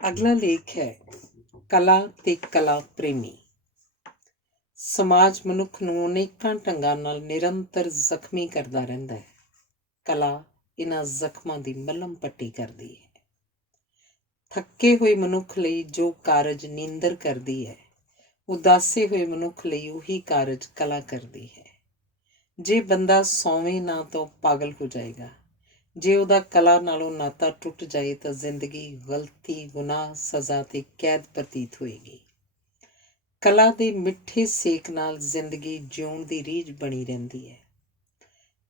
ਅਗਲਾ ਲੇਖ ਹੈ ਕਲਾ ਤੇ ਕਲਾ ਪ੍ਰੇਮੀ। ਸਮਾਜ ਮਨੁੱਖ ਨੂੰ ਅਨੇਕਾਂ ਢੰਗਾਂ ਨਾਲ ਨਿਰੰਤਰ ਜ਼ਖਮੀ ਕਰਦਾ ਰਹਿੰਦਾ ਹੈ। ਕਲਾ ਇਹਨਾਂ ਜ਼ਖਮਾਂ ਦੀ ਮੱਲਮ ਪੱਟੀ ਕਰਦੀ ਹੈ। ਥੱਕੇ ਹੋਏ ਮਨੁੱਖ ਲਈ ਜੋ ਕਾਰਜ ਨੀਂਦਰ ਕਰਦੀ ਹੈ, ਉਦਾਸੇ ਹੋਏ ਮਨੁੱਖ ਲਈ ਉਹੀ ਕਾਰਜ ਕਲਾ ਕਰਦੀ ਹੈ। ਜੇ ਬੰਦਾ ਸੌਵੇਂ ਨਾ ਤਾਂ ਪਾਗਲ ਹੋ ਜਾਏਗਾ। ਜੇ ਉਹਦਾ ਕਲਾ ਨਾਲੋਂ ਨਾਤਾ ਟੁੱਟ ਜਾਏ ਤਾਂ ਜ਼ਿੰਦਗੀ ਗਲਤੀ, ਗੁਨਾਹ, ਸਜ਼ਾ ਤੇ ਕੈਦ ਪ੍ਰਤੀਤ ਹੋਏਗੀ। ਕਲਾ ਦੇ ਮਿੱਠੇ ਸੇਕ ਨਾਲ ਜ਼ਿੰਦਗੀ ਜਿਉਣ ਦੀ ਰੀਝ ਬਣੀ ਰਹਿੰਦੀ ਹੈ।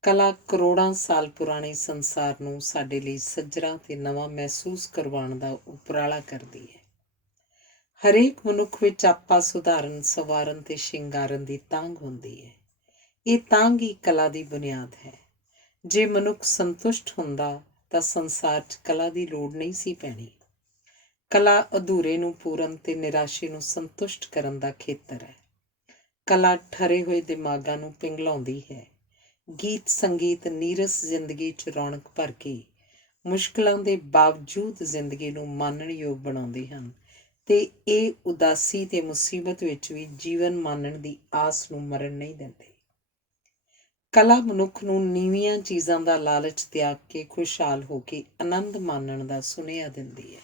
ਕਲਾ ਕਰੋੜਾਂ ਸਾਲ ਪੁਰਾਣੇ ਸੰਸਾਰ ਨੂੰ ਸਾਡੇ ਲਈ ਸੱਜਰਾ ਤੇ ਨਵਾਂ ਮਹਿਸੂਸ ਕਰਵਾਉਣ ਦਾ ਉਪਰਾਲਾ ਕਰਦੀ ਹੈ। ਹਰੇਕ ਮਨੁੱਖ ਵਿੱਚ ਆਪਾ ਸੁਧਾਰਨ, ਸਵਾਰਨ ਤੇ ਸ਼ਿੰਗਾਰਨ ਦੀ ਤਾਂਘ ਹੁੰਦੀ ਹੈ। ਇਹ ਤਾਂਘ ਹੀ ਕਲਾ ਦੀ ਬੁਨਿਆਦ ਹੈ। ਜੇ ਮਨੁੱਖ ਸੰਤੁਸ਼ਟ ਹੁੰਦਾ ਤਾਂ ਸੰਸਾਰ 'ਚ ਕਲਾ ਦੀ ਲੋੜ ਨਹੀਂ ਸੀ ਪੈਣੀ। ਕਲਾ ਅਧੂਰੇ ਨੂੰ ਪੂਰਨ ਤੇ ਨਿਰਾਸ਼ੇ ਨੂੰ ਸੰਤੁਸ਼ਟ ਕਰਨ ਦਾ ਖੇਤਰ ਹੈ। ਕਲਾ ਠਰੇ ਹੋਏ ਦਿਮਾਗਾਂ ਨੂੰ ਪਿਘਲਾਉਂਦੀ ਹੈ। ਗੀਤ ਸੰਗੀਤ ਨੀਰਸ ਜ਼ਿੰਦਗੀ 'ਚ ਰੌਣਕ ਭਰ ਕੇ ਮੁਸ਼ਕਲਾਂ ਦੇ ਬਾਵਜੂਦ ਜ਼ਿੰਦਗੀ ਨੂੰ ਮਾਣਨਯੋਗ ਬਣਾਉਂਦੇ ਹਨ ਤੇ ਇਹ ਉਦਾਸੀ ਤੇ ਮੁਸੀਬਤ ਵਿੱਚ ਵੀ ਜੀਵਨ ਮਾਣਨ ਦੀ ਆਸ ਨੂੰ ਮਰਨ ਨਹੀਂ ਦਿੰਦੇ। ਕਲਾ ਮਨੁੱਖ ਨੂੰ ਨੀਵੀਆਂ ਚੀਜ਼ਾਂ ਦਾ ਲਾਲਚ ਤਿਆਗ ਕੇ ਖੁਸ਼ਹਾਲ ਹੋ ਕੇ ਆਨੰਦ ਮਾਣਨ ਦਾ ਸੁਨੇਹਾ ਦਿੰਦੀ ਹੈ।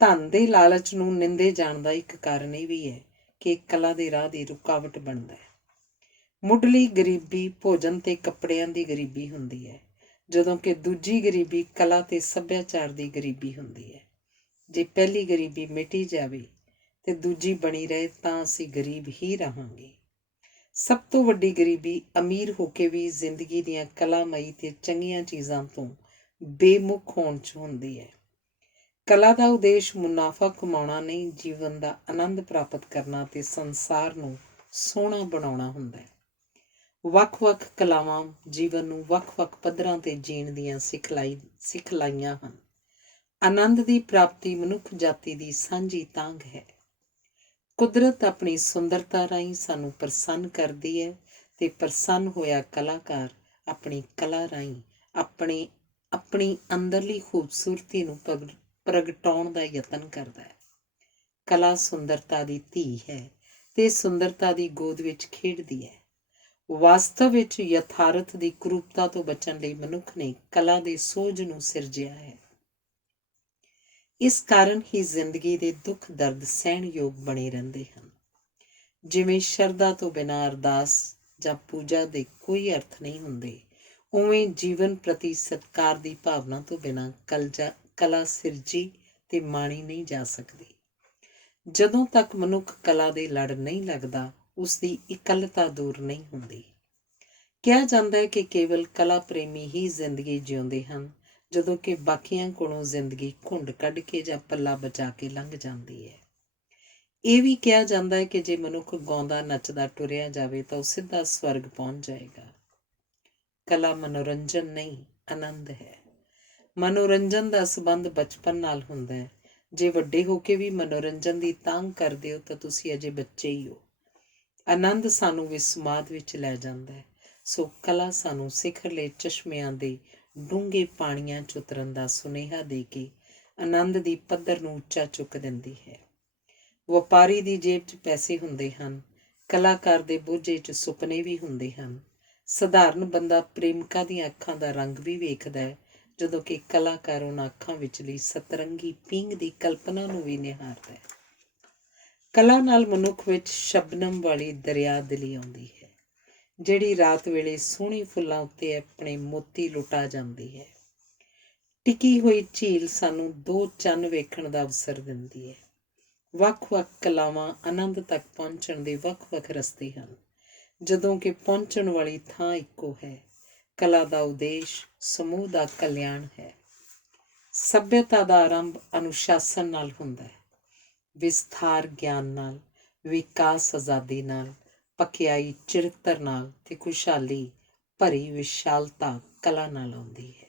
ਧਨ ਦੇ ਲਾਲਚ ਨੂੰ ਨਿੰਦੇ ਜਾਣ ਦਾ ਇੱਕ ਕਾਰਨ ਇਹ ਵੀ ਹੈ ਕਿ ਕਲਾ ਦੇ ਰਾਹ ਦੀ ਰੁਕਾਵਟ ਬਣਦਾ ਹੈ। ਮੁੱਢਲੀ ਗਰੀਬੀ ਭੋਜਨ ਤੇ ਕੱਪੜਿਆਂ ਦੀ ਗਰੀਬੀ ਹੁੰਦੀ ਹੈ, ਜਦੋਂ ਕਿ ਦੂਜੀ ਗਰੀਬੀ ਕਲਾ ਤੇ ਸੱਭਿਆਚਾਰ ਦੀ ਗਰੀਬੀ ਹੁੰਦੀ ਹੈ। ਜੇ ਪਹਿਲੀ ਗਰੀਬੀ ਮਿਟੀ ਜਾਵੇ ਤੇ ਦੂਜੀ ਬਣੀ ਰਹੇ ਤਾਂ ਅਸੀਂ ਗਰੀਬ ਹੀ ਰਹਾਂਗੇ। ਸਭ ਤੋਂ ਵੱਡੀ ਗਰੀਬੀ ਅਮੀਰ ਹੋ ਕੇ ਵੀ ਜ਼ਿੰਦਗੀ ਦੀਆਂ ਕਲਾਮਈ ਤੇ ਚੰਗੀਆਂ ਚੀਜ਼ਾਂ ਤੋਂ ਬੇਮੁਖ ਹੋਣ 'ਚ ਹੁੰਦੀ ਹੈ। ਕਲਾ ਦਾ ਉਦੇਸ਼ ਮੁਨਾਫਾ ਕਮਾਉਣਾ ਨਹੀਂ, ਜੀਵਨ ਦਾ ਆਨੰਦ ਪ੍ਰਾਪਤ ਕਰਨਾ ਤੇ ਸੰਸਾਰ ਨੂੰ ਸੋਹਣਾ ਬਣਾਉਣਾ ਹੁੰਦਾ ਹੈ। ਵੱਖ-ਵੱਖ ਕਲਾਵਾਂ ਜੀਵਨ ਨੂੰ ਵੱਖ-ਵੱਖ ਪੱਧਰਾਂ ਤੇ ਜੀਣ ਦੀਆਂ ਸਿਖਲਾਈਆਂ ਹਨ। ਆਨੰਦ ਦੀ ਪ੍ਰਾਪਤੀ ਮਨੁੱਖ ਜਾਤੀ ਦੀ ਸਾਂਝੀ ਤਾਂਘ ਹੈ। ਕੁਦਰਤ ਆਪਣੀ ਸੁੰਦਰਤਾ ਰਾਹੀਂ ਸਾਨੂੰ ਪ੍ਰਸੰਨ ਕਰਦੀ ਹੈ ਤੇ ਪ੍ਰਸੰਨ ਹੋਇਆ ਕਲਾਕਾਰ ਆਪਣੀ ਕਲਾ ਰਾਹੀਂ ਆਪਣੀ ਅੰਦਰਲੀ ਖੂਬਸੂਰਤੀ ਨੂੰ ਪ੍ਰਗਟਾਉਣ ਦਾ ਯਤਨ ਕਰਦਾ ਹੈ। ਕਲਾ ਸੁੰਦਰਤਾ ਦੀ ਧੀ ਹੈ ਤੇ ਸੁੰਦਰਤਾ ਦੀ ਗੋਦ ਵਿੱਚ ਖੇਡਦੀ ਹੈ। ਵਾਸਤਵ ਵਿੱਚ ਯਥਾਰਥ ਦੀ ਕੁਰੂਪਤਾ ਤੋਂ ਬਚਣ ਲਈ ਮਨੁੱਖ ਨੇ ਕਲਾ ਦੇ ਸੋਝ ਨੂੰ ਸਿਰਜਿਆ ਹੈ। ਇਸ ਕਾਰਨ ਹੀ ਜ਼ਿੰਦਗੀ ਦੇ ਦੁੱਖ ਦਰਦ ਸਹਿਣਯੋਗ ਬਣੇ ਰਹਿੰਦੇ ਹਨ। ਜਿਵੇਂ ਸ਼ਰਧਾ ਤੋਂ ਬਿਨਾਂ ਅਰਦਾਸ ਜਾਂ ਪੂਜਾ ਦੇ ਕੋਈ ਅਰਥ ਨਹੀਂ ਹੁੰਦੇ, ਉਵੇਂ ਜੀਵਨ ਪ੍ਰਤੀ ਸਤਿਕਾਰ ਦੀ ਭਾਵਨਾ ਤੋਂ ਬਿਨਾਂ ਕਲਾ ਸਿਰਜੀ ਤੇ ਮਾਣੀ ਨਹੀਂ ਜਾ ਸਕਦੀ। ਜਦੋਂ ਤੱਕ ਮਨੁੱਖ ਕਲਾ ਦੇ ਲੜ ਨਹੀਂ ਲੱਗਦਾ, ਉਸਦੀ ਇਕੱਲਤਾ ਦੂਰ ਨਹੀਂ ਹੁੰਦੀ। ਕਿਹਾ ਜਾਂਦਾ ਹੈ ਕਿ ਕੇਵਲ ਕਲਾ ਪ੍ਰੇਮੀ ਹੀ ਜ਼ਿੰਦਗੀ ਜਿਉਂਦੇ ਹਨ, ਜਦੋਂ ਕਿ ਬਾਕੀਆਂ ਕੋਲੋਂ ਜ਼ਿੰਦਗੀ ਘੁੰਡ ਕੱਢ ਕੇ ਜਾਂ ਪੱਲਾ ਬਚਾ ਕੇ ਲੰਘ ਜਾਂਦੀ ਹੈ। ਇਹ ਵੀ ਕਿਹਾ ਜਾਂਦਾ ਹੈ ਕਿ ਜੇ ਮਨੁੱਖ ਗਾਉਂਦਾ ਨੱਚਦਾ ਟੁਰਿਆ ਜਾਵੇ ਤਾਂ ਉਹ ਸਿੱਧਾ ਸਵਰਗ ਪਹੁੰਚ ਜਾਏਗਾ। ਕਲਾ ਮਨੋਰੰਜਨ ਨਹੀਂ, ਆਨੰਦ ਹੈ। ਮਨੋਰੰਜਨ ਦਾ ਸੰਬੰਧ ਬਚਪਨ ਨਾਲ ਹੁੰਦਾ ਹੈ। ਜੇ ਵੱਡੇ ਹੋ ਕੇ ਵੀ ਮਨੋਰੰਜਨ ਦੀ ਤਾਂਘ ਕਰਦੇ ਹੋ ਤਾਂ ਤੁਸੀਂ ਅਜੇ ਬੱਚੇ ਹੀ ਹੋ। ਆਨੰਦ ਸਾਨੂੰ ਵਿਸਮਾਦ ਵਿੱਚ ਲੈ ਜਾਂਦਾ ਹੈ, ਸੋ ਕਲਾ ਸਾਨੂੰ ਸਿਖਰਲੇ ਚਸ਼ਮਿਆਂ ਦੇ ਡੂੰਘੇ ਪਾਣੀਆਂ 'ਚ ਉਤਰਨ ਦਾ ਸੁਨੇਹਾ ਦੇ ਕੇ ਆਨੰਦ ਦੀ ਪੱਧਰ ਨੂੰ ਉੱਚਾ ਚੁੱਕ ਦਿੰਦੀ ਹੈ। ਵਪਾਰੀ ਦੀ ਜੇਬ 'ਚ ਪੈਸੇ ਹੁੰਦੇ ਹਨ, ਕਲਾਕਾਰ ਦੇ ਬੋਝੇ 'ਚ ਸੁਪਨੇ ਵੀ ਹੁੰਦੇ ਹਨ। ਸਧਾਰਨ ਬੰਦਾ ਪ੍ਰੇਮਿਕਾ ਦੀਆਂ ਅੱਖਾਂ ਦਾ ਰੰਗ ਵੀ ਵੇਖਦਾ ਹੈ, ਜਦੋਂ ਕਿ ਕਲਾਕਾਰ ਉਹਨਾਂ ਅੱਖਾਂ ਵਿਚਲੀ ਸਤਰੰਗੀ ਪੀਂਘ ਦੀ ਕਲਪਨਾ ਨੂੰ ਵੀ ਨਿਹਾਰਦਾ ਹੈ। ਕਲਾ ਨਾਲ ਮਨੁੱਖ ਵਿੱਚ ਸ਼ਬਨਮ ਵਾਲੀ ਦਰਿਆ ਦਿਲੀ ਆਉਂਦੀ ਹੈ, ਜਿਹੜੀ ਰਾਤ ਵੇਲੇ ਸੋਹਣੇ ਫੁੱਲਾਂ ਉੱਤੇ ਆਪਣੇ ਮੋਤੀ ਲੁਟਾ ਜਾਂਦੀ ਹੈ। ਟਿਕੀ ਹੋਈ ਝੀਲ ਸਾਨੂੰ ਦੋ ਚੰਨ ਵੇਖਣ ਦਾ ਅਵਸਰ ਦਿੰਦੀ ਹੈ। ਵੱਖ-ਵੱਖ ਕਲਾਵਾਂ ਆਨੰਦ ਤੱਕ ਪਹੁੰਚਣ ਦੇ ਵੱਖ-ਵੱਖ ਰਸਤੇ ਹਨ, ਜਦੋਂ ਕਿ ਪਹੁੰਚਣ ਵਾਲੀ ਥਾਂ ਇੱਕੋ ਹੈ। ਕਲਾ ਦਾ ਉਦੇਸ਼ ਸਮੂਹ ਦਾ ਕਲਿਆਣ ਹੈ। ਸੱਭਿਅਤਾ ਦਾ ਆਰੰਭ ਅਨੁਸ਼ਾਸਨ ਨਾਲ ਹੁੰਦਾ ਹੈ, ਵਿਸਥਾਰ ਗਿਆਨ ਨਾਲ, ਵਿਕਾਸ ਆਜ਼ਾਦੀ ਨਾਲ, ਪਕਿਆਈ ਚਰਿੱਤਰ ਨਾਲ ਤੇ ਖੁਸ਼ਹਾਲੀ ਭਰੀ ਵਿਸ਼ਾਲਤਾ ਕਲਾ ਨਾਲ ਆਉਂਦੀ ਹੈ।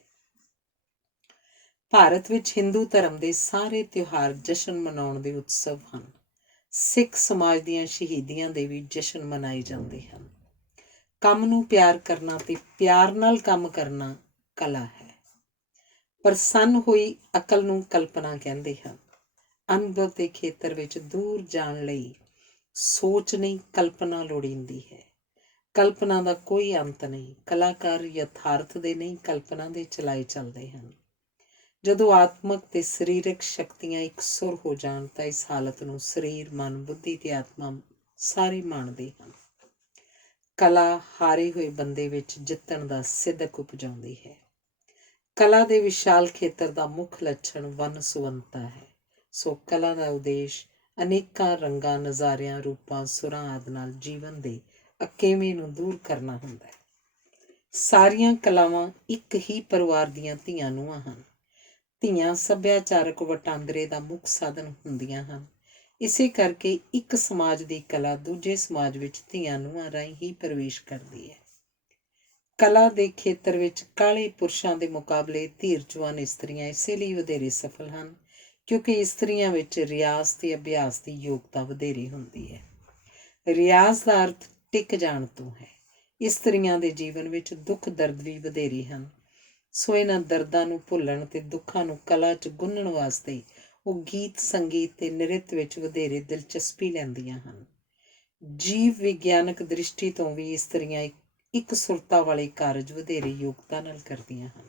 ਭਾਰਤ ਵਿੱਚ ਹਿੰਦੂ ਧਰਮ ਦੇ ਸਾਰੇ ਤਿਉਹਾਰ ਜਸ਼ਨ ਮਨਾਉਣ ਦੇ ਉਤਸਵ ਹਨ। ਸਿੱਖ ਸਮਾਜ ਦੀਆਂ ਸ਼ਹੀਦੀਆਂ ਦੇ ਵੀ ਜਸ਼ਨ ਮਨਾਏ ਜਾਂਦੇ ਹਨ। ਕੰਮ ਨੂੰ ਪਿਆਰ ਕਰਨਾ ਤੇ ਪਿਆਰ ਨਾਲ ਕੰਮ ਕਰਨਾ ਕਲਾ ਹੈ। ਪ੍ਰਸੰਨ ਹੋਈ ਅਕਲ ਨੂੰ ਕਲਪਨਾ ਕਹਿੰਦੇ ਹਨ। ਅਨੁਭਵ ਦੇ ਖੇਤਰ ਵਿੱਚ ਦੂਰ ਜਾਣ ਲਈ ਸੋਚ ਨਹੀਂ, ਕਲਪਨਾ ਲੋੜੀਂਦੀ ਹੈ। ਕਲਪਨਾ ਦਾ ਕੋਈ ਅੰਤ ਨਹੀਂ। ਕਲਾਕਾਰ ਯਥਾਰਥ ਦੇ ਨਹੀਂ, ਕਲਪਨਾ ਦੇ ਚਲਾਏ ਚੱਲਦੇ ਹਨ। ਜਦੋਂ ਆਤਮਕ ਤੇ ਸਰੀਰਕ ਸ਼ਕਤੀਆਂ ਇਕਸੁਰ ਹੋ ਜਾਣ ਤਾਂ ਇਸ ਹਾਲਤ ਨੂੰ ਸਰੀਰ, ਮਨ, ਬੁੱਧੀ ਤੇ ਆਤਮਾ ਸਾਰੇ ਮਾਣਦੇ ਹਨ। ਕਲਾ ਹਾਰੇ ਹੋਏ ਬੰਦੇ ਵਿੱਚ ਜਿੱਤਣ ਦਾ ਸਿੱਧਕ ਉਪਜਾਉਂਦੀ ਹੈ। ਕਲਾ ਦੇ ਵਿਸ਼ਾਲ ਖੇਤਰ ਦਾ ਮੁੱਖ ਲੱਛਣ ਵੰਨ ਸੁਵੰਨਤਾ ਹੈ। ਸੋ ਕਲਾ ਦਾ ਉਦੇਸ਼ ਅਨੇਕਾਂ ਰੰਗਾਂ, ਨਜ਼ਾਰਿਆਂ, ਰੂਪਾਂ, ਸੁਰਾਂ ਆਦਿ ਨਾਲ ਜੀਵਨ ਦੇ ਅਕੇਵੇਂ ਨੂੰ ਦੂਰ ਕਰਨਾ ਹੁੰਦਾ ਹੈ। ਸਾਰੀਆਂ ਕਲਾਵਾਂ ਇੱਕ ਹੀ ਪਰਿਵਾਰ ਦੀਆਂ ਧੀਆਂ ਨੂੰਹਾਂ ਹਨ। ਧੀਆਂ ਸੱਭਿਆਚਾਰਕ ਵਟਾਂਦਰੇ ਦਾ ਮੁੱਖ ਸਾਧਨ ਹੁੰਦੀਆਂ ਹਨ। ਇਸੇ ਕਰਕੇ ਇੱਕ ਸਮਾਜ ਦੀ ਕਲਾ ਦੂਜੇ ਸਮਾਜ ਵਿੱਚ ਧੀਆਂ ਨੂੰਹਾਂ ਰਾਹੀਂ ਹੀ ਪ੍ਰਵੇਸ਼ ਕਰਦੀ ਹੈ। ਕਲਾ ਦੇ ਖੇਤਰ ਵਿੱਚ ਕਾਲੇ ਪੁਰਸ਼ਾਂ ਦੇ ਮੁਕਾਬਲੇ ਧੀਰਜਵਾਨ ਇਸਤਰੀਆਂ ਇਸੇ ਲਈ ਵਧੇਰੇ ਸਫਲ ਹਨ ਕਿਉਂਕਿ ਇਸਤਰੀਆਂ ਵਿੱਚ ਰਿਆਜ਼ ਤੇ ਅਭਿਆਸ ਦੀ ਯੋਗਤਾ ਵਧੇਰੇ ਹੁੰਦੀ ਹੈ। ਰਿਆਜ਼ ਦਾ ਅਰਥ ਟਿਕ ਜਾਣ ਤੋਂ ਹੈ। ਇਸਤਰੀਆਂ ਦੇ ਜੀਵਨ ਵਿੱਚ ਦੁੱਖ ਦਰਦ ਵੀ ਵਧੇਰੇ ਹਨ। ਸੋ ਇਹਨਾਂ ਦਰਦਾਂ ਨੂੰ ਭੁੱਲਣ ਤੇ ਦੁੱਖਾਂ ਨੂੰ ਕਲਾ 'ਚ ਗੁੰਨਣ ਵਾਸਤੇ ਉਹ ਗੀਤ, ਸੰਗੀਤ ਤੇ ਨ੍ਰਿਤ ਵਿੱਚ ਵਧੇਰੇ ਦਿਲਚਸਪੀ ਲੈਂਦੀਆਂ ਹਨ। ਜੀਵ ਵਿਗਿਆਨਕ ਦ੍ਰਿਸ਼ਟੀ ਤੋਂ ਵੀ ਇਸਤਰੀਆਂ ਇੱਕ ਸੁਰਤਾ ਵਾਲੇ ਕਾਰਜ ਵਧੇਰੇ ਯੋਗਤਾ ਨਾਲ ਕਰਦੀਆਂ ਹਨ।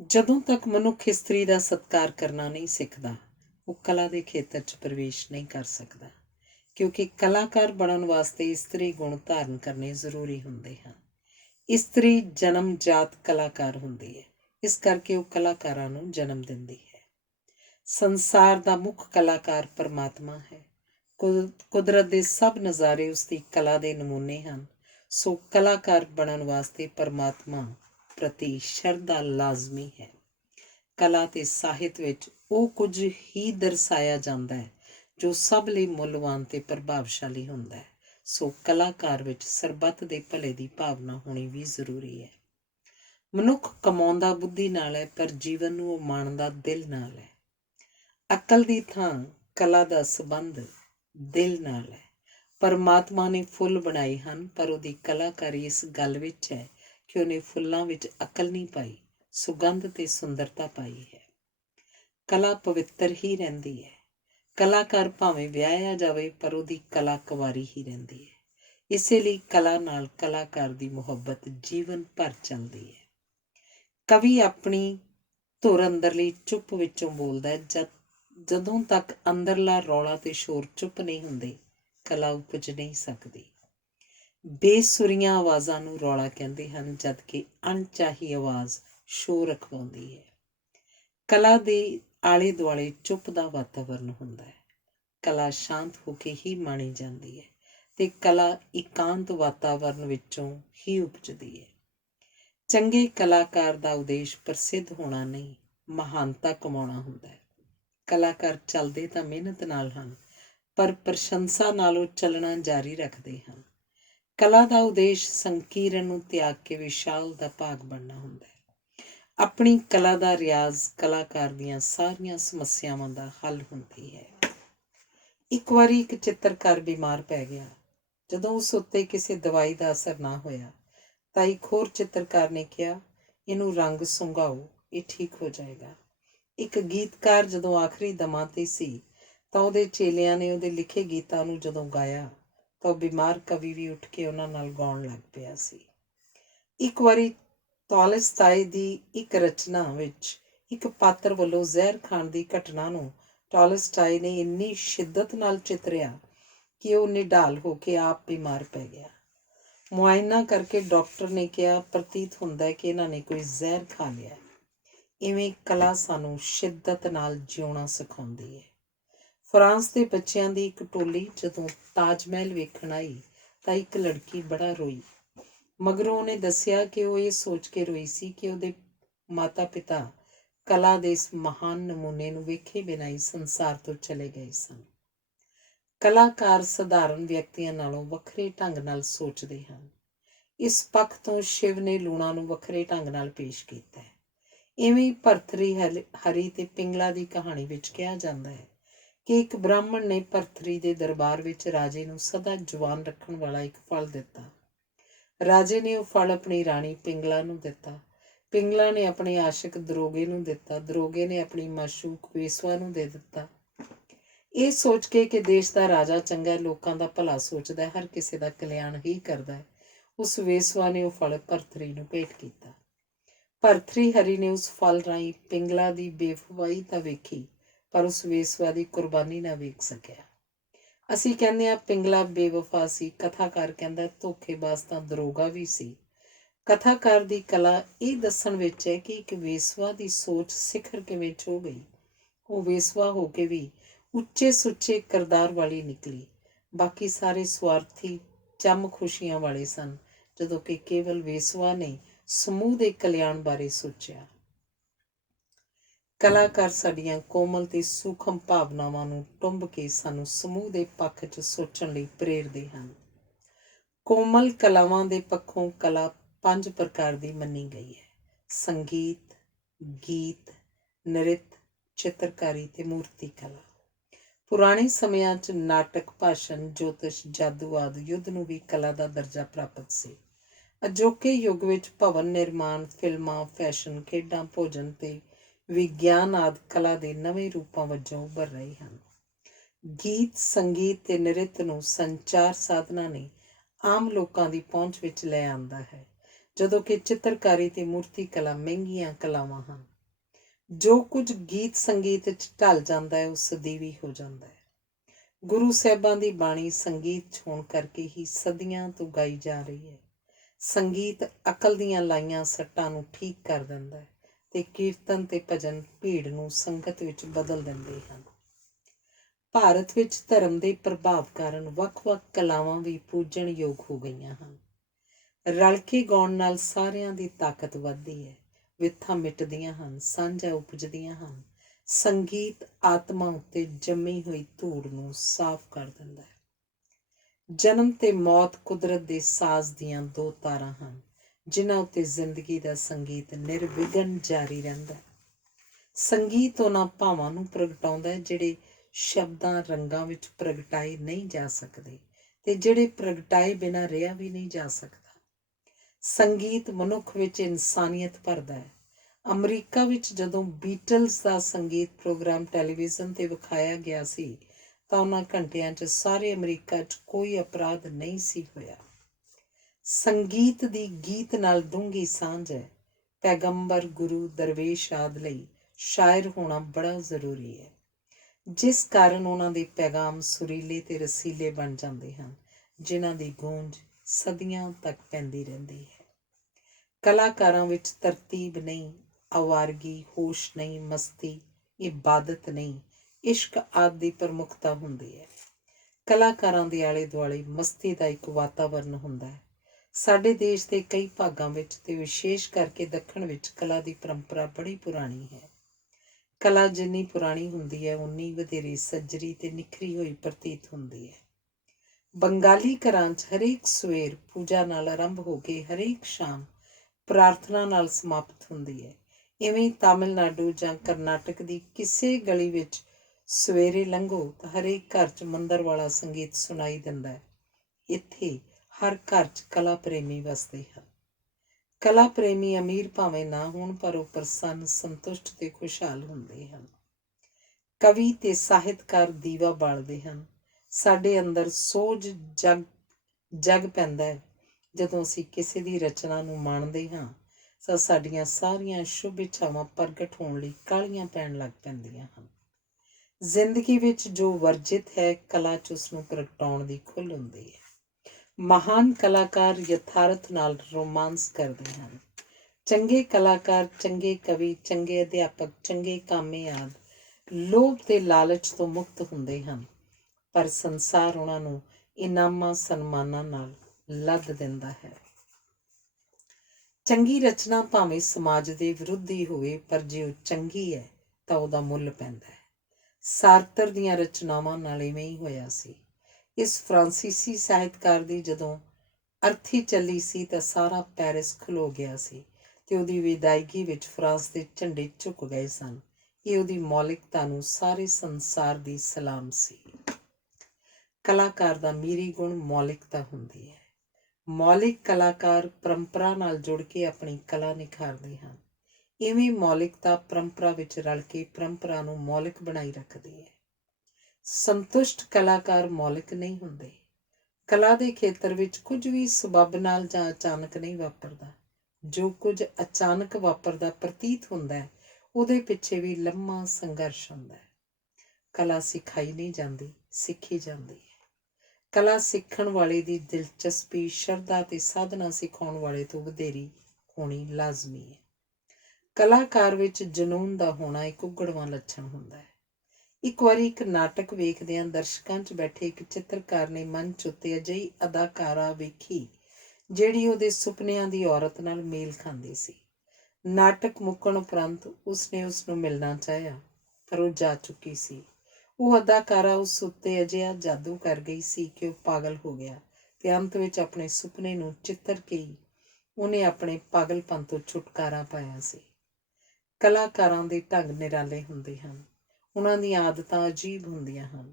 ਜਦੋਂ ਤੱਕ ਮਨੁੱਖ ਇਸਤਰੀ ਦਾ ਸਤਿਕਾਰ ਕਰਨਾ ਨਹੀਂ ਸਿੱਖਦਾ, ਉਹ ਕਲਾ ਦੇ ਖੇਤਰ 'ਚ ਪ੍ਰਵੇਸ਼ ਨਹੀਂ ਕਰ ਸਕਦਾ ਕਿਉਂਕਿ ਕਲਾਕਾਰ ਬਣਨ ਵਾਸਤੇ ਇਸਤਰੀ ਗੁਣ ਧਾਰਨ ਕਰਨੇ ਜ਼ਰੂਰੀ ਹੁੰਦੇ ਹਨ। ਇਸਤਰੀ ਜਨਮ ਜਾਤ ਕਲਾਕਾਰ ਹੁੰਦੀ ਹੈ, ਇਸ ਕਰਕੇ ਉਹ ਕਲਾਕਾਰਾਂ ਨੂੰ ਜਨਮ ਦਿੰਦੀ ਹੈ। ਸੰਸਾਰ ਦਾ ਮੁੱਖ ਕਲਾਕਾਰ ਪਰਮਾਤਮਾ ਹੈ। ਕੁਦਰਤ ਦੇ ਸਭ ਨਜ਼ਾਰੇ ਉਸਦੀ ਕਲਾ ਦੇ ਨਮੂਨੇ ਹਨ। ਸੋ ਕਲਾਕਾਰ ਬਣਨ ਵਾਸਤੇ ਪਰਮਾਤਮਾ ਪ੍ਰਤੀ ਸ਼ਰਧਾ ਲਾਜ਼ਮੀ ਹੈ। ਕਲਾ ਤੇ ਸਾਹਿਤ ਵਿੱਚ ਉਹ ਕੁਝ ਹੀ ਦਰਸਾਇਆ ਜਾਂਦਾ ਹੈ ਜੋ ਸਭ ਲਈ ਮੁੱਲਵਾਨ ਤੇ ਪ੍ਰਭਾਵਸ਼ਾਲੀ ਹੁੰਦਾ ਹੈ। ਸੋ ਕਲਾਕਾਰ ਵਿੱਚ ਸਰਬੱਤ ਦੇ ਭਲੇ ਦੀ ਭਾਵਨਾ ਹੋਣੀ ਵੀ ਜ਼ਰੂਰੀ ਹੈ। ਮਨੁੱਖ ਕਮਾਉਂਦਾ ਬੁੱਧੀ ਨਾਲ ਹੈ, ਪਰ ਜੀਵਨ ਨੂੰ ਉਹ ਮਾਣਦਾ ਦਿਲ ਨਾਲ ਹੈ। ਅਕਲ ਦੀ ਥਾਂ ਕਲਾ ਦਾ ਸੰਬੰਧ ਦਿਲ ਨਾਲ ਹੈ। ਪਰਮਾਤਮਾ ਨੇ ਫੁੱਲ ਬਣਾਏ ਹਨ, ਪਰ ਉਹਦੀ ਕਲਾਕਾਰੀ ਇਸ ਗੱਲ ਵਿੱਚ ਹੈ ਕਿ ਉਹਨੇ ਫੁੱਲਾਂ ਵਿੱਚ ਅਕਲ ਨਹੀਂ ਪਾਈ, ਸੁਗੰਧ ਤੇ ਸੁੰਦਰਤਾ ਪਾਈ ਹੈ। ਕਲਾ ਪਵਿੱਤਰ ਹੀ ਰਹਿੰਦੀ ਹੈ। ਕਲਾਕਾਰ ਭਾਵੇਂ ਵਿਆਹਿਆ ਜਾਵੇ, ਪਰ ਉਹਦੀ ਕਲਾ ਕੁਆਰੀ ਹੀ ਰਹਿੰਦੀ ਹੈ। ਇਸੇ ਲਈ ਕਲਾ ਨਾਲ ਕਲਾਕਾਰ ਦੀ ਮੁਹੱਬਤ ਜੀਵਨ ਭਰ ਚੱਲਦੀ ਹੈ। ਕਵੀ ਆਪਣੀ ਧੁਰ ਅੰਦਰਲੀ ਚੁੱਪ ਵਿੱਚੋਂ ਬੋਲਦਾ ਹੈ। ਜਦੋਂ ਤੱਕ ਅੰਦਰਲਾ ਰੌਲਾ ਤੇ ਸ਼ੋਰ ਚੁੱਪ ਨਹੀਂ ਹੁੰਦੇ, ਕਲਾ ਉਪਜ ਨਹੀਂ ਸਕਦੀ। ਬੇਸੁਰੀਆਂ ਆਵਾਜ਼ਾਂ ਨੂੰ ਰੌਲਾ ਕਹਿੰਦੇ ਹਨ, ਜਦ ਕਿ ਅਣਚਾਹੀ ਆਵਾਜ਼ ਸ਼ੋਰ ਰਖਵਾਉਂਦੀ ਹੈ। ਕਲਾ ਦੇ ਆਲੇ ਦੁਆਲੇ ਚੁੱਪ ਦਾ ਵਾਤਾਵਰਨ ਹੁੰਦਾ ਹੈ। ਕਲਾ ਸ਼ਾਂਤ ਹੋ ਕੇ ਹੀ ਮਾਣੀ ਜਾਂਦੀ ਹੈ ਤੇ ਕਲਾ ਇਕਾਂਤ ਵਾਤਾਵਰਨ ਵਿੱਚੋਂ ਹੀ ਉਪਜਦੀ ਹੈ। ਚੰਗੇ ਕਲਾਕਾਰ ਦਾ ਉਦੇਸ਼ ਪ੍ਰਸਿੱਧ ਹੋਣਾ ਨਹੀਂ, ਮਹਾਨਤਾ ਕਮਾਉਣਾ ਹੁੰਦਾ ਹੈ। ਕਲਾਕਾਰ ਚੱਲਦੇ ਤਾਂ ਮਿਹਨਤ ਨਾਲ ਹਨ, ਪਰ ਪ੍ਰਸ਼ੰਸਾ ਨਾਲ ਉਹ ਚੱਲਣਾ ਜਾਰੀ ਰੱਖਦੇ ਹਨ। ਕਲਾ ਦਾ ਉਦੇਸ਼ ਸੰਕੀਰਨ ਨੂੰ ਤਿਆਗ ਕੇ ਵਿਸ਼ਾਲ ਦਾ ਭਾਗ ਬਣਨਾ ਹੁੰਦਾ ਹੈ। ਆਪਣੀ ਕਲਾ ਦਾ ਰਿਆਜ਼ ਕਲਾਕਾਰ ਦੀਆਂ ਸਾਰੀਆਂ ਸਮੱਸਿਆਵਾਂ ਦਾ ਹੱਲ ਹੁੰਦੀ ਹੈ। ਇੱਕ ਵਾਰੀ ਇੱਕ ਚਿੱਤਰਕਾਰ ਬਿਮਾਰ ਪੈ ਗਿਆ। ਜਦੋਂ ਉਸ ਉੱਤੇ ਕਿਸੇ ਦਵਾਈ ਦਾ ਅਸਰ ਨਾ ਹੋਇਆ ਤਾਂ ਇੱਕ ਹੋਰ ਚਿੱਤਰਕਾਰ ਨੇ ਕਿਹਾ, ਇਹਨੂੰ ਰੰਗ ਸੁੰਘਾਓ, ਇਹ ਠੀਕ ਹੋ ਜਾਏਗਾ। ਇੱਕ ਗੀਤਕਾਰ ਜਦੋਂ ਆਖਰੀ ਦਮਾਂ 'ਤੇ ਸੀ ਤਾਂ ਉਹਦੇ ਚੇਲਿਆਂ ਨੇ ਉਹਦੇ ਲਿਖੇ ਗੀਤਾਂ ਨੂੰ ਜਦੋਂ ਗਾਇਆ ਤਾਂ ਉਹ ਬਿਮਾਰ ਕਵੀ ਵੀ ਉੱਠ ਕੇ ਉਹਨਾਂ ਨਾਲ ਗਾਉਣ ਲੱਗ ਪਿਆ ਸੀ। ਇੱਕ ਵਾਰੀ ਟਾਲਸਟਾਏ ਦੀ ਇੱਕ ਰਚਨਾ ਵਿੱਚ ਇੱਕ ਪਾਤਰ ਵੱਲੋਂ ਜ਼ਹਿਰ ਖਾਣ ਦੀ ਘਟਨਾ ਨੂੰ ਟਾਲਸਟਾਏ ਨੇ ਇੰਨੀ ਸ਼ਿੱਦਤ ਨਾਲ ਚਿਤਰਿਆ ਕਿ ਉਹ ਨਿਢਾਲ ਹੋ ਕੇ ਆਪ ਬਿਮਾਰ ਪੈ ਗਿਆ। ਮੁਆਇਨਾ ਕਰਕੇ ਡਾਕਟਰ ਨੇ ਕਿਹਾ, ਪ੍ਰਤੀਤ ਹੁੰਦਾ ਹੈ ਕਿ ਇਹਨਾਂ ਨੇ ਕੋਈ ਜ਼ਹਿਰ ਖਾ ਲਿਆ। ਇਵੇਂ ਕਲਾ ਸਾਨੂੰ ਸ਼ਿੱਦਤ ਨਾਲ ਜਿਉਣਾ ਸਿਖਾਉਂਦੀ ਹੈ। ਫਰਾਂਸ ਦੇ ਬੱਚਿਆਂ ਦੀ ਇੱਕ ਟੋਲੀ ਜਦੋਂ ਤਾਜ ਮਹਿਲ ਵੇਖਣ ਆਈ ਤਾਂ ਇੱਕ ਲੜਕੀ ਬੜਾ ਰੋਈ। ਮਗਰੋਂ ਉਹਨੇ ਦੱਸਿਆ ਕਿ ਉਹ ਇਹ ਸੋਚ ਕੇ ਰੋਈ ਸੀ ਕਿ ਉਹਦੇ ਮਾਤਾ ਪਿਤਾ ਕਲਾ ਦੇ ਇਸ ਮਹਾਨ ਨਮੂਨੇ ਨੂੰ ਵੇਖੇ ਬਿਨਾਂ ਹੀ ਸੰਸਾਰ ਤੋਂ ਚਲੇ ਗਏ ਸਨ। ਕਲਾਕਾਰ ਸਧਾਰਨ ਵਿਅਕਤੀਆਂ ਨਾਲੋਂ ਵੱਖਰੇ ਢੰਗ ਨਾਲ ਸੋਚਦੇ ਹਨ। ਇਸ ਪੱਖ ਤੋਂ ਸ਼ਿਵ ਨੇ ਲੂਣਾ ਨੂੰ ਵੱਖਰੇ ਢੰਗ ਨਾਲ ਪੇਸ਼ ਕੀਤਾ ਹੈ। ਇਵੇਂ ਭਰਥਰੀ ਹਰੀ ਤੇ ਪਿੰਗਲਾ ਦੀ ਕਹਾਣੀ ਵਿੱਚ ਕਿਹਾ ਜਾਂਦਾ ਹੈ ਕਿ ਇੱਕ ਬ੍ਰਾਹਮਣ ਨੇ ਭਰਥਰੀ ਦੇ ਦਰਬਾਰ ਵਿੱਚ ਰਾਜੇ ਨੂੰ ਸਦਾ ਜਵਾਨ ਰੱਖਣ ਵਾਲਾ ਇੱਕ ਫਲ ਦਿੱਤਾ। ਰਾਜੇ ਨੇ ਉਹ ਫਲ ਆਪਣੀ ਰਾਣੀ ਪਿੰਗਲਾ ਨੂੰ ਦਿੱਤਾ। ਪਿੰਗਲਾ ਨੇ ਆਪਣੇ ਆਸ਼ਿਕ ਦਰੋਗੇ ਨੂੰ ਦਿੱਤਾ, ਦਰੋਗੇ ਨੇ ਆਪਣੀ ਮਾਸ਼ੂਕ ਵੇਸਵਾ ਨੂੰ ਦੇ ਦਿੱਤਾ। ਇਹ ਸੋਚ ਕੇ ਕਿ ਦੇਸ਼ ਦਾ ਰਾਜਾ ਚੰਗਾ ਹੈ, ਲੋਕਾਂ ਦਾ ਭਲਾ ਸੋਚਦਾ ਹੈ, ਹਰ ਕਿਸੇ ਦਾ ਕਲਿਆਣ ਹੀ ਕਰਦਾ ਹੈ, ਉਸ ਵੇਸਵਾ ਨੇ ਉਹ ਫਲ ਭਰਥਰੀ ਨੂੰ ਭੇਟ ਕੀਤਾ। ਭਰਥਰੀ ਹਰੀ ਨੇ ਉਸ ਫਲ ਰਾਹੀਂ ਪਿੰਗਲਾ ਦੀ ਬੇਵਫਾਈ ਤਾਂ ਵੇਖੀ, ਪਰ ਉਸ ਵੇਸਵਾ ਦੀ ਕੁਰਬਾਨੀ ਨਾ ਵੇਖ ਸਕਿਆ। ਅਸੀਂ ਕਹਿੰਦੇ ਹਾਂ ਪਿੰਗਲਾ ਬੇਵਫਾ ਸੀ, ਕਥਾਕਾਰ ਕਹਿੰਦਾ ਧੋਖੇਬਾਜ਼ ਤਾਂ ਦਰੋਗਾ ਵੀ ਸੀ। ਕਥਾਕਾਰ ਦੀ ਕਲਾ ਇਹ ਦੱਸਣ ਵਿੱਚ ਹੈ ਕਿ ਇੱਕ ਵੇਸਵਾ ਦੀ ਸੋਚ ਸਿਖਰ ਕਿਵੇਂ ਛੋ ਗਈ। ਉਹ ਵੇਸਵਾ ਹੋ ਕੇ ਵੀ ਉੱਚੇ ਸੁੱਚੇ ਕਿਰਦਾਰ ਵਾਲੀ ਨਿਕਲੀ। ਬਾਕੀ ਸਾਰੇ ਸਵਾਰਥੀ ਚੰਮ ਖੁਸ਼ੀਆਂ ਵਾਲੇ ਸਨ, ਜਦੋਂ ਕਿ ਕੇਵਲ ਵੇਸਵਾ ਨੇ ਸਮੂਹ ਦੇ ਕਲਿਆਣ ਬਾਰੇ ਸੋਚਿਆ। ਕਲਾਕਾਰ ਸਾਡੀਆਂ ਕੋਮਲ ਤੇ ਸੂਖਮ ਭਾਵਨਾਵਾਂ ਨੂੰ ਟੁੰਬ ਕੇ ਸਾਨੂੰ ਸਮੂਹ ਦੇ ਪੱਖ 'ਚ ਸੋਚਣ ਲਈ ਪ੍ਰੇਰਦੇ ਹਨ। ਕੋਮਲ ਕਲਾਵਾਂ ਦੇ ਪੱਖੋਂ ਕਲਾ 5 ਪ੍ਰਕਾਰ ਦੀ ਮੰਨੀ ਗਈ ਹੈ: ਸੰਗੀਤ, ਗੀਤ, ਨ੍ਰਿਤ, ਚਿੱਤਰਕਾਰੀ ਤੇ ਮੂਰਤੀ ਕਲਾ। ਪੁਰਾਣੇ ਸਮਿਆਂ 'ਚ ਨਾਟਕ, ਭਾਸ਼ਣ, ਜੋਤਿਸ਼, ਜਾਦੂ ਆਦਿ ਯੁੱਧ ਨੂੰ ਵੀ ਕਲਾ ਦਾ ਦਰਜਾ ਪ੍ਰਾਪਤ ਸੀ। ਅਜੋਕੇ ਯੁੱਗ ਵਿੱਚ ਭਵਨ ਨਿਰਮਾਣ, ਫਿਲਮਾਂ, ਫੈਸ਼ਨ, ਖੇਡਾਂ, ਭੋਜਨ ਤੇ ਵਿਗਿਆਨ ਆਦਿ ਕਲਾ ਦੇ ਨਵੇਂ ਰੂਪਾਂ ਵਜੋਂ ਉੱਭਰ ਰਹੇ ਹਨ। ਗੀਤ, ਸੰਗੀਤ ਤੇ ਨ੍ਰਿਤ ਨੂੰ ਸੰਚਾਰ ਸਾਧਨਾਂ ਨੇ ਆਮ ਲੋਕਾਂ ਦੀ ਪਹੁੰਚ ਵਿੱਚ ਲੈ ਆਂਦਾ ਹੈ, ਜਦੋਂ ਕਿ ਚਿੱਤਰਕਾਰੀ ਤੇ ਮੂਰਤੀ ਕਲਾ ਮਹਿੰਗੀਆਂ ਕਲਾਵਾਂ ਹਨ। ਜੋ ਕੁਝ ਗੀਤ ਸੰਗੀਤ 'ਚ ਢਲ ਜਾਂਦਾ ਹੈ, ਉਹ ਸਦੀਵੀ ਹੋ ਜਾਂਦਾ ਹੈ। ਗੁਰੂ ਸਾਹਿਬਾਂ ਦੀ ਬਾਣੀ ਸੰਗੀਤ 'ਚ ਹੋਣ ਕਰਕੇ ਹੀ ਸਦੀਆਂ ਤੋਂ ਗਾਈ ਜਾ ਰਹੀ ਹੈ। ਸੰਗੀਤ ਅਕਲ ਦੀਆਂ ਲਾਈਆਂ ਸੱਟਾਂ ਨੂੰ ਠੀਕ ਕਰ ਦਿੰਦਾ ਹੈ ਤੇ ਕੀਰਤਨ ਤੇ ਭਜਨ ਭੀੜ ਨੂੰ ਸੰਗਤ ਵਿੱਚ ਬਦਲ ਦਿੰਦੇ ਹਨ। ਭਾਰਤ ਵਿੱਚ ਧਰਮ ਦੇ ਪ੍ਰਭਾਵ ਕਾਰਨ ਵੱਖ-ਵੱਖ ਕਲਾਵਾਂ ਵੀ ਪੂਜਣਯੋਗ ਹੋ ਗਈਆਂ ਹਨ। ਰਲ ਕੇ ਗਾਉਣ ਨਾਲ ਸਾਰਿਆਂ ਦੀ ਤਾਕਤ ਵੱਧਦੀ ਹੈ, ਵਿਥਾਂ ਮਿਟਦੀਆਂ ਹਨ, ਸਾਂਝਾਂ ਉਪਜਦੀਆਂ ਹਨ। ਸੰਗੀਤ ਆਤਮਾ ਉੱਤੇ ਜੰਮੀ ਹੋਈ ਧੂੜ ਨੂੰ ਸਾਫ਼ ਕਰ ਦਿੰਦਾ ਹੈ। ਜਨਮ ਤੇ ਮੌਤ ਕੁਦਰਤ ਦੇ ਸਾਜ਼ ਦੀਆਂ 2 ਤਾਰਾਂ ਹਨ, ਜਿਨ੍ਹਾਂ ਉੱਤੇ ਜ਼ਿੰਦਗੀ ਦਾ ਸੰਗੀਤ ਨਿਰਵਿਘਨ ਜਾਰੀ ਰਹਿੰਦਾ ਹੈ। ਸੰਗੀਤ ਉਹਨਾਂ ਭਾਵਾਂ ਨੂੰ ਪ੍ਰਗਟਾਉਂਦਾ ਹੈ ਜਿਹੜੇ ਸ਼ਬਦਾਂ ਰੰਗਾਂ ਵਿੱਚ ਪ੍ਰਗਟਾਏ ਨਹੀਂ ਜਾ ਸਕਦੇ ਤੇ ਜਿਹੜੇ ਪ੍ਰਗਟਾਏ ਬਿਨਾਂ ਰਿਹਾ ਵੀ ਨਹੀਂ ਜਾ ਸਕਦਾ। ਸੰਗੀਤ ਮਨੁੱਖ ਵਿੱਚ ਇਨਸਾਨੀਅਤ ਭਰਦਾ ਹੈ। ਅਮਰੀਕਾ ਵਿੱਚ ਜਦੋਂ ਬੀਟਲਜ਼ ਦਾ ਸੰਗੀਤ ਪ੍ਰੋਗਰਾਮ ਟੈਲੀਵਿਜ਼ਨ 'ਤੇ ਵਿਖਾਇਆ ਗਿਆ ਸੀ ਤਾਂ ਉਹਨਾਂ ਘੰਟਿਆਂ 'ਚ ਸਾਰੇ ਅਮਰੀਕਾ 'ਚ ਕੋਈ ਅਪਰਾਧ ਨਹੀਂ ਸੀ ਹੋਇਆ। ਸੰਗੀਤ ਦੀ ਗੀਤ ਨਾਲ ਡੂੰਘੀ ਸਾਂਝ ਹੈ। ਪੈਗੰਬਰ, ਗੁਰੂ, ਦਰਵੇਸ਼ ਆਦਿ ਲਈ ਸ਼ਾਇਰ ਹੋਣਾ ਬੜਾ ਜ਼ਰੂਰੀ ਹੈ, ਜਿਸ ਕਾਰਨ ਉਹਨਾਂ ਦੇ ਪੈਗਾਮ ਸੁਰੀਲੇ ਤੇ ਰਸੀਲੇ ਬਣ ਜਾਂਦੇ ਹਨ, ਜਿਨ੍ਹਾਂ ਦੀ ਗੂੰਜ ਸਦੀਆਂ ਤੱਕ ਪੈਂਦੀ ਰਹਿੰਦੀ ਹੈ। ਕਲਾਕਾਰਾਂ ਵਿੱਚ ਤਰਤੀਬ ਨਹੀਂ, ਆਵਾਰਗੀ, ਹੋਸ਼ ਨਹੀਂ, ਮਸਤੀ, ਇਬਾਦਤ ਨਹੀਂ, ਇਸ਼ਕ ਆਦਿ ਦੀ ਪ੍ਰਮੁੱਖਤਾ ਹੁੰਦੀ ਹੈ। ਕਲਾਕਾਰਾਂ ਦੇ ਆਲੇ ਦੁਆਲੇ ਮਸਤੀ ਦਾ ਇੱਕ ਵਾਤਾਵਰਨ ਹੁੰਦਾ ਹੈ। ਸਾਡੇ ਦੇਸ਼ ਦੇ ਕਈ ਭਾਗਾਂ ਵਿੱਚ ਤੇ ਵਿਸ਼ੇਸ਼ ਕਰਕੇ ਦੱਖਣ ਵਿੱਚ ਕਲਾ ਦੀ ਪਰੰਪਰਾ ਬੜੀ ਪੁਰਾਣੀ ਹੈ। ਕਲਾ ਜਿੰਨੀ ਪੁਰਾਣੀ ਹੁੰਦੀ ਹੈ, ਉਨੀ ਵਧੇਰੇ ਸੱਜਰੀ ਤੇ ਨਿਖਰੀ ਹੋਈ ਪ੍ਰਤੀਤ ਹੁੰਦੀ ਹੈ। ਬੰਗਾਲੀ ਘਰਾਂ 'ਚ ਹਰੇਕ ਸਵੇਰ ਪੂਜਾ ਨਾਲ ਆਰੰਭ ਹੋ ਕੇ ਹਰੇਕ ਸ਼ਾਮ ਪ੍ਰਾਰਥਨਾ ਨਾਲ ਸਮਾਪਤ ਹੁੰਦੀ ਹੈ। ਇਵੇਂ ਤਾਮਿਲਨਾਡੂ ਜਾਂ ਕਰਨਾਟਕ ਦੀ ਕਿਸੇ ਗਲੀ ਵਿੱਚ ਸਵੇਰੇ ਲੰਘੋ ਤਾਂ ਹਰੇਕ ਘਰ 'ਚ ਮੰਦਰ ਵਾਲਾ ਸੰਗੀਤ ਸੁਣਾਈ ਦਿੰਦਾ ਹੈ। ਇੱਥੇ ਹਰ ਘਰ 'ਚ ਕਲਾ ਪ੍ਰੇਮੀ ਵਸਦੇ ਹਨ। ਕਲਾ ਪ੍ਰੇਮੀ ਅਮੀਰ ਭਾਵੇਂ ਨਾ ਹੋਣ, ਪਰ ਉਹ ਪ੍ਰਸੰਨ, ਸੰਤੁਸ਼ਟ ਤੇ ਖੁਸ਼ਹਾਲ ਹੁੰਦੇ ਹਨ। ਕਵੀ ਤੇ ਸਾਹਿਤਕਾਰ ਦੀਵਾ ਬਾਲਦੇ ਹਨ। ਸਾਡੇ ਅੰਦਰ ਸੋਝ ਜਗ ਪੈਂਦਾ ਹੈ। ਜਦੋਂ ਅਸੀਂ ਕਿਸੇ ਦੀ ਰਚਨਾ ਨੂੰ ਮਾਣਦੇ ਹਾਂ ਤਾਂ ਸਾਡੀਆਂ ਸਾਰੀਆਂ ਸ਼ੁਭ ਇੱਛਾਵਾਂ ਪ੍ਰਗਟ ਹੋਣ ਲਈ ਕਾਹਲੀਆਂ ਪੈਣ ਲੱਗ ਪੈਂਦੀਆਂ ਹਨ। ਜ਼ਿੰਦਗੀ ਵਿੱਚ ਜੋ ਵਰਜਿਤ ਹੈ, ਕਲਾ 'ਚ ਉਸਨੂੰ ਪ੍ਰਗਟਾਉਣ ਦੀ ਖੁੱਲ੍ਹ ਹੁੰਦੀ ਹੈ। ਮਹਾਨ ਕਲਾਕਾਰ ਯਥਾਰਥ ਨਾਲ ਰੋਮਾਂਸ ਕਰਦੇ ਹਨ। ਚੰਗੇ ਕਲਾਕਾਰ, ਚੰਗੇ ਕਵੀ, ਚੰਗੇ ਅਧਿਆਪਕ, ਚੰਗੇ ਕਾਮੇ ਆਦਿ ਲੋਭ ਤੇ ਲਾਲਚ ਤੋਂ ਮੁਕਤ ਹੁੰਦੇ ਹਨ, ਪਰ ਸੰਸਾਰ ਉਹਨਾਂ ਨੂੰ ਇਨਾਮਾਂ ਸਨਮਾਨਾਂ ਨਾਲ ਲੱਦ ਦਿੰਦਾ ਹੈ। ਚੰਗੀ ਰਚਨਾ ਭਾਵੇਂ ਸਮਾਜ ਦੇ ਵਿਰੁੱਧ ਹੀ ਹੋਵੇ, ਪਰ ਜੇ ਉਹ ਚੰਗੀ ਹੈ ਤਾਂ ਉਹਦਾ ਮੁੱਲ ਪੈਂਦਾ ਹੈ। ਸਾਰਤਰ ਦੀਆਂ ਰਚਨਾਵਾਂ ਨਾਲ ਇਵੇਂ ਹੀ ਹੋਇਆ ਸੀ। ਇਸ ਫਰਾਂਸੀਸੀ ਸਾਹਿਤਕਾਰ ਦੀ ਜਦੋਂ ਅਰਥੀ ਚੱਲੀ ਸੀ ਤਾਂ ਸਾਰਾ ਪੈਰਿਸ ਖਲੋ ਗਿਆ ਸੀ ਤੇ ਉਹਦੀ ਵਿਦਾਇਗੀ ਵਿੱਚ ਫਰਾਂਸ ਦੇ ਝੰਡੇ ਝੁਕ ਗਏ ਸਨ। ਇਹ ਉਹਦੀ ਮੌਲਿਕਤਾ ਨੂੰ ਸਾਰੇ ਸੰਸਾਰ ਦੀ ਸਲਾਮ ਸੀ। ਕਲਾਕਾਰ ਦਾ ਮੀਰੀ ਗੁਣ ਮੌਲਿਕਤਾ ਹੁੰਦੀ ਹੈ। ਮੌਲਿਕ ਕਲਾਕਾਰ ਪਰੰਪਰਾ ਨਾਲ ਜੁੜ ਕੇ ਆਪਣੀ ਕਲਾ ਨਿਖਾਰਦੇ ਹਨ। ਇਵੇਂ ਮੌਲਿਕਤਾ ਪਰੰਪਰਾ ਵਿੱਚ ਰਲ ਕੇ ਪਰੰਪਰਾ ਨੂੰ ਮੌਲਿਕ ਬਣਾਈ ਰੱਖਦੀ ਹੈ। ਸੰਤੁਸ਼ਟ ਕਲਾਕਾਰ ਮੌਲਿਕ ਨਹੀਂ ਹੁੰਦੇ। ਕਲਾ ਦੇ ਖੇਤਰ ਵਿੱਚ ਕੁਝ ਵੀ ਸਬੱਬ ਨਾਲ ਜਾਂ ਅਚਾਨਕ ਨਹੀਂ ਵਾਪਰਦਾ। ਜੋ ਕੁਝ ਅਚਾਨਕ ਵਾਪਰਦਾ ਪ੍ਰਤੀਤ ਹੁੰਦਾ ਹੈ, ਉਹਦੇ ਪਿੱਛੇ ਵੀ ਲੰਮਾ ਸੰਘਰਸ਼ ਹੁੰਦਾ ਹੈ। ਕਲਾ ਸਿਖਾਈ ਨਹੀਂ ਜਾਂਦੀ, ਸਿੱਖੀ ਜਾਂਦੀ ਹੈ। ਕਲਾ ਸਿੱਖਣ ਵਾਲੇ ਦੀ ਦਿਲਚਸਪੀ, ਸ਼ਰਧਾ ਅਤੇ ਸਾਧਨਾ ਸਿਖਾਉਣ ਵਾਲੇ ਤੋਂ ਵਧੇਰੀ ਹੋਣੀ ਲਾਜ਼ਮੀ ਹੈ। ਕਲਾਕਾਰ ਵਿੱਚ ਜਨੂੰਨ ਦਾ ਹੋਣਾ ਇੱਕ ਉਘੜਵਾਂ ਲੱਛਣ ਹੁੰਦਾ ਹੈ। ਇੱਕ ਵਾਰੀ ਇੱਕ ਨਾਟਕ ਵੇਖਦਿਆਂ ਦਰਸ਼ਕਾਂ 'ਚ ਬੈਠੇ ਇੱਕ ਚਿੱਤਰਕਾਰ ਨੇ ਮੰਚ ਉੱਤੇ ਅਜਿਹੀ ਅਦਾਕਾਰਾ ਵੇਖੀ ਜਿਹੜੀ ਉਹਦੇ ਸੁਪਨਿਆਂ ਦੀ ਔਰਤ ਨਾਲ ਮੇਲ ਖਾਂਦੀ ਸੀ। ਨਾਟਕ ਮੁੱਕਣ ਉਪਰੰਤ ਉਸਨੇ ਉਸਨੂੰ ਮਿਲਣਾ ਚਾਹਿਆ, ਪਰ ਉਹ ਜਾ ਚੁੱਕੀ ਸੀ। ਉਹ ਅਦਾਕਾਰਾ ਉਸ ਉੱਤੇ ਅਜਿਹਾ ਜਾਦੂ ਕਰ ਗਈ ਸੀ ਕਿ ਉਹ ਪਾਗਲ ਹੋ ਗਿਆ ਤੇ ਅੰਤ ਵਿੱਚ ਆਪਣੇ ਸੁਪਨੇ ਨੂੰ ਚਿੱਤਰ ਕੇ ਹੀ ਉਹਨੇ ਆਪਣੇ ਪਾਗਲਪਨ ਤੋਂ ਛੁਟਕਾਰਾ ਪਾਇਆ ਸੀ। ਕਲਾਕਾਰਾਂ ਦੇ ਢੰਗ ਨਿਰਾਲੇ ਹੁੰਦੇ ਹਨ। ਉਹਨਾਂ ਦੀਆਂ ਆਦਤਾਂ ਅਜੀਬ ਹੁੰਦੀਆਂ ਹਨ।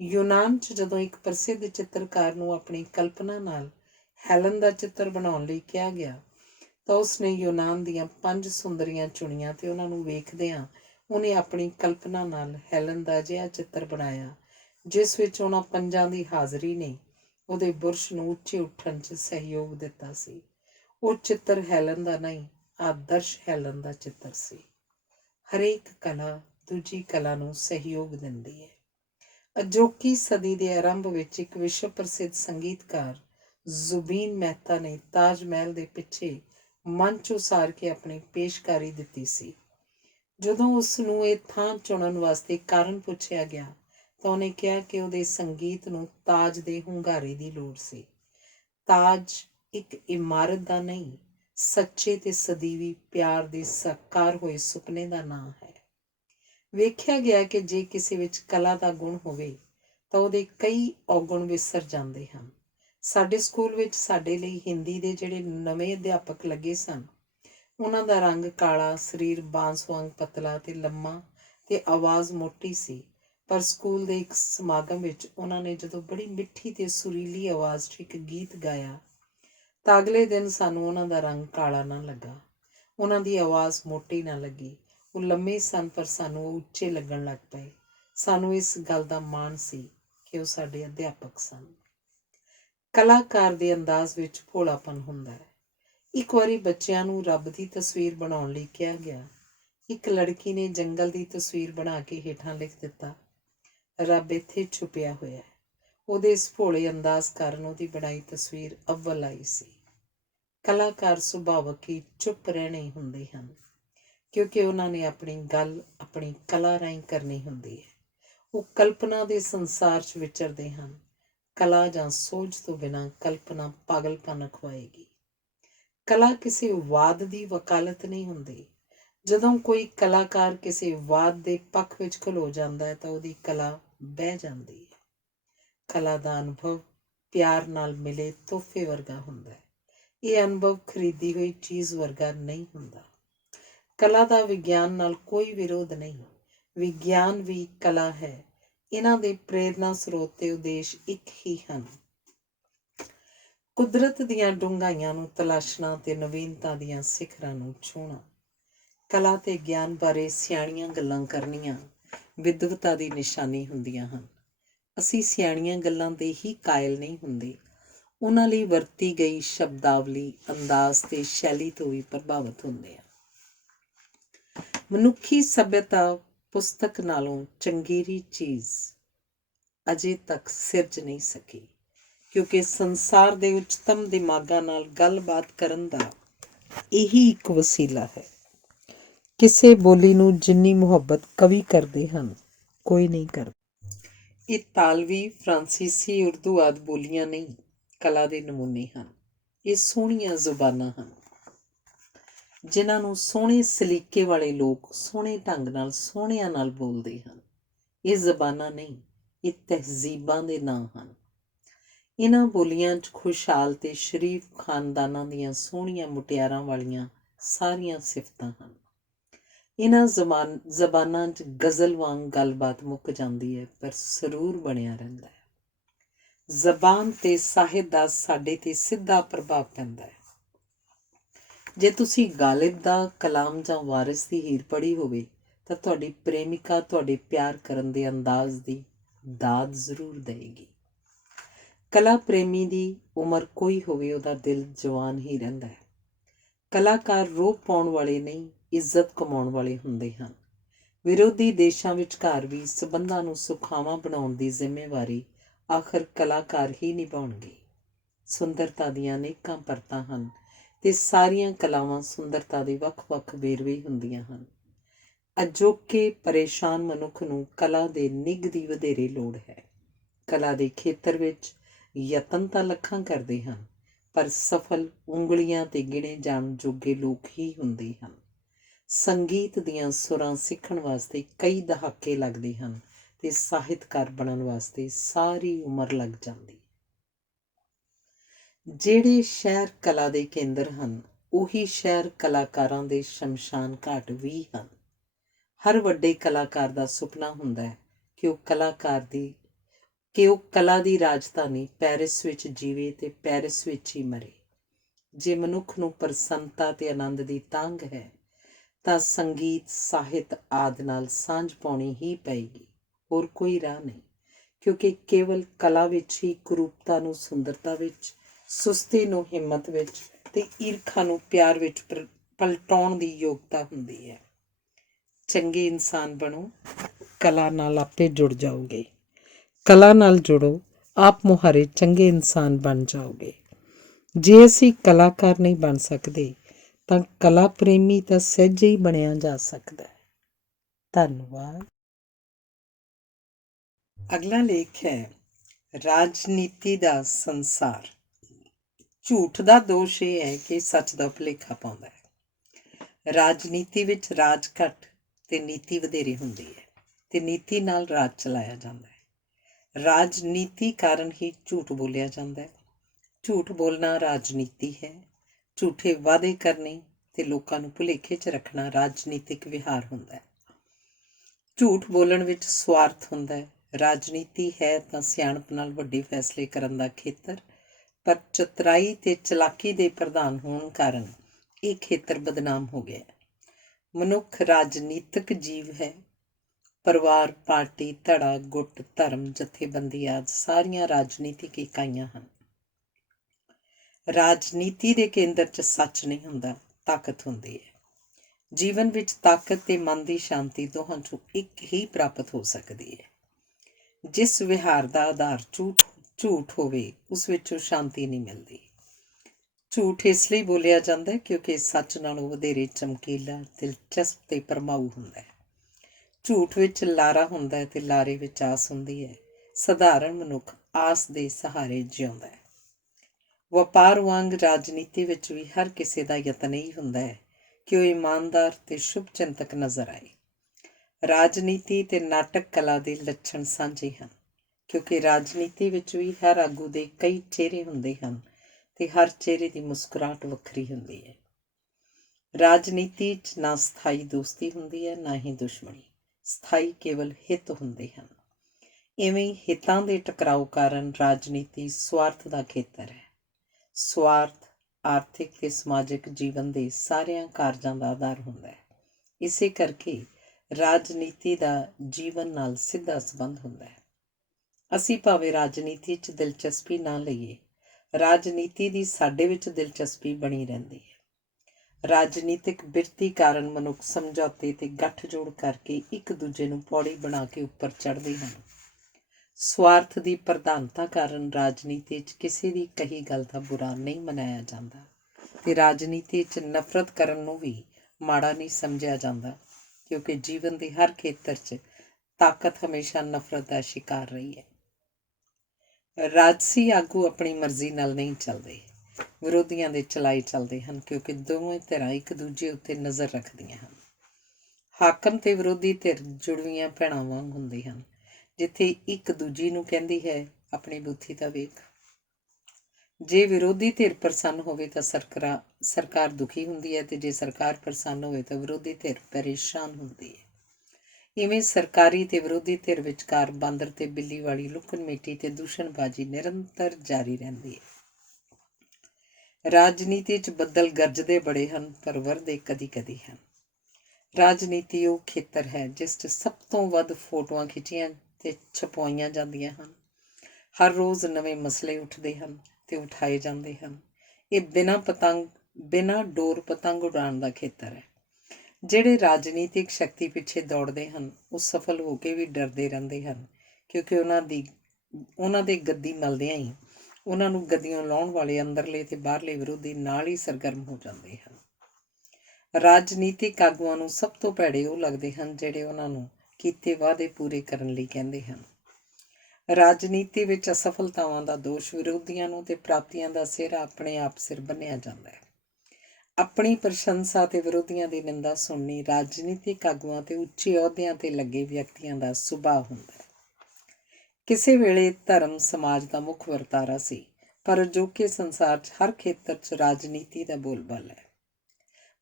ਯੂਨਾਨ 'ਚ ਜਦੋਂ ਇੱਕ ਪ੍ਰਸਿੱਧ ਚਿੱਤਰਕਾਰ ਨੂੰ ਆਪਣੀ ਕਲਪਨਾ ਨਾਲ ਹੈਲਨ ਦਾ ਚਿੱਤਰ ਬਣਾਉਣ ਲਈ ਕਿਹਾ ਗਿਆ ਤਾਂ ਉਸਨੇ ਯੂਨਾਨ ਦੀਆਂ 5 ਸੁੰਦਰੀਆਂ ਚੁਣੀਆਂ ਤੇ ਉਹਨਾਂ ਨੂੰ ਵੇਖਦਿਆਂ ਉਹਨੇ ਆਪਣੀ ਕਲਪਨਾ ਨਾਲ ਹੈਲਨ ਦਾ ਅਜਿਹਾ ਚਿੱਤਰ ਬਣਾਇਆ ਜਿਸ ਵਿੱਚ ਉਹਨਾਂ 5 ਦੀ ਹਾਜ਼ਰੀ ਨੇ ਉਹਦੇ ਬੁਰਸ਼ ਨੂੰ ਉੱਚੇ ਉੱਠਣ 'ਚ ਸਹਿਯੋਗ ਦਿੱਤਾ ਸੀ। ਉਹ ਚਿੱਤਰ ਹੈਲਨ ਦਾ ਨਹੀਂ, ਆਦਰਸ਼ ਹੈਲਨ ਦਾ ਚਿੱਤਰ ਸੀ। ਹਰੇਕ ਕਲਾ ਦੂਜੀ ਕਲਾ ਨੂੰ ਸਹਿਯੋਗ ਦਿੰਦੀ ਹੈ। ਅਜੋਕੀ ਸਦੀ ਦੇ ਆਰੰਭ ਵਿੱਚ ਇੱਕ ਵਿਸ਼ਵ ਪ੍ਰਸਿੱਧ ਸੰਗੀਤਕਾਰ ਜ਼ੁਬੀਨ ਮਹਿਤਾ ਨੇ ਤਾਜ ਮਹਿਲ ਦੇ ਪਿੱਛੇ ਮੰਚ ਉਸਾਰ ਕੇ ਆਪਣੀ ਪੇਸ਼ਕਾਰੀ ਦਿੱਤੀ ਸੀ। ਜਦੋਂ ਉਸ ਨੂੰ ਇਹ ਥਾਂ ਚੁਣਨ ਵਾਸਤੇ ਕਾਰਨ ਪੁੱਛਿਆ ਗਿਆ ਤਾਂ ਉਹਨੇ ਕਿਹਾ ਕਿ ਉਹਦੇ ਸੰਗੀਤ ਨੂੰ ਤਾਜ ਦੇ ਹੁੰਗਾਰੇ ਦੀ ਲੋੜ ਸੀ। ਤਾਜ ਇੱਕ ਇਮਾਰਤ ਦਾ ਨਹੀਂ, ਸੱਚੇ ਤੇ ਸਦੀਵੀ ਪਿਆਰ ਦੇ ਸਾਕਾਰ ਹੋਏ ਸੁਪਨੇ ਦਾ ਨਾਂ ਹੈ। ਵੇਖਿਆ ਗਿਆ ਕਿ ਜੇ ਕਿਸੇ ਵਿੱਚ ਕਲਾ ਦਾ ਗੁਣ ਹੋਵੇ ਤਾਂ ਉਹਦੇ ਕਈ ਔਗੁਣ ਵਿਸਰ ਜਾਂਦੇ ਹਨ। ਸਾਡੇ ਸਕੂਲ ਵਿੱਚ ਸਾਡੇ ਲਈ ਹਿੰਦੀ ਦੇ ਜਿਹੜੇ ਨਵੇਂ ਅਧਿਆਪਕ ਲੱਗੇ ਸਨ, ਉਹਨਾਂ ਦਾ ਰੰਗ ਕਾਲਾ, ਸਰੀਰ ਬਾਂਸ ਵਾਂਗ ਪਤਲਾ ਤੇ ਲੰਮਾ ਤੇ ਆਵਾਜ਼ ਮੋਟੀ ਸੀ। ਪਰ ਸਕੂਲ ਦੇ ਇੱਕ ਸਮਾਗਮ ਵਿੱਚ ਉਹਨਾਂ ਨੇ ਜਦੋਂ ਬੜੀ ਮਿੱਠੀ ਤੇ ਸੁਰੀਲੀ ਆਵਾਜ਼ 'ਚ ਇੱਕ ਗੀਤ ਗਾਇਆ ਤਾਂ ਅਗਲੇ ਦਿਨ ਸਾਨੂੰ ਉਹਨਾਂ ਦਾ ਰੰਗ ਕਾਲਾ ਨਾ ਲੱਗਾ, ਉਹਨਾਂ ਦੀ ਆਵਾਜ਼ ਮੋਟੀ ਨਾ ਲੱਗੀ। ਉਹ ਲੰਮੇ ਸਨ ਪਰ ਸਾਨੂੰ ਉਹ ਉੱਚੇ ਲੱਗਣ ਲੱਗ ਪਏ। ਸਾਨੂੰ ਇਸ ਗੱਲ ਦਾ ਮਾਣ ਸੀ ਕਿ ਉਹ ਸਾਡੇ ਅਧਿਆਪਕ ਸਨ। ਕਲਾਕਾਰ ਦੇ ਅੰਦਾਜ਼ ਵਿੱਚ ਭੋਲਾਪਨ ਹੁੰਦਾ ਹੈ। ਇੱਕ ਵਾਰੀ ਬੱਚਿਆਂ ਨੂੰ ਰੱਬ ਦੀ ਤਸਵੀਰ ਬਣਾਉਣ ਲਈ ਕਿਹਾ ਗਿਆ। ਇੱਕ ਲੜਕੀ ਨੇ ਜੰਗਲ ਦੀ ਤਸਵੀਰ ਬਣਾ ਕੇ ਹੇਠਾਂ ਲਿਖ ਦਿੱਤਾ, ਰੱਬ ਇੱਥੇ ਛੁਪਿਆ ਹੋਇਆ ਹੈ। ਉਹਦੇ ਇਸ ਭੋਲੇ ਅੰਦਾਜ਼ ਕਾਰਨ ਉਹਦੀ ਬਣਾਈ ਤਸਵੀਰ ਅੱਵਲ ਆਈ ਸੀ। ਕਲਾਕਾਰ ਸੁਭਾਵਕ ਹੀ ਚੁੱਪ ਰਹਿਣੇ ਹੁੰਦੇ ਹਨ ਕਿਉਂਕਿ ਉਹਨਾਂ ਨੇ ਆਪਣੀ ਗੱਲ ਆਪਣੀ ਕਲਾ ਰਾਹੀਂ ਕਰਨੀ ਹੁੰਦੀ ਹੈ। ਉਹ ਕਲਪਨਾ ਦੇ ਸੰਸਾਰ 'ਚ ਵਿਚਰਦੇ ਹਨ। ਕਲਾ ਜਾਂ ਸੋਝ ਤੋਂ ਬਿਨਾਂ ਕਲਪਨਾ ਪਾਗਲਪਨ ਅਖਵਾਏਗੀ। ਕਲਾ ਕਿਸੇ ਵਾਦ ਦੀ ਵਕਾਲਤ ਨਹੀਂ ਹੁੰਦੀ। ਜਦੋਂ ਕੋਈ ਕਲਾਕਾਰ ਕਿਸੇ ਵਾਦ ਦੇ ਪੱਖ ਵਿੱਚ ਖਲੋ ਜਾਂਦਾ ਹੈ ਤਾਂ ਉਹਦੀ ਕਲਾ ਬਹਿ ਜਾਂਦੀ ਹੈ। ਕਲਾ ਦਾ ਅਨੁਭਵ ਪਿਆਰ ਨਾਲ ਮਿਲੇ ਤੋਹਫੇ ਵਰਗਾ ਹੁੰਦਾ ਹੈ। ਇਹ ਅਨੁਭਵ ਖਰੀਦੀ ਹੋਈ ਚੀਜ਼ ਵਰਗਾ ਨਹੀਂ ਹੁੰਦਾ। ਕਲਾ ਦਾ ਵਿਗਿਆਨ ਨਾਲ ਕੋਈ ਵਿਰੋਧ ਨਹੀਂ। ਵਿਗਿਆਨ ਵੀ ਕਲਾ ਹੈ। ਇਹਨਾਂ ਦੇ ਪ੍ਰੇਰਨਾ ਸਰੋਤ ਤੇ ਉਦੇਸ਼ ਇੱਕ ਹੀ ਹਨ। ਕੁਦਰਤ ਦੀਆਂ ਡੂੰਘਾਈਆਂ ਨੂੰ ਤਲਾਸ਼ਣਾ ਤੇ ਨਵੀਨਤਾ ਦੀਆਂ ਸਿਖਰਾਂ ਨੂੰ ਛੂਹਣਾ। ਕਲਾ ਤੇ ਗਿਆਨ ਬਾਰੇ ਸਿਆਣੀਆਂ ਗੱਲਾਂ ਕਰਨੀਆਂ ਵਿਦਵਤਾ ਦੀ ਨਿਸ਼ਾਨੀ ਹੁੰਦੀਆਂ ਹਨ। ਅਸੀਂ ਸਿਆਣੀਆਂ ਗੱਲਾਂ ਦੇ ਹੀ ਕਾਇਲ ਨਹੀਂ ਹੁੰਦੇ, ਉਹਨਾਂ ਲਈ ਵਰਤੀ ਗਈ ਸ਼ਬਦਾਵਲੀ, ਅੰਦਾਜ਼ ਤੇ ਸ਼ੈਲੀ ਤੋਂ ਵੀ ਪ੍ਰਭਾਵਿਤ ਹੁੰਦੇ ਹਾਂ। ਮਨੁੱਖੀ ਸੱਭਿਅਤਾ ਪੁਸਤਕ ਨਾਲੋਂ ਚੰਗੇਰੀ ਚੀਜ਼ ਅਜੇ ਤੱਕ ਸਿਰਜ ਨਹੀਂ ਸਕੀ ਕਿਉਂਕਿ ਸੰਸਾਰ ਦੇ ਉੱਚਤਮ ਦਿਮਾਗਾਂ ਨਾਲ ਗੱਲਬਾਤ ਕਰਨ ਦਾ ਇਹੀ ਇੱਕ ਵਸੀਲਾ ਹੈ। ਕਿਸੇ ਬੋਲੀ ਨੂੰ ਜਿੰਨੀ ਮੁਹੱਬਤ ਕਵੀ ਕਰਦੇ ਹਨ, ਕੋਈ ਨਹੀਂ ਕਰਦਾ। ਇਤਾਲਵੀ, ਫਰਾਂਸੀਸੀ, ਉਰਦੂ ਆਦਿ ਬੋਲੀਆਂ ਨਹੀਂ, ਕਲਾ ਦੇ ਨਮੂਨੇ ਹਨ। ਇਹ ਸੋਹਣੀਆਂ ਜ਼ੁਬਾਨਾਂ ਹਨ ਜਿਨ੍ਹਾਂ ਨੂੰ ਸੋਹਣੇ ਸਲੀਕੇ ਵਾਲੇ ਲੋਕ ਸੋਹਣੇ ਢੰਗ ਨਾਲ ਸੋਹਣਿਆਂ ਨਾਲ ਬੋਲਦੇ ਹਨ। ਇਹ ਜ਼ਬਾਨਾਂ ਨਹੀਂ, ਇਹ ਤਹਿਜ਼ੀਬਾਂ ਦੇ ਨਾਂ ਹਨ। ਇਹਨਾਂ ਬੋਲੀਆਂ 'ਚ ਖੁਸ਼ਹਾਲ ਤੇ ਸ਼ਰੀਫ ਖਾਨਦਾਨਾਂ ਦੀਆਂ ਸੋਹਣੀਆਂ ਮੁਟਿਆਰਾਂ ਵਾਲੀਆਂ ਸਾਰੀਆਂ ਸਿਫਤਾਂ ਹਨ। ਇਹਨਾਂ ਜ਼ਬਾਨਾਂ 'ਚ ਗਜ਼ਲ ਵਾਂਗ ਗੱਲਬਾਤ ਮੁੱਕ ਜਾਂਦੀ ਹੈ ਪਰ ਸਰੂਰ ਬਣਿਆ ਰਹਿੰਦਾ ਹੈ। ਜ਼ਬਾਨ ਤੇ ਸਾਹਿਤ ਦਾ ਸਾਡੇ ਤੇ ਸਿੱਧਾ ਪ੍ਰਭਾਵ ਪੈਂਦਾ ਹੈ। ਜੇ ਤੁਸੀਂ ਗਾਲਿਬ ਦਾ ਕਲਾਮ ਜਾਂ ਵਾਰਿਸ ਦੀ ਹੀਰ ਪੜ੍ਹੀ ਹੋਵੇ ਤਾਂ ਤੁਹਾਡੀ ਪ੍ਰੇਮਿਕਾ ਤੁਹਾਡੇ ਪਿਆਰ ਕਰਨ ਦੇ ਅੰਦਾਜ਼ ਦੀ ਦਾਦ ਜ਼ਰੂਰ ਦੇਵੇਗੀ। ਕਲਾ ਪ੍ਰੇਮੀ ਦੀ ਉਮਰ ਕੋਈ ਹੋਵੇ, ਉਹਦਾ ਦਿਲ ਜਵਾਨ ਹੀ ਰਹਿੰਦਾ ਹੈ। ਕਲਾਕਾਰ ਰੋਹ ਪਾਉਣ ਵਾਲੇ ਨਹੀਂ, ਇੱਜ਼ਤ ਕਮਾਉਣ ਵਾਲੇ ਹੁੰਦੇ ਹਨ। ਵਿਰੋਧੀ ਦੇਸ਼ਾਂ ਵਿਚਕਾਰ ਵੀ ਸਬੰਧਾਂ ਨੂੰ ਸੁਖਾਵਾਂ ਬਣਾਉਣ ਦੀ ਜ਼ਿੰਮੇਵਾਰੀ ਆਖਰ ਕਲਾਕਾਰ ਹੀ ਨਿਭਾਉਣਗੇ। ਸੁੰਦਰਤਾ ਦੀਆਂ ਅਨੇਕਾਂ ਪਰਤਾਂ ਹਨ ਤੇ ਸਾਰੀਆਂ ਕਲਾਵਾਂ ਸੁੰਦਰਤਾ ਦੇ ਵੱਖ-ਵੱਖ ਵੇਰਵੇ ਹੁੰਦੀਆਂ ਹਨ। ਅਜੋਕੇ ਪਰੇਸ਼ਾਨ ਮਨੁੱਖ ਨੂੰ ਕਲਾ ਦੇ ਨਿੱਘ ਦੀ ਵਧੇਰੇ ਲੋੜ ਹੈ। ਕਲਾ ਦੇ ਖੇਤਰ ਵਿੱਚ ਯਤਨ ਤਾਂ ਲੱਖਾਂ ਕਰਦੇ ਹਨ, ਪਰ ਸਫਲ ਉਂਗਲੀਆਂ ਤੇ ਗਿਣੇ ਜਾਣ ਜੋਗੇ ਲੋਕ ਹੀ ਹੁੰਦੇ ਹਨ। ਸੰਗੀਤ ਦੀਆਂ ਸੁਰਾਂ ਸਿੱਖਣ ਵਾਸਤੇ ਕਈ ਦਹਾਕੇ ਲੱਗਦੇ ਹਨ ਤੇ ਸਾਹਿਤਕਾਰ ਬਣਨ ਵਾਸਤੇ ਸਾਰੀ ਉਮਰ ਲੱਗ ਜਾਂਦੀ। ਜਿਹੜੇ ਸ਼ਹਿਰ ਕਲਾ ਦੇ ਕੇਂਦਰ ਹਨ, ਉਹੀ ਸ਼ਹਿਰ ਕਲਾਕਾਰਾਂ ਦੇ ਸ਼ਮਸ਼ਾਨ ਘਾਟ ਵੀ ਹਨ। ਹਰ ਵੱਡੇ ਕਲਾਕਾਰ ਦਾ ਸੁਪਨਾ ਹੁੰਦਾ ਹੈ ਕਿ ਉਹ ਕਲਾ ਦੀ ਰਾਜਧਾਨੀ ਪੈਰਿਸ ਵਿੱਚ ਜੀਵੇ ਤੇ ਪੈਰਿਸ ਵਿੱਚ ਹੀ ਮਰੇ। ਜੇ ਮਨੁੱਖ ਨੂੰ ਪ੍ਰਸੰਨਤਾ ਤੇ ਆਨੰਦ ਦੀ ਤਾਂਘ ਹੈ ਤਾਂ ਸੰਗੀਤ, ਸਾਹਿਤ ਆਦਿ ਨਾਲ ਸਾਂਝ ਪਾਉਣੀ ਹੀ ਪਏਗੀ, ਹੋਰ ਕੋਈ ਰਾਹ ਨਹੀਂ। ਕਿਉਂਕਿ ਕੇਵਲ ਕਲਾ ਵਿੱਚ ਹੀ ਕੁਰੂਪਤਾ ਨੂੰ ਸੁੰਦਰਤਾ ਵਿੱਚ, ਸੁਸਤੀ ਨੂੰ ਹਿੰਮਤ ਵਿੱਚ ਤੇ ਈਰਖਾ ਨੂੰ ਪਿਆਰ ਵਿੱਚ ਪਲਟਾਉਣ ਦੀ ਯੋਗਤਾ ਹੁੰਦੀ ਹੈ। ਚੰਗੇ ਇਨਸਾਨ ਬਣੋ, ਕਲਾ ਨਾਲ ਆਪੇ ਜੁੜ ਜਾਓਗੇ। ਕਲਾ ਨਾਲ ਜੁੜੋ, ਆਪ ਮੁਹਾਰੇ ਚੰਗੇ ਇਨਸਾਨ ਬਣ ਜਾਓਗੇ। ਜੇ ਅਸੀਂ ਕਲਾਕਾਰ ਨਹੀਂ ਬਣ ਸਕਦੇ ਤਾਂ ਕਲਾ ਪ੍ਰੇਮੀ ਤਾਂ ਸਹਿਜੇ ਹੀ ਬਣਿਆ ਜਾ ਸਕਦਾ ਹੈ। ਧੰਨਵਾਦ। ਅਗਲਾ ਲੇਖ ਹੈ ਰਾਜਨੀਤੀ ਦਾ ਸੰਸਾਰ। ਝੂਠ ਦਾ ਦੋਸ਼ ਇਹ ਹੈ ਕਿ ਸੱਚ ਦਾ ਭੁਲੇਖਾ ਪਾਉਂਦਾ ਹੈ। ਰਾਜਨੀਤੀ ਵਿੱਚ ਰਾਜ ਘੱਟ ਤੇ ਨੀਤੀ ਵਧੇਰੇ ਹੁੰਦੀ ਹੈ ਤੇ ਨੀਤੀ ਨਾਲ ਰਾਜ ਚਲਾਇਆ ਜਾਂਦਾ ਹੈ। ਰਾਜਨੀਤੀ ਕਾਰਨ ਹੀ ਝੂਠ ਬੋਲਿਆ ਜਾਂਦਾ ਹੈ। ਝੂਠ ਬੋਲਣਾ ਰਾਜਨੀਤੀ ਹੈ। ਝੂਠੇ ਵਾਅਦੇ ਕਰਨੇ ਤੇ ਲੋਕਾਂ ਨੂੰ ਭੁਲੇਖੇ 'ਚ ਰੱਖਣਾ ਰਾਜਨੀਤਿਕ ਵਿਹਾਰ ਹੁੰਦਾ ਹੈ। ਝੂਠ ਬੋਲਣ ਵਿੱਚ ਸਵਾਰਥ ਹੁੰਦਾ ਹੈ। ਰਾਜਨੀਤੀ ਹੈ ਤਾਂ ਸਿਆਣਪ ਨਾਲ ਵੱਡੇ ਫੈਸਲੇ ਕਰਨ ਦਾ ਖੇਤਰ, ਪਰ ਚਤੁਰਾਈ ਤੇ ਚਲਾਕੀ ਦੇ ਪ੍ਰਧਾਨ ਹੋਣ ਕਾਰਨ ਇਹ ਖੇਤਰ ਬਦਨਾਮ ਹੋ ਗਿਆ। ਮਨੁੱਖ ਰਾਜਨੀਤਿਕ ਜੀਵ ਹੈ। ਪਰਿਵਾਰ, ਪਾਰਟੀ, ਧੜਾ, ਗੁੱਟ, ਧਰਮ, ਜਥੇਬੰਦੀ ਆਦਿ ਸਾਰੀਆਂ ਰਾਜਨੀਤਿਕ ਇਕਾਈਆਂ ਹਨ। ਰਾਜਨੀਤੀ ਦੇ ਕੇਂਦਰ 'ਚ ਸੱਚ ਨਹੀਂ ਹੁੰਦਾ, ਤਾਕਤ ਹੁੰਦੀ ਹੈ। ਜੀਵਨ ਵਿੱਚ ਤਾਕਤ ਤੇ ਮਨ ਦੀ ਸ਼ਾਂਤੀ ਦੋਹਾਂ 'ਚੋਂ ਇੱਕ ਹੀ ਪ੍ਰਾਪਤ ਹੋ ਸਕਦੀ ਹੈ। ਜਿਸ ਵਿਹਾਰ ਦਾ ਆਧਾਰ ਝੂਠ ਹੋਵੇ, ਉਸ ਵਿੱਚੋਂ ਸ਼ਾਂਤੀ ਨਹੀਂ ਮਿਲਦੀ। ਝੂਠ ਇਸ ਲਈ ਬੋਲਿਆ ਜਾਂਦਾ ਹੈ ਕਿਉਂਕਿ ਸੱਚ ਨਾਲੋਂ ਵਧੇਰੇ ਚਮਕੀਲਾ, ਦਿਲਚਸਪ ਤੇ ਭਰਮਾਊ ਹੁੰਦਾ ਹੈ। ਝੂਠ ਵਿੱਚ ਲਾਰਾ ਹੁੰਦਾ ਹੈ ਤੇ ਲਾਰੇ ਵਿੱਚ ਆਸ ਹੁੰਦੀ ਹੈ। ਸਧਾਰਨ ਮਨੁੱਖ ਆਸ ਦੇ ਸਹਾਰੇ ਜਿਉਂਦਾ ਹੈ। ਵਪਾਰ ਵਾਂਗ ਰਾਜਨੀਤੀ ਵਿੱਚ ਵੀ ਹਰ ਕਿਸੇ ਦਾ ਯਤਨ ਇਹੀ ਹੁੰਦਾ ਹੈ ਕਿ ਉਹ ਇਮਾਨਦਾਰ ਤੇ ਸ਼ੁਭ ਚਿੰਤਕ ਨਜ਼ਰ ਆਏ। ਰਾਜਨੀਤੀ ਤੇ ਨਾਟਕ ਕਲਾ ਦੇ ਲੱਛਣ ਸਾਂਝੇ ਹਨ, ਕਿਉਂਕਿ ਰਾਜਨੀਤੀ ਵਿੱਚ ਵੀ ਹਰ ਆਗੂ ਦੇ ਕਈ ਚਿਹਰੇ ਹੁੰਦੇ ਹਨ ਤੇ ਹਰ ਚਿਹਰੇ ਦੀ ਮੁਸਕਰਾਹਟ ਵੱਖਰੀ ਹੁੰਦੀ ਹੈ। ਰਾਜਨੀਤੀ 'ਚ ਨਾ ਸਥਾਈ ਦੋਸਤੀ ਹੁੰਦੀ ਹੈ, ਨਾ ਹੀ ਦੁਸ਼ਮਣੀ। ਸਥਾਈ ਕੇਵਲ ਹਿੱਤ ਹੁੰਦੇ ਹਨ। ਇਵੇਂ ਹੀ ਹਿੱਤਾਂ ਦੇ ਟਕਰਾਓ ਕਾਰਨ ਰਾਜਨੀਤੀ ਸਵਾਰਥ ਦਾ ਖੇਤਰ ਹੈ। ਸਵਾਰਥ ਆਰਥਿਕ ਤੇ ਸਮਾਜਿਕ ਜੀਵਨ ਦੇ ਸਾਰਿਆਂ ਕਾਰਜਾਂ ਦਾ ਆਧਾਰ ਹੁੰਦਾ ਹੈ। ਇਸੇ ਕਰਕੇ ਰਾਜਨੀਤੀ ਦਾ ਜੀਵਨ ਨਾਲ ਸਿੱਧਾ ਸੰਬੰਧ ਹੁੰਦਾ ਹੈ। ਅਸੀਂ ਭਾਵੇਂ ਰਾਜਨੀਤੀ 'ਚ ਦਿਲਚਸਪੀ ਨਾ ਲਈਏ, ਰਾਜਨੀਤੀ ਦੀ ਸਾਡੇ ਵਿੱਚ ਦਿਲਚਸਪੀ ਬਣੀ ਰਹਿੰਦੀ ਹੈ। ਰਾਜਨੀਤਿਕ ਬਿਰਤੀ ਕਾਰਨ ਮਨੁੱਖ ਸਮਝੌਤੇ ਤੇ ਗੱਠਜੋੜ ਕਰਕੇ ਇੱਕ ਦੂਜੇ ਨੂੰ ਪੌੜੀ ਬਣਾ ਕੇ ਉੱਪਰ ਚੜ੍ਹਦੇ ਹਨ। ਸਵਾਰਥ ਦੀ ਪ੍ਰਧਾਨਤਾ ਕਾਰਨ ਰਾਜਨੀਤੀ 'ਚ ਕਿਸੇ ਦੀ ਕਹੀ ਗੱਲ ਦਾ ਬੁਰਾ ਨਹੀਂ ਮਨਾਇਆ ਜਾਂਦਾ ਤੇ ਰਾਜਨੀਤੀ 'ਚ ਨਫ਼ਰਤ ਕਰਨ ਨੂੰ ਵੀ ਮਾੜਾ ਨਹੀਂ ਸਮਝਿਆ ਜਾਂਦਾ, ਕਿਉਂਕਿ ਜੀਵਨ ਦੇ ਹਰ ਖੇਤਰ 'ਚ ਤਾਕਤ ਹਮੇਸ਼ਾ ਨਫ਼ਰਤ ਦਾ ਸ਼ਿਕਾਰ ਰਹੀ ਹੈ। ਰਾਜਸੀ ਆਗੂ ਆਪਣੀ ਮਰਜ਼ੀ ਨਾਲ ਨਹੀਂ ਚੱਲਦੇ, ਵਿਰੋਧੀਆਂ ਦੇ ਚਲਾਏ ਚੱਲਦੇ ਹਨ, ਕਿਉਂਕਿ ਦੋਵੇਂ ਧਿਰਾਂ ਇੱਕ ਦੂਜੇ ਉੱਤੇ ਨਜ਼ਰ ਰੱਖਦੀਆਂ ਹਨ। ਹਾਕਮ ਤੇ ਵਿਰੋਧੀ ਧਿਰ ਜੁੜਵੀਆਂ ਭੈਣਾਂ ਵਾਂਗ ਹੁੰਦੇ ਹਨ। ਜਿੱਥੇ ਇੱਕ ਦੂਜੀ ਨੂੰ ਕਹਿੰਦੀ ਹੈ ਆਪਣੀ ਬੁੱਧੀ ਦਾ ਵੇਖ। ਜੇ ਵਿਰੋਧੀ ਧਿਰ ਪ੍ਰਸੰਨ ਹੋਵੇ ਤਾਂ ਸਰਕਾਰ ਦੁਖੀ ਹੁੰਦੀ ਹੈ ਤੇ ਜੇ ਸਰਕਾਰ ਪ੍ਰਸੰਨ ਹੋਵੇ ਤਾਂ ਵਿਰੋਧੀ ਧਿਰ ਪਰੇਸ਼ਾਨ ਹੁੰਦੀ ਹੈ। ਇਵੇਂ ਸਰਕਾਰੀ ਤੇ ਵਿਰੋਧੀ ਧਿਰ ਵਿਚਕਾਰ ਬਾਂਦਰ ਤੇ ਬਿੱਲੀ ਵਾਲੀ ਲੁਕਣ ਮੀਟੀ ਤੇ ਦੂਸ਼ਣਬਾਜ਼ੀ ਨਿਰੰਤਰ ਜਾਰੀ ਰਹਿੰਦੀ ਹੈ। ਰਾਜਨੀਤੀ 'ਚ ਬੱਦਲ ਗਰਜਦੇ ਬੜੇ ਹਨ, ਪਰ ਵਰਦੇ ਕਦੀ-ਕਦੀ ਹਨ। ਰਾਜਨੀਤੀ ਉਹ ਖੇਤਰ ਹੈ ਜਿਸ 'ਚ ਸਭ ਤੋਂ ਵੱਧ ਫੋਟੋਆਂ ਖਿੱਚੀਆਂ ਤੇ ਛਪਵਾਈਆਂ ਜਾਂਦੀਆਂ ਹਨ। ਹਰ ਰੋਜ਼ ਨਵੇਂ ਮਸਲੇ ਉੱਠਦੇ ਹਨ ਤੇ ਉਠਾਏ ਜਾਂਦੇ ਹਨ। ਇਹ ਬਿਨਾਂ ਡੋਰ ਪਤੰਗ ਉਡਾਉਣ ਦਾ ਖੇਤਰ ਹੈ। ਜਿਹੜੇ ਰਾਜਨੀਤਿਕ ਸ਼ਕਤੀ ਪਿੱਛੇ ਦੌੜਦੇ ਹਨ ਉਹ ਸਫਲ ਹੋ ਕੇ ਵੀ ਡਰਦੇ ਰਹਿੰਦੇ ਹਨ, ਕਿਉਂਕਿ ਉਹਨਾਂ ਦੇ ਗੱਦੀ ਮਲਦਿਆਂ ਹੀ ਉਹਨਾਂ ਨੂੰ ਗੱਦੀਆਂ ਲਾਉਣ ਵਾਲੇ ਅੰਦਰਲੇ ਤੇ ਬਾਹਰਲੇ ਵਿਰੋਧੀ ਨਾਲ ਹੀ ਸਰਗਰਮ ਹੋ ਜਾਂਦੇ ਹਨ। ਰਾਜਨੀਤਿਕ ਆਗੂਆਂ ਨੂੰ ਸਭ ਤੋਂ ਭੈੜੇ ਉਹ ਲੱਗਦੇ ਹਨ ਜਿਹੜੇ ਉਹਨਾਂ ਨੂੰ ਕੀਤੇ ਵਾਅਦੇ ਪੂਰੇ ਕਰਨ ਲਈ ਕਹਿੰਦੇ ਹਨ। ਰਾਜਨੀਤੀ ਵਿੱਚ ਅਸਫਲਤਾਵਾਂ ਦਾ ਦੋਸ਼ ਵਿਰੋਧੀਆਂ ਨੂੰ ਤੇ ਪ੍ਰਾਪਤੀਆਂ ਦਾ ਸਿਹਰਾ ਆਪਣੇ ਆਪ ਸਿਰ ਬੰਨ੍ਹਿਆ ਜਾਂਦਾ ਹੈ। ਆਪਣੀ ਪ੍ਰਸ਼ੰਸਾ ਤੇ ਵਿਰੋਧੀਆਂ ਦੀ ਨਿੰਦਾ ਸੁਣਨੀ ਰਾਜਨੀਤਿਕ ਆਗੂਆਂ ਤੇ ਉੱਚੇ ਅਹੁਦਿਆਂ ਤੇ ਲੱਗੇ ਵਿਅਕਤੀਆਂ ਦਾ ਸੁਭਾਅ ਹੁੰਦਾ ਹੈ। ਕਿਸੇ ਵੇਲੇ ਧਰਮ ਸਮਾਜ ਦਾ ਮੁੱਖ ਵਰਤਾਰਾ ਸੀ, ਪਰ ਅਜੋਕੇ ਸੰਸਾਰ 'ਚ ਹਰ ਖੇਤਰ 'ਚ ਰਾਜਨੀਤੀ ਦਾ ਬੋਲਬਾਲਾ ਹੈ।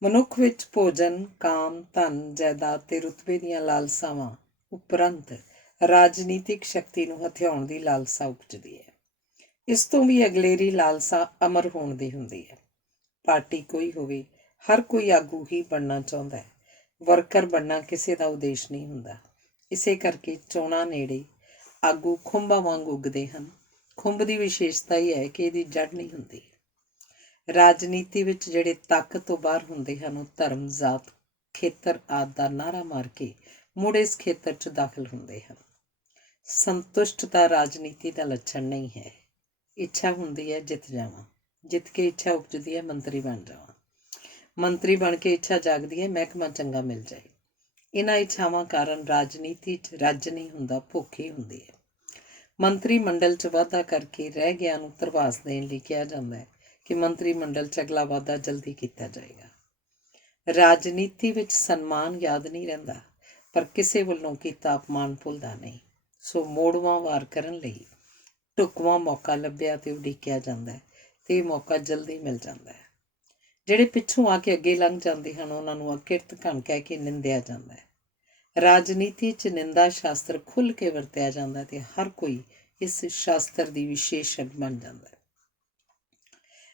ਮਨੁੱਖ ਵਿੱਚ ਭੋਜਨ, ਕਾਮ, ਧਨ, ਜਾਇਦਾਦ ਤੇ ਰੁਤਬੇ ਦੀਆਂ ਲਾਲਸਾਵਾਂ ਉਪਰੰਤ ਰਾਜਨੀਤਿਕ ਸ਼ਕਤੀ ਨੂੰ ਹਥਿਆਉਣ ਦੀ ਲਾਲਸਾ ਉਪਜਦੀ ਹੈ। ਇਸ ਤੋਂ ਵੀ ਅਗਲੇਰੀ ਲਾਲਸਾ ਅਮਰ ਹੋਣ ਦੀ ਹੁੰਦੀ ਹੈ। ਪਾਰਟੀ ਕੋਈ ਹੋਵੇ, ਹਰ ਕੋਈ ਆਗੂ ਹੀ ਬਣਨਾ ਚਾਹੁੰਦਾ ਹੈ। ਵਰਕਰ ਬਣਨਾ ਕਿਸੇ ਦਾ ਉਦੇਸ਼ ਨਹੀਂ ਹੁੰਦਾ। ਇਸੇ ਕਰਕੇ ਚੋਣਾਂ ਨੇੜੇ ਆਗੂ ਖੁੰਭਾਂ ਵਾਂਗ ਉੱਗਦੇ ਹਨ। ਖੁੰਭ ਦੀ ਵਿਸ਼ੇਸ਼ਤਾ ਹੀ ਹੈ ਕਿ ਇਹਦੀ ਜੜ ਨਹੀਂ ਹੁੰਦੀ। ਰਾਜਨੀਤੀ ਵਿੱਚ ਜਿਹੜੇ ਤਾਕਤ ਤੋਂ ਬਾਹਰ ਹੁੰਦੇ ਹਨ ਉਹ ਧਰਮ, ਜ਼ਾਤ, ਖੇਤਰ ਆਦਿ ਦਾ ਨਾਅਰਾ ਮਾਰ ਕੇ ਮੁੜ ਇਸ ਖੇਤਰ 'ਚ ਦਾਖਲ ਹੁੰਦੇ ਹਨ। ਸੰਤੁਸ਼ਟਤਾ ਰਾਜਨੀਤੀ ਦਾ ਲੱਛਣ ਨਹੀਂ ਹੈ। ਇੱਛਾ ਹੁੰਦੀ ਹੈ ਜਿੱਤ ਜਾਵਾਂ, ਜਿੱਤ ਕੇ ਇੱਛਾ ਉਪਜਦੀ ਹੈ ਮੰਤਰੀ ਬਣ ਜਾਵਾਂ, ਮੰਤਰੀ ਬਣ ਕੇ ਇੱਛਾ ਜਾਗਦੀ ਹੈ ਮਹਿਕਮਾ ਚੰਗਾ ਮਿਲ ਜਾਏ। ਇਹਨਾਂ ਇੱਛਾਵਾਂ ਕਾਰਨ ਰਾਜਨੀਤੀ 'ਚ ਰੱਜ ਨਹੀਂ ਹੁੰਦਾ, ਭੁੱਖ ਹੀ ਹੁੰਦੀ ਹੈ। ਮੰਤਰੀ ਮੰਡਲ 'ਚ ਵਾਧਾ ਕਰਕੇ ਰਹਿ ਗਿਆ ਨੂੰ ਧਰਵਾਸ ਦੇਣ ਲਈ ਕਿਹਾ ਜਾਂਦਾ ਹੈ ਕਿ ਮੰਤਰੀ ਮੰਡਲ 'ਚ ਅਗਲਾ ਵਾਧਾ ਜਲਦੀ ਕੀਤਾ ਜਾਏਗਾ। ਰਾਜਨੀਤੀ ਵਿੱਚ ਸਨਮਾਨ ਯਾਦ ਨਹੀਂ ਰਹਿੰਦਾ, ਪਰ ਕਿਸੇ ਵੱਲੋਂ ਕੀਤਾ ਅਪਮਾਨ ਭੁੱਲਦਾ ਨਹੀਂ। ਸੋ ਮੋੜਵਾਂ ਵਾਰ ਕਰਨ ਲਈ ਢੁਕਵਾਂ ਮੌਕਾ ਲੱਭਿਆ ਤੇ ਉਡੀਕਿਆ ਜਾਂਦਾ ਹੈ ਤੇ ਇਹ ਮੌਕਾ ਜਲਦੀ ਮਿਲ ਜਾਂਦਾ ਹੈ। ਜਿਹੜੇ ਪਿੱਛੋਂ ਆ ਕੇ ਅੱਗੇ ਲੰਘ ਜਾਂਦੇ ਹਨ ਉਹਨਾਂ ਨੂੰ ਅਕਿਰਤ ਘਣ ਕਹਿ ਕੇ ਨਿੰਦਿਆ ਜਾਂਦਾ ਹੈ। ਰਾਜਨੀਤੀ 'ਚ ਨਿੰਦਾ ਸ਼ਾਸਤਰ ਖੁੱਲ੍ਹ ਕੇ ਵਰਤਿਆ ਜਾਂਦਾ ਤੇ ਹਰ ਕੋਈ ਇਸ ਸ਼ਾਸਤਰ ਦੀ ਵਿਸ਼ੇਸ਼ਣ ਬਣ ਜਾਂਦਾ ਹੈ।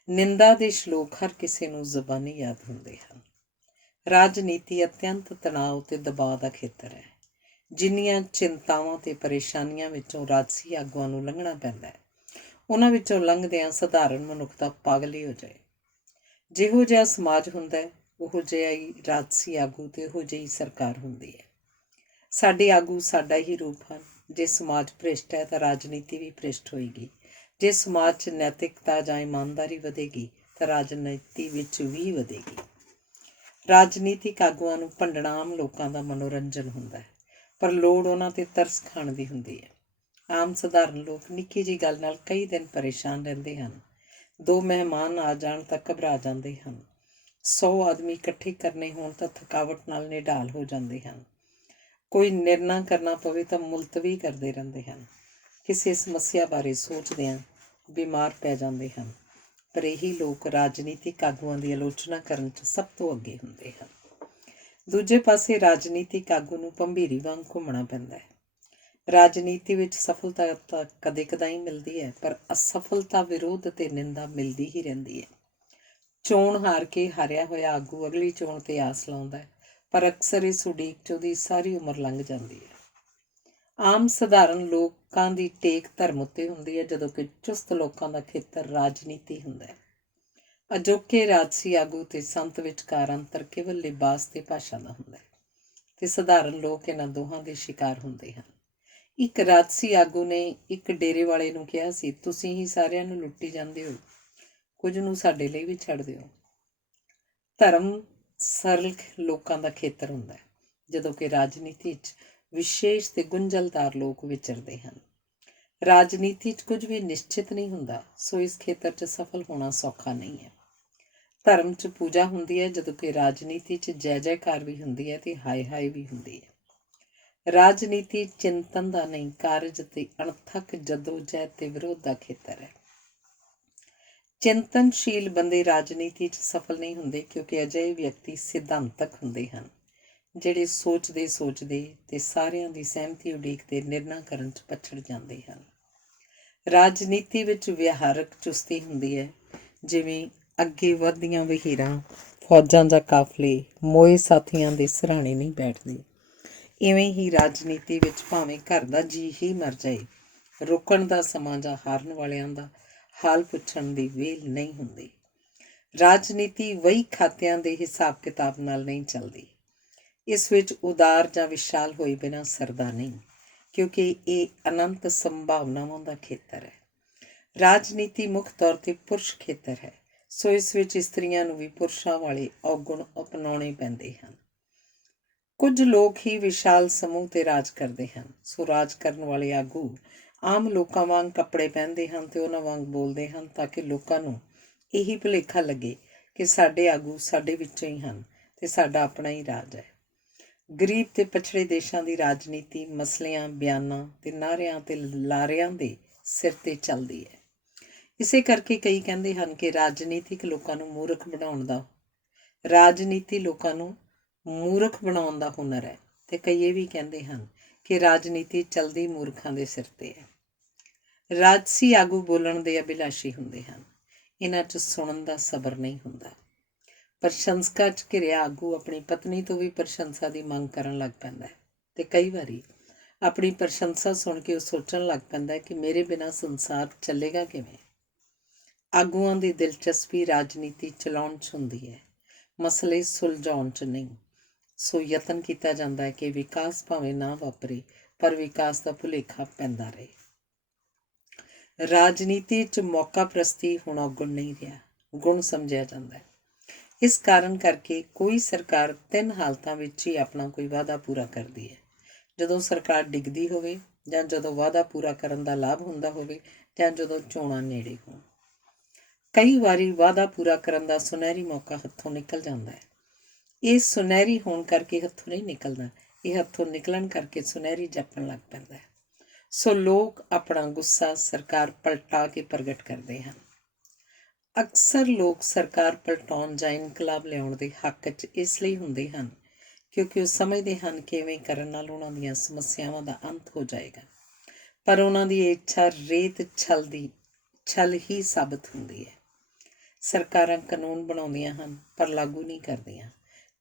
ਨਿੰਦਾ ਦੇ ਸ਼ਲੋਕ ਹਰ ਕਿਸੇ ਨੂੰ ਜ਼ਬਾਨੀ ਯਾਦ ਹੁੰਦੇ ਹਨ। ਰਾਜਨੀਤੀ ਅਤਿਅੰਤ ਤਣਾਅ ਤੇ ਦਬਾਅ ਦਾ ਖੇਤਰ ਹੈ। ਜਿੰਨੀਆਂ ਚਿੰਤਾਵਾਂ ਤੇ ਪਰੇਸ਼ਾਨੀਆਂ ਵਿੱਚੋਂ ਰਾਜਸੀ ਆਗੂਆਂ ਨੂੰ ਲੰਘਣਾ ਪੈਂਦਾ ਹੈ, ਉਹਨਾਂ ਵਿੱਚੋਂ ਲੰਘਦਿਆਂ ਸਧਾਰਨ ਮਨੁੱਖਤਾ ਪਾਗਲ ਹੀ ਹੋ ਜਾਏ। ਜਿਹੋ ਜਿਹਾ ਸਮਾਜ ਹੁੰਦਾ ਹੈ ਉਹੋ ਜਿਹਾ ਹੀ ਰਾਜਸੀ ਆਗੂ ਤੇ ਉਹੋ ਜਿਹੀ ਸਰਕਾਰ ਹੁੰਦੀ ਹੈ। ਸਾਡੇ ਆਗੂ ਸਾਡਾ ਹੀ ਰੂਪ ਹਨ। ਜੇ ਸਮਾਜ ਭ੍ਰਿਸ਼ਟ ਹੈ ਤਾਂ ਰਾਜਨੀਤੀ ਵੀ ਭ੍ਰਿਸ਼ਟ ਹੋਏਗੀ। ਜੇ ਸਮਾਜ 'ਚ ਨੈਤਿਕਤਾ ਜਾਂ ਇਮਾਨਦਾਰੀ ਵਧੇਗੀ ਤਾਂ ਰਾਜਨੀਤੀ ਵਿੱਚ ਵੀ ਵਧੇਗੀ। ਰਾਜਨੀਤਿਕ ਆਗੂਆਂ ਨੂੰ ਭੰਡਣਾ ਆਮ ਲੋਕਾਂ ਦਾ ਮਨੋਰੰਜਨ ਹੁੰਦਾ ਹੈ, ਪਰ ਲੋੜ ਉਹਨਾਂ 'ਤੇ ਤਰਸ ਖਾਣ ਦੀ ਹੁੰਦੀ ਹੈ। ਆਮ ਸਧਾਰਨ ਲੋਕ ਨਿੱਕੀ ਜਿਹੀ ਗੱਲ ਨਾਲ ਕਈ ਦਿਨ ਪਰੇਸ਼ਾਨ ਰਹਿੰਦੇ ਹਨ। 2 ਮਹਿਮਾਨ ਆ ਜਾਣ ਤਾਂ ਘਬਰਾ ਜਾਂਦੇ ਹਨ। 100 ਆਦਮੀ ਇਕੱਠੇ ਕਰਨੇ ਹੋਣ ਤਾਂ ਥਕਾਵਟ ਨਾਲ ਨਿਢਾਲ ਹੋ ਜਾਂਦੇ ਹਨ। ਕੋਈ ਨਿਰਣਾ ਕਰਨਾ ਪਵੇ ਤਾਂ ਮੁਲਤਵੀ ਕਰਦੇ ਰਹਿੰਦੇ ਹਨ। ਕਿਸੇ ਸਮੱਸਿਆ ਬਾਰੇ ਸੋਚਦਿਆਂ ਬਿਮਾਰ ਪੈ ਜਾਂਦੇ ਹਨ। ਪਰ ਇਹੀ ਲੋਕ ਰਾਜਨੀਤਿਕ ਆਗੂਆਂ ਦੀ ਆਲੋਚਨਾ ਕਰਨ 'ਚ ਸਭ ਤੋਂ ਅੱਗੇ ਹੁੰਦੇ ਹਨ। ਦੂਜੇ ਪਾਸੇ ਰਾਜਨੀਤਿਕ ਆਗੂ ਨੂੰ ਭੰਬੀਰੀ ਵਾਂਗ ਘੁੰਮਣਾ ਪੈਂਦਾ ਹੈ। ਰਾਜਨੀਤੀ ਵਿੱਚ ਸਫਲਤਾ ਤਾਂ ਕਦੇ ਕਦਾਈ ਮਿਲਦੀ ਹੈ, ਪਰ ਅਸਫਲਤਾ, ਵਿਰੋਧ ਤੇ ਨਿੰਦਾ ਮਿਲਦੀ ਹੀ ਰਹਿੰਦੀ ਹੈ। ਚੋਣ ਹਾਰ ਕੇ ਹਾਰਿਆ ਹੋਇਆ ਆਗੂ ਅਗਲੀ ਚੋਣ 'ਤੇ ਆਸ ਲਾਉਂਦਾ ਹੈ, ਪਰ ਅਕਸਰ ਇਸ ਉਡੀਕ 'ਚ ਉਹਦੀ ਸਾਰੀ ਉਮਰ ਲੰਘ ਜਾਂਦੀ ਹੈ। ਆਮ ਸਧਾਰਨ ਲੋਕਾਂ ਦੀ ਟੇਕ ਧਰਮ ਉੱਤੇ ਹੁੰਦੀ ਹੈ, ਜਦੋਂ ਕਿ ਚੁਸਤ ਲੋਕਾਂ ਦਾ ਖੇਤਰ ਰਾਜਨੀਤੀ ਹੁੰਦਾ ਹੈ। ਅਜੋਕੇ ਰਾਜਸੀ ਆਗੂ ਤੇ ਸੰਤ ਵਿਚਕਾਰ ਅੰਤਰ ਕੇਵਲ ਲਿਬਾਸ ਤੇ ਭਾਸ਼ਾ ਦਾ ਹੁੰਦਾ ਹੈ ਤੇ ਸਧਾਰਨ ਲੋਕ ਇਹਨਾਂ ਦੋਹਾਂ ਦੇ ਸ਼ਿਕਾਰ ਹੁੰਦੇ ਹਨ। ਇੱਕ ਰਾਜਸੀ ਆਗੂ ਨੇ ਇੱਕ ਡੇਰੇ ਵਾਲੇ ਨੂੰ ਕਿਹਾ ਸੀ, ਤੁਸੀਂ ਹੀ ਸਾਰਿਆਂ ਨੂੰ ਲੁੱਟੀ ਜਾਂਦੇ ਹੋ, ਕੁਝ ਨੂੰ ਸਾਡੇ ਲਈ ਵੀ ਛੱਡ ਦਿਓ। ਧਰਮ ਸਰਲ ਲੋਕਾਂ ਦਾ ਖੇਤਰ ਹੁੰਦਾ ਹੈ, ਜਦੋਂ ਕਿ ਰਾਜਨੀਤੀ 'ਚ ਵਿਸ਼ੇਸ਼ ਤੇ ਗੁੰਝਲਦਾਰ ਲੋਕ ਵਿਚਰਦੇ ਹਨ। ਰਾਜਨੀਤੀ 'ਚ ਕੁਝ ਵੀ ਨਿਸ਼ਚਿਤ ਨਹੀਂ ਹੁੰਦਾ, ਸੋ ਇਸ ਖੇਤਰ 'ਚ ਸਫਲ ਹੋਣਾ ਸੌਖਾ ਨਹੀਂ ਹੈ। ਧਰਮ 'ਚ ਪੂਜਾ ਹੁੰਦੀ ਹੈ, ਜਦੋਂ ਕਿ ਰਾਜਨੀਤੀ 'ਚ ਜੈ ਜੈਕਾਰ ਵੀ ਹੁੰਦੀ ਹੈ ਤੇ ਹਾਏ ਹਾਏ ਵੀ ਹੁੰਦੀ ਹੈ। ਰਾਜਨੀਤੀ ਚਿੰਤਨ ਦਾ ਨਹੀਂ, ਕਾਰਜ ਤੇ ਅਣਥੱਕ ਜਦੋਜਹਿਦ ਤੇ ਵਿਰੋਧ ਦਾ ਖੇਤਰ ਹੈ। ਚਿੰਤਨਸ਼ੀਲ ਬੰਦੇ ਰਾਜਨੀਤੀ 'ਚ ਸਫਲ ਨਹੀਂ ਹੁੰਦੇ, ਕਿਉਂਕਿ ਅਜਿਹੇ ਵਿਅਕਤੀ ਸਿਧਾਂਤਕ ਹੁੰਦੇ ਹਨ। ਜਿਹੜੇ ਸੋਚਦੇ ਤੇ ਸਾਰਿਆਂ ਦੀ ਸਹਿਮਤੀ ਉਡੀਕਦੇ ਨਿਰਣਾ ਕਰਨ 'ਚ ਪਛੜ ਜਾਂਦੇ ਹਨ। ਰਾਜਨੀਤੀ ਵਿੱਚ ਵਿਹਾਰਕ ਚੁਸਤੀ ਹੁੰਦੀ ਹੈ, ਜਿਵੇਂ ਅੱਗੇ ਵਧਦੀਆਂ ਵਹੀਰਾਂ, ਫੌਜਾਂ ਜਾਂ ਕਾਫਲੇ ਮੋਏ ਸਾਥੀਆਂ ਦੇ ਸਿਰਹਾਣੇ ਨਹੀਂ ਬੈਠਦੇ, ਇਵੇਂ ਹੀ ਰਾਜਨੀਤੀ ਵਿੱਚ ਭਾਵੇਂ ਘਰ ਦਾ ਜੀਅ ਹੀ ਮਰ ਜਾਏ, ਰੋਕਣ ਦਾ ਸਮਾਂ ਜਾਂ ਹਾਰਨ ਵਾਲਿਆਂ ਦਾ ਹਾਲ ਪੁੱਛਣ ਦੀ ਵੇਲ ਨਹੀਂ ਹੁੰਦੀ। ਰਾਜਨੀਤੀ ਵਹੀ ਖਾਤਿਆਂ ਦੇ ਹਿਸਾਬ ਕਿਤਾਬ ਨਾਲ ਨਹੀਂ ਚੱਲਦੀ। ਇਸ ਵਿੱਚ ਉਦਾਰ ਜਾਂ ਵਿਸ਼ਾਲ ਹੋਏ ਬਿਨਾਂ ਸਰਦਾ ਨਹੀਂ, ਕਿਉਂਕਿ ਇਹ ਅਨੰਤ ਸੰਭਾਵਨਾਵਾਂ ਦਾ ਖੇਤਰ ਹੈ। ਰਾਜਨੀਤੀ ਮੁੱਖ ਤੌਰ 'ਤੇ ਪੁਰਸ਼ ਖੇਤਰ ਹੈ, ਸੋ ਇਸ ਵਿੱਚ ਇਸਤਰੀਆਂ ਨੂੰ ਵੀ ਪੁਰਸ਼ਾਂ ਵਾਲੇ ਔਗੁਣ ਅਪਣਾਉਣੇ ਪੈਂਦੇ ਹਨ। ਕੁਝ ਲੋਕ ਹੀ ਵਿਸ਼ਾਲ ਸਮੂਹ 'ਤੇ ਰਾਜ ਕਰਦੇ ਹਨ, ਸੋ ਰਾਜ ਕਰਨ ਵਾਲੇ ਆਗੂ ਆਮ ਲੋਕਾਂ ਵਾਂਗ ਕੱਪੜੇ ਪਹਿਨਦੇ ਹਨ ਅਤੇ ਉਹਨਾਂ ਵਾਂਗ ਬੋਲਦੇ ਹਨ, ਤਾਂ ਕਿ ਲੋਕਾਂ ਨੂੰ ਇਹੀ ਭੁਲੇਖਾ ਲੱਗੇ ਕਿ ਸਾਡੇ ਆਗੂ ਸਾਡੇ ਵਿੱਚੋਂ ਹੀ ਹਨ ਅਤੇ ਸਾਡਾ ਆਪਣਾ ਹੀ ਰਾਜ ਹੈ। ਗਰੀਬ ਤੇ ਪਛੜੇ ਦੇਸ਼ਾਂ ਦੀ ਰਾਜਨੀਤੀ ਮਸਲਿਆਂ, ਬਿਆਨਾਂ ਤੇ ਨਾਅਰਿਆਂ ਤੇ ਲਾਰਿਆਂ ਦੇ ਸਿਰ 'ਤੇ ਚੱਲਦੀ ਹੈ। ਇਸੇ ਕਰਕੇ ਕਈ ਕਹਿੰਦੇ ਹਨ ਕਿ ਰਾਜਨੀਤੀ ਲੋਕਾਂ ਨੂੰ ਮੂਰਖ ਬਣਾਉਣ ਦਾ ਹੁਨਰ ਹੈ, ਤੇ ਕਈ ਇਹ ਵੀ ਕਹਿੰਦੇ ਹਨ ਕਿ ਰਾਜਨੀਤੀ ਚਲਦੀ ਮੂਰਖਾਂ ਦੇ ਸਿਰ 'ਤੇ ਹੈ। ਰਾਜਸੀ ਆਗੂ ਬੋਲਣ ਦੇ ਅਭਿਲਾਸ਼ੀ ਹੁੰਦੇ ਹਨ, ਇਹਨਾਂ 'ਚ ਸੁਣਨ ਦਾ ਸਬਰ ਨਹੀਂ ਹੁੰਦਾ। ਪ੍ਰਸ਼ੰਸਕਾਂ 'ਚ ਘਿਰਿਆ ਆਗੂ ਆਪਣੀ ਪਤਨੀ ਤੋਂ ਵੀ ਪ੍ਰਸ਼ੰਸਾ ਦੀ ਮੰਗ ਕਰਨ ਲੱਗ ਪੈਂਦਾ ਹੈ, ਤੇ ਕਈ ਵਾਰੀ ਆਪਣੀ ਪ੍ਰਸ਼ੰਸਾ ਸੁਣ ਕੇ ਉਹ ਸੋਚਣ ਲੱਗ ਪੈਂਦਾ ਹੈ ਕਿ ਮੇਰੇ ਬਿਨਾਂ ਸੰਸਾਰ ਚੱਲੇਗਾ ਕਿਵੇਂ। ਆਗੂਆਂ ਦੀ ਦਿਲਚਸਪੀ ਰਾਜਨੀਤੀ ਚਲਾਉਣ 'ਚ ਹੁੰਦੀ ਹੈ, ਮਸਲੇ ਸੁਲਝਾਉਣ 'ਚ ਨਹੀਂ। ਸੋ ਯਤਨ ਕੀਤਾ ਜਾਂਦਾ ਹੈ ਕਿ ਵਿਕਾਸ ਭਾਵੇਂ ਨਾ ਵਾਪਰੇ, ਪਰ ਵਿਕਾਸ ਦਾ ਭੁਲੇਖਾ ਪੈਂਦਾ ਰਹੇ। ਰਾਜਨੀਤੀ 'ਚ ਮੌਕਾ ਪ੍ਰਸਤੀ ਹੁਣ ਔਗੁਣ ਨਹੀਂ ਰਿਹਾ, ਗੁਣ ਸਮਝਿਆ ਜਾਂਦਾ ਹੈ। ਇਸ ਕਾਰਨ ਕਰਕੇ ਕੋਈ ਸਰਕਾਰ 3 ਹਾਲਤਾਂ ਵਿੱਚ ਹੀ ਆਪਣਾ ਕੋਈ ਵਾਅਦਾ ਪੂਰਾ ਕਰਦੀ ਹੈ: ਜਦੋਂ ਸਰਕਾਰ ਡਿੱਗਦੀ ਹੋਵੇ, ਜਾਂ ਜਦੋਂ ਵਾਅਦਾ ਪੂਰਾ ਕਰਨ ਦਾ ਲਾਭ ਹੁੰਦਾ ਹੋਵੇ, ਜਾਂ ਜਦੋਂ ਚੋਣਾਂ ਨੇੜੇ ਹੋਣ। ਕਈ ਵਾਰੀ ਵਾਅਦਾ ਪੂਰਾ ਕਰਨ ਦਾ ਸੁਨਹਿਰੀ ਮੌਕਾ ਹੱਥੋਂ ਨਿਕਲ ਜਾਂਦਾ ਹੈ। ਇਹ ਸੁਨਹਿਰੀ ਹੋਣ ਕਰਕੇ ਹੱਥੋਂ ਨਹੀਂ ਨਿਕਲਦਾ, ਇਹ ਹੱਥੋਂ ਨਿਕਲਣ ਕਰਕੇ ਸੁਨਹਿਰੀ ਜਾਪਣ ਲੱਗ ਪੈਂਦਾ ਹੈ। ਸੋ ਲੋਕ ਆਪਣਾ ਗੁੱਸਾ ਸਰਕਾਰ ਪਲਟਾ ਕੇ ਪ੍ਰਗਟ ਕਰਦੇ ਹਨ। ਅਕਸਰ ਲੋਕ ਸਰਕਾਰ ਪਲਟਾਉਣ ਜਾਂ ਇਨਕਲਾਬ ਲਿਆਉਣ ਦੇ ਹੱਕ 'ਚ ਇਸ ਲਈ ਹੁੰਦੇ ਹਨ ਕਿਉਂਕਿ ਉਹ ਸਮਝਦੇ ਹਨ ਕਿ ਇਵੇਂ ਕਰਨ ਨਾਲ ਉਹਨਾਂ ਦੀਆਂ ਸਮੱਸਿਆਵਾਂ ਦਾ ਅੰਤ ਹੋ ਜਾਏਗਾ, ਪਰ ਉਹਨਾਂ ਦੀ ਇਹ ਇੱਛਾ ਰੇਤ ਛਲ ਹੀ ਸਾਬਤ ਹੁੰਦੀ ਹੈ। ਸਰਕਾਰਾਂ ਕਾਨੂੰਨ ਬਣਾਉਂਦੀਆਂ ਹਨ ਪਰ ਲਾਗੂ ਨਹੀਂ ਕਰਦੀਆਂ।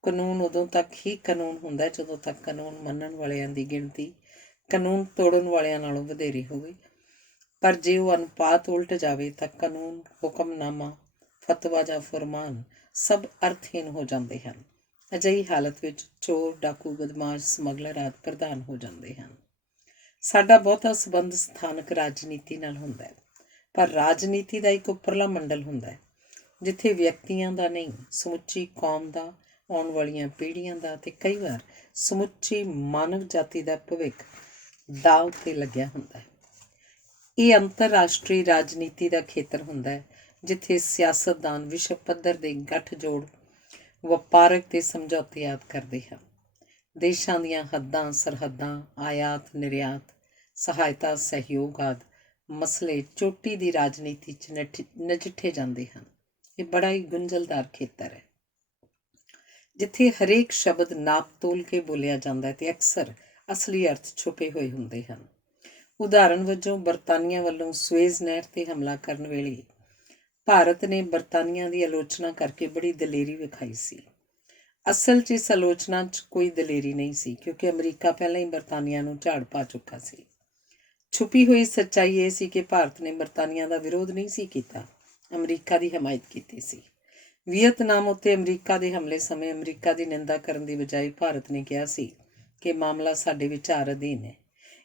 ਕਾਨੂੰਨ ਉਦੋਂ ਤੱਕ ਹੀ ਕਾਨੂੰਨ ਹੁੰਦਾ ਜਦੋਂ ਤੱਕ ਕਾਨੂੰਨ ਮੰਨਣ ਵਾਲਿਆਂ ਦੀ ਗਿਣਤੀ ਕਾਨੂੰਨ ਤੋੜਨ ਵਾਲਿਆਂ ਨਾਲੋਂ ਵਧੇਰੇ ਹੋਵੇ, ਪਰ ਜੇ ਉਹ ਅਨੁਪਾਤ ਉਲਟ ਜਾਵੇ ਤਾਂ ਕਾਨੂੰਨ, ਹੁਕਮਨਾਮਾ, ਫਤਵਾ ਜਾਂ ਫਰਮਾਨ ਸਭ ਅਰਥਹੀਨ ਹੋ ਜਾਂਦੇ ਹਨ। ਅਜਿਹੀ ਹਾਲਤ ਵਿੱਚ ਚੋਰ, ਡਾਕੂ, ਬਦਮਾਸ਼, ਸਮਗਲਰ ਆਦਿ ਪ੍ਰਧਾਨ ਹੋ ਜਾਂਦੇ ਹਨ। ਸਾਡਾ ਬਹੁਤਾ ਸੰਬੰਧ ਸਥਾਨਕ ਰਾਜਨੀਤੀ ਨਾਲ ਹੁੰਦਾ ਹੈ, ਪਰ ਰਾਜਨੀਤੀ ਦਾ ਇੱਕ ਉੱਪਰਲਾ ਮੰਡਲ ਹੁੰਦਾ ਹੈ ਜਿੱਥੇ ਵਿਅਕਤੀਆਂ ਦਾ ਨਹੀਂ, ਸਮੁੱਚੀ ਕੌਮ ਦਾ, ਆਉਣ ਵਾਲੀਆਂ ਪੀੜ੍ਹੀਆਂ ਦਾ ਅਤੇ ਕਈ ਵਾਰ ਸਮੁੱਚੀ ਮਾਨਵ ਜਾਤੀ ਦਾ ਭਵਿੱਖ ਦਾਅ ਉੱਤੇ ਲੱਗਿਆ ਹੁੰਦਾ ਹੈ। ਇਹ ਅੰਤਰਰਾਸ਼ਟਰੀ ਰਾਜਨੀਤੀ ਦਾ ਖੇਤਰ ਹੁੰਦਾ ਹੈ ਜਿੱਥੇ ਸਿਆਸਤਦਾਨ ਵਿਸ਼ਵ ਪੱਧਰ ਦੇ ਗੱਠਜੋੜ, ਵਪਾਰਕ ਤੇ ਸਮਝੌਤੇ ਆਦਿ ਕਰਦੇ ਹਨ। ਦੇਸ਼ਾਂ ਦੀਆਂ ਹੱਦਾਂ, ਸਰਹੱਦਾਂ, ਆਯਾਤ ਨਿਰਯਾਤ, ਸਹਾਇਤਾ, ਸਹਿਯੋਗ ਆਦਿ ਮਸਲੇ ਚੋਟੀ ਦੀ ਰਾਜਨੀਤੀ 'ਚ ਨਜਿੱਠੇ ਜਾਂਦੇ ਹਨ। ਇਹ ਬੜਾ ਹੀ ਗੁੰਝਲਦਾਰ ਖੇਤਰ ਹੈ ਜਿੱਥੇ ਹਰੇਕ ਸ਼ਬਦ ਨਾਪ ਤੋਲ ਕੇ ਬੋਲਿਆ ਜਾਂਦਾ ਹੈ ਤੇ ਅਕਸਰ ਅਸਲੀ ਅਰਥ ਛੁਪੇ ਹੋਏ ਹੁੰਦੇ ਹਨ। ਉਦਾਹਰਨ ਵਜੋਂ ਬਰਤਾਨੀਆ ਵੱਲੋਂ ਸੁਏਜ਼ ਨਹਿਰ 'ਤੇ ਹਮਲਾ ਕਰਨ ਵੇਲੇ ਭਾਰਤ ਨੇ ਬਰਤਾਨੀਆ ਦੀ ਆਲੋਚਨਾ ਕਰਕੇ ਬੜੀ ਦਲੇਰੀ ਵਿਖਾਈ ਸੀ। ਅਸਲ 'ਚ ਇਸ ਆਲੋਚਨਾ 'ਚ ਕੋਈ ਦਲੇਰੀ ਨਹੀਂ ਸੀ ਕਿਉਂਕਿ ਅਮਰੀਕਾ ਪਹਿਲਾਂ ਹੀ ਬਰਤਾਨੀਆ ਨੂੰ ਝਾੜ ਪਾ ਚੁੱਕਾ ਸੀ। ਛੁਪੀ ਹੋਈ ਸੱਚਾਈ ਇਹ ਸੀ ਕਿ ਭਾਰਤ ਨੇ ਬਰਤਾਨੀਆ ਦਾ ਵਿਰੋਧ ਨਹੀਂ ਸੀ ਕੀਤਾ, ਅਮਰੀਕਾ ਦੀ ਹਮਾਇਤ ਕੀਤੀ ਸੀ। ਵੀਅਤਨਾਮ ਉੱਤੇ ਅਮਰੀਕਾ ਦੇ ਹਮਲੇ ਸਮੇਂ ਅਮਰੀਕਾ ਦੀ ਨਿੰਦਾ ਕਰਨ ਦੀ ਬਜਾਏ ਭਾਰਤ ਨੇ ਕਿਹਾ ਸੀ ਕਿ ਮਾਮਲਾ ਸਾਡੇ ਵਿਚਾਰ ਅਧੀਨ ਹੈ।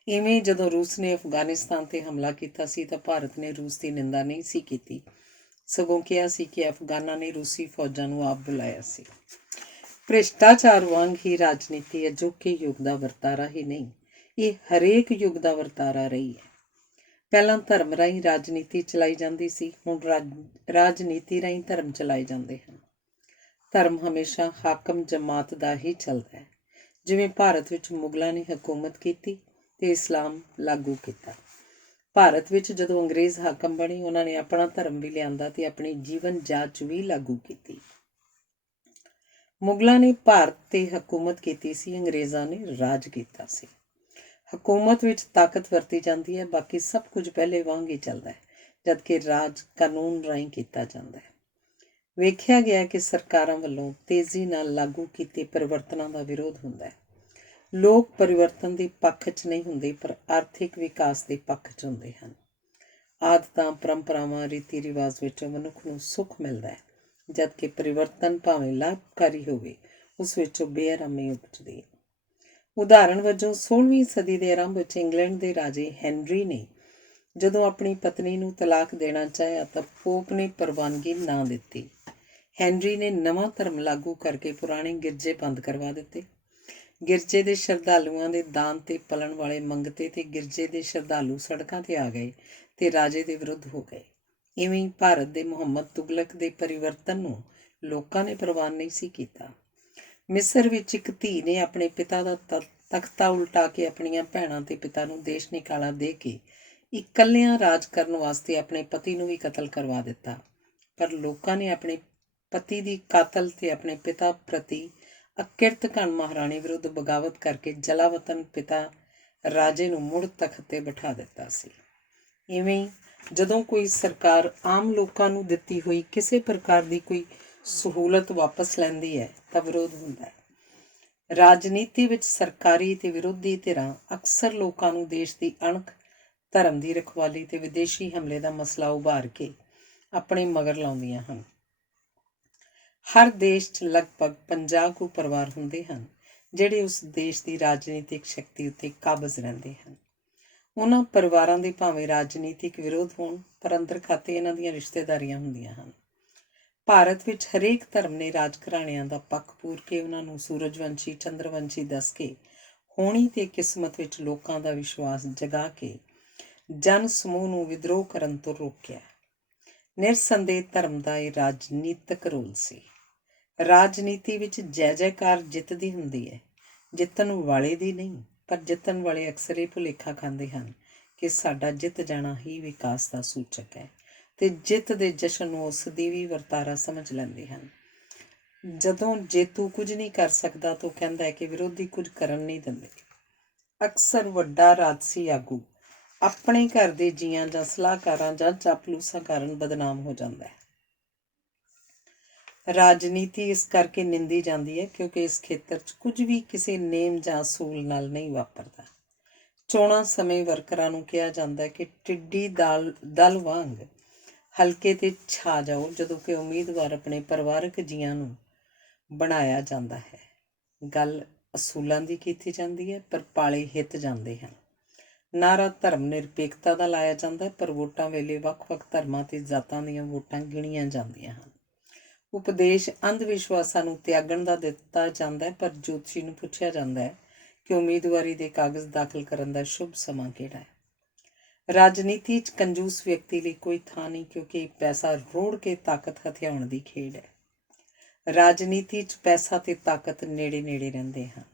ਇਵੇਂ ਜਦੋਂ ਰੂਸ ਨੇ ਅਫਗਾਨਿਸਤਾਨ 'ਤੇ ਹਮਲਾ ਕੀਤਾ ਸੀ ਤਾਂ ਭਾਰਤ ਨੇ ਰੂਸ ਦੀ ਨਿੰਦਾ ਨਹੀਂ ਸੀ ਕੀਤੀ, ਸਗੋਂ ਕਿਹਾ ਸੀ ਕਿ ਅਫਗਾਨਾਂ ਨੇ ਰੂਸੀ ਫੌਜਾਂ ਨੂੰ ਆਪ ਬੁਲਾਇਆ ਸੀ। ਭ੍ਰਿਸ਼ਟਾਚਾਰ ਵਾਂਗ ਹੀ ਰਾਜਨੀਤੀ ਅਜੋਕੇ ਯੁੱਗ ਦਾ ਵਰਤਾਰਾ ਹੀ ਨਹੀਂ, ਇਹ ਹਰੇਕ ਯੁੱਗ ਦਾ ਵਰਤਾਰਾ ਰਹੀ ਹੈ। ਪਹਿਲਾਂ ਧਰਮ ਰਾਹੀਂ ਰਾਜਨੀਤੀ ਚਲਾਈ ਜਾਂਦੀ ਸੀ, ਹੁਣ ਰਾਜਨੀਤੀ ਰਾਹੀਂ ਧਰਮ ਚਲਾਏ ਜਾਂਦੇ ਹਨ। ਧਰਮ ਹਮੇਸ਼ਾ ਹਾਕਮ ਜਮਾਤ ਦਾ ਹੀ ਚੱਲਦਾ ਹੈ। ਜਿਵੇਂ ਭਾਰਤ ਵਿੱਚ ਮੁਗਲਾਂ ਨੇ ਹਕੂਮਤ ਕੀਤੀ ਤੇ ਇਸਲਾਮ ਲਾਗੂ ਕੀਤਾ। ਭਾਰਤ ਵਿੱਚ ਜਦੋਂ ਅੰਗਰੇਜ਼ ਹਾਕਮ ਬਣੇ, ਉਹਨਾਂ ਨੇ ਆਪਣਾ ਧਰਮ ਵੀ ਲਿਆਂਦਾ ਤੇ ਆਪਣੀ ਜੀਵਨ ਜਾਚ ਵੀ ਲਾਗੂ ਕੀਤੀ। ਮੁਗਲਾਂ ਨੇ ਭਾਰਤ 'ਤੇ ਹਕੂਮਤ ਕੀਤੀ ਸੀ, ਅੰਗਰੇਜ਼ਾਂ ਨੇ ਰਾਜ ਕੀਤਾ ਸੀ। ਹਕੂਮਤ ਵਿੱਚ ਤਾਕਤ ਵਰਤੀ ਜਾਂਦੀ ਹੈ, ਬਾਕੀ ਸਭ ਕੁਝ ਪਹਿਲੇ ਵਾਂਗ ਹੀ ਚੱਲਦਾ ਹੈ, ਜਦਕਿ ਰਾਜ ਕਾਨੂੰਨ ਰਾਹੀਂ ਕੀਤਾ ਜਾਂਦਾ ਹੈ। ਵੇਖਿਆ ਗਿਆ ਕਿ ਸਰਕਾਰਾਂ ਵੱਲੋਂ ਤੇਜ਼ੀ ਨਾਲ ਲਾਗੂ ਕੀਤੇ ਪਰਿਵਰਤਨਾਂ ਦਾ ਵਿਰੋਧ ਹੁੰਦਾ ਹੈ। ਲੋਕ ਪਰਿਵਰਤਨ ਦੇ ਪੱਖ 'ਚ ਨਹੀਂ ਹੁੰਦੇ, ਪਰ ਆਰਥਿਕ ਵਿਕਾਸ ਦੇ ਪੱਖ 'ਚ ਹੁੰਦੇ ਹਨ। ਆਦਤਾਂ, ਪਰੰਪਰਾਵਾਂ, ਰੀਤੀ ਰਿਵਾਜ ਵਿੱਚੋਂ ਮਨੁੱਖ ਨੂੰ ਸੁੱਖ ਮਿਲਦਾ ਹੈ, ਜਦਕਿ ਪਰਿਵਰਤਨ ਭਾਵੇਂ ਲਾਭਕਾਰੀ ਹੋਵੇ, ਉਸ ਵਿੱਚੋਂ ਬੇਆਰਾਮੀ ਉਪਜਦੀ ਹੈ। ਉਦਾਹਰਣ ਵਜੋਂ 16ਵੀਂ ਸਦੀ ਦੇ ਆਰੰਭ ਵਿੱਚ ਇੰਗਲੈਂਡ ਦੇ ਰਾਜੇ ਹੈਨਰੀ ਨੇ ਜਦੋਂ ਆਪਣੀ ਪਤਨੀ ਨੂੰ ਤਲਾਕ ਦੇਣਾ ਚਾਹਿਆ ਤਾਂ ਪੋਪ ਨੇ ਪ੍ਰਵਾਨਗੀ ਨਾ ਦਿੱਤੀ। ਹੈਨਰੀ ਨੇ ਨਵਾਂ ਧਰਮ ਲਾਗੂ ਕਰਕੇ ਪੁਰਾਣੇ ਗਿਰਜੇ ਬੰਦ ਕਰਵਾ ਦਿੱਤੇ। ਗਿਰਜੇ ਦੇ ਸ਼ਰਧਾਲੂਆਂ ਦੇ ਦਾਨ 'ਤੇ ਪਲਣ ਵਾਲੇ ਮੰਗਤੇ ਤੇ ਗਿਰਜੇ ਦੇ ਸ਼ਰਧਾਲੂ ਸੜਕਾਂ 'ਤੇ ਆ ਗਏ ਤੇ ਰਾਜੇ ਦੇ ਵਿਰੁੱਧ ਹੋ ਗਏ। ਇਵੇਂ ਭਾਰਤ ਦੇ ਮੁਹੰਮਦ ਤੁਗਲਕ ਦੇ ਪਰਿਵਰਤਨ ਨੂੰ ਲੋਕਾਂ ਨੇ ਪ੍ਰਵਾਨ ਨਹੀਂ ਸੀ ਕੀਤਾ। ਮਿਸਰ ਵਿੱਚ ਇੱਕ ਧੀ ਨੇ ਆਪਣੇ ਪਿਤਾ ਦਾ ਤਖਤਾ ਉਲਟਾ ਕੇ ਆਪਣੀਆਂ ਭੈਣਾਂ ਤੇ ਪਿਤਾ ਨੂੰ ਦੇਸ਼ ਨਿਕਾਲਾ ਦੇ ਕੇ ਇਕੱਲਿਆਂ ਰਾਜ ਕਰਨ ਵਾਸਤੇ ਆਪਣੇ ਪਤੀ ਨੂੰ ਵੀ ਕਤਲ ਕਰਵਾ ਦਿੱਤਾ। ਪਰ ਲੋਕਾਂ ਨੇ ਆਪਣੇ ਪਤੀ ਦੀ ਕਾਤਲ ਤੇ ਆਪਣੇ ਪਿਤਾ ਪ੍ਰਤੀ ਅਕਿਰਤ ਘਣ ਮਹਾਰਾਣੀ ਵਿਰੁੱਧ ਬਗਾਵਤ ਕਰਕੇ ਜਲਾਵਤਨ ਪਿਤਾ ਰਾਜੇ ਨੂੰ ਮੁੜ ਤਖਤ 'ਤੇ ਬਿਠਾ ਦਿੱਤਾ ਸੀ। ਇਵੇਂ ਜਦੋਂ ਕੋਈ ਸਰਕਾਰ ਆਮ ਲੋਕਾਂ ਨੂੰ ਦਿੱਤੀ ਹੋਈ ਕਿਸੇ ਪ੍ਰਕਾਰ ਦੀ ਕੋਈ ਸਹੂਲਤ ਵਾਪਸ ਲੈਂਦੀ ਹੈ ਤਾਂ ਵਿਰੋਧ ਹੁੰਦਾ ਹੈ। ਰਾਜਨੀਤੀ ਵਿੱਚ ਸਰਕਾਰੀ ਤੇ ਵਿਰੋਧੀ ਧਿਰਾਂ ਅਕਸਰ ਲੋਕਾਂ ਨੂੰ ਦੇਸ਼ ਦੀ ਅਣਖ, ਧਰਮ ਦੀ ਰਖਵਾਲੀ ਤੇ ਵਿਦੇਸ਼ੀ ਹਮਲੇ ਦਾ ਮਸਲਾ ਉਭਾਰ ਕੇ ਆਪਣੇ ਮਗਰ ਲਾਉਂਦੀਆਂ ਹਨ। ਹਰ ਦੇਸ਼ 'ਚ ਲਗਭਗ 50 ਕੁ ਪਰਿਵਾਰ ਹੁੰਦੇ ਹਨ ਜਿਹੜੇ ਉਸ ਦੇਸ਼ ਦੀ ਰਾਜਨੀਤਿਕ ਸ਼ਕਤੀ ਉੱਤੇ ਕਾਬਜ਼ ਰਹਿੰਦੇ ਹਨ। ਉਹਨਾਂ ਪਰਿਵਾਰਾਂ ਦੇ ਭਾਵੇਂ ਰਾਜਨੀਤਿਕ ਵਿਰੋਧ ਹੋਣ, ਪਰ ਅੰਦਰ ਖਾਤੇ ਇਹਨਾਂ ਦੀਆਂ ਰਿਸ਼ਤੇਦਾਰੀਆਂ ਹੁੰਦੀਆਂ ਹਨ। ਭਾਰਤ ਵਿੱਚ ਹਰੇਕ ਧਰਮ ਨੇ ਰਾਜ ਘਰਾਣਿਆਂ ਦਾ ਪੱਖ ਪੂਰ ਕੇ ਉਹਨਾਂ ਨੂੰ ਸੂਰਜਵੰਸ਼ੀ, ਚੰਦਰਵੰਸ਼ੀ ਦੱਸ ਕੇ ਹੋਣੀ ਤੇ ਕਿਸਮਤ ਵਿੱਚ ਲੋਕਾਂ ਦਾ ਵਿਸ਼ਵਾਸ ਜਗਾ ਕੇ ਜਨ ਸਮੂਹ ਨੂੰ ਵਿਦਰੋਹ ਕਰਨ ਤੋਂ ਰੋਕਿਆ। ਨਿਰਸੰਦੇਹ ਧਰਮ ਦਾ ਇਹ ਰਾਜਨੀਤਿਕ ਰੋਲ ਸੀ। ਰਾਜਨੀਤੀ ਵਿੱਚ ਜੈ ਜੈਕਾਰ ਜਿੱਤਦੀ ਹੁੰਦੀ ਹੈ, ਜਿੱਤਣ ਵਾਲੇ ਦੀ ਨਹੀਂ। ਪਰ ਜਿੱਤਣ ਵਾਲੇ ਅਕਸਰ ਇਹ ਭੁਲੇਖਾ ਖਾਂਦੇ ਹਨ ਕਿ ਸਾਡਾ ਜਿੱਤ ਜਾਣਾ ਹੀ ਵਿਕਾਸ ਦਾ ਸੂਚਕ ਹੈ ਤੇ ਜਿੱਤ ਦੇ ਜਸ਼ਨ ਨੂੰ ਉਸ ਦੀ ਵੀ ਵਰਤਾਰਾ ਸਮਝ ਲੈਂਦੇ ਹਨ। ਜਦੋਂ ਜੇਤੂ ਕੁਝ ਨਹੀਂ ਕਰ ਸਕਦਾ ਤਾਂ ਉਹ ਕਹਿੰਦਾ ਹੈ ਕਿ ਵਿਰੋਧੀ ਕੁਝ ਕਰਨ ਨਹੀਂ ਦਿੰਦੇ। ਅਕਸਰ ਵੱਡਾ ਰਾਜਸੀ ਆਗੂ ਆਪਣੇ ਘਰ ਦੇ ਜੀਆਂ ਜਾਂ ਸਲਾਹਕਾਰਾਂ ਜਾਂ ਚਾਪਲੂਸਾਂ ਕਾਰਨ ਬਦਨਾਮ ਹੋ ਜਾਂਦਾ ਹੈ। ਰਾਜਨੀਤੀ ਇਸ ਕਰਕੇ ਨਿੰਦੀ ਜਾਂਦੀ ਹੈ ਕਿਉਂਕਿ ਇਸ ਖੇਤਰ 'ਚ ਕੁਝ ਵੀ ਕਿਸੇ ਨੇਮ ਜਾਂ ਅਸੂਲ ਨਾਲ ਨਹੀਂ ਵਾਪਰਦਾ। ਚੋਣਾਂ ਸਮੇਂ ਵਰਕਰਾਂ ਨੂੰ ਕਿਹਾ ਜਾਂਦਾ ਹੈ ਕਿ ਟਿੱਡੀ ਦਲ ਵਾਂਗ ਹਲਕੇ 'ਤੇ ਛਾ ਜਾਓ, ਜਦੋਂ ਕਿ ਉਮੀਦਵਾਰ ਆਪਣੇ ਪਰਿਵਾਰਕ ਜੀਆਂ ਨੂੰ ਬਣਾਇਆ ਜਾਂਦਾ ਹੈ। ਗੱਲ ਅਸੂਲਾਂ ਦੀ ਕੀਤੀ ਜਾਂਦੀ ਹੈ, ਪਰ ਪਾਲੇ ਹਿੱਤ ਜਾਂਦੇ ਹਨ। ਨਾਰਾ ਧਰਮ ਨਿਰਪੇਖਤਾ ਦਾ ਲਾਇਆ ਜਾਂਦਾ, ਪਰ ਵੋਟਾਂ ਵੇਲੇ ਵੱਖ-ਵੱਖ ਧਰਮਾਂ ਤੇ ਜ਼ਾਤਾਂ ਦੀਆਂ ਵੋਟਾਂ ਗਿਣੀਆਂ ਜਾਂਦੀਆਂ ਹਨ। ਉਪਦੇਸ਼ ਅੰਧ ਵਿਸ਼ਵਾਸਾਂ ਨੂੰ ਤਿਆਗਣ ਦਾ ਦਿੱਤਾ ਜਾਂਦਾ ਹੈ, ਪਰ ਜੋਤਸ਼ੀ ਨੂੰ ਪੁੱਛਿਆ ਜਾਂਦਾ ਹੈ ਕਿ ਉਮੀਦਵਾਰੀ ਦੇ ਕਾਗਜ਼ ਦਾਖਲ ਕਰਨ ਦਾ ਸ਼ੁਭ ਸਮਾਂ ਕਿਹੜਾ ਹੈ। ਰਾਜਨੀਤੀ 'ਚ ਕੰਜੂਸ ਵਿਅਕਤੀ ਲਈ ਕੋਈ ਥਾਂ ਨਹੀਂ, ਕਿਉਂਕਿ ਪੈਸਾ ਰੋੜ ਕੇ ਤਾਕਤ ਹਥਿਆਉਣ ਦੀ ਖੇਡ ਹੈ। ਰਾਜਨੀਤੀ 'ਚ ਪੈਸਾ ਤੇ ਤਾਕਤ ਨੇੜੇ-ਨੇੜੇ ਰਹਿੰਦੇ ਹਨ।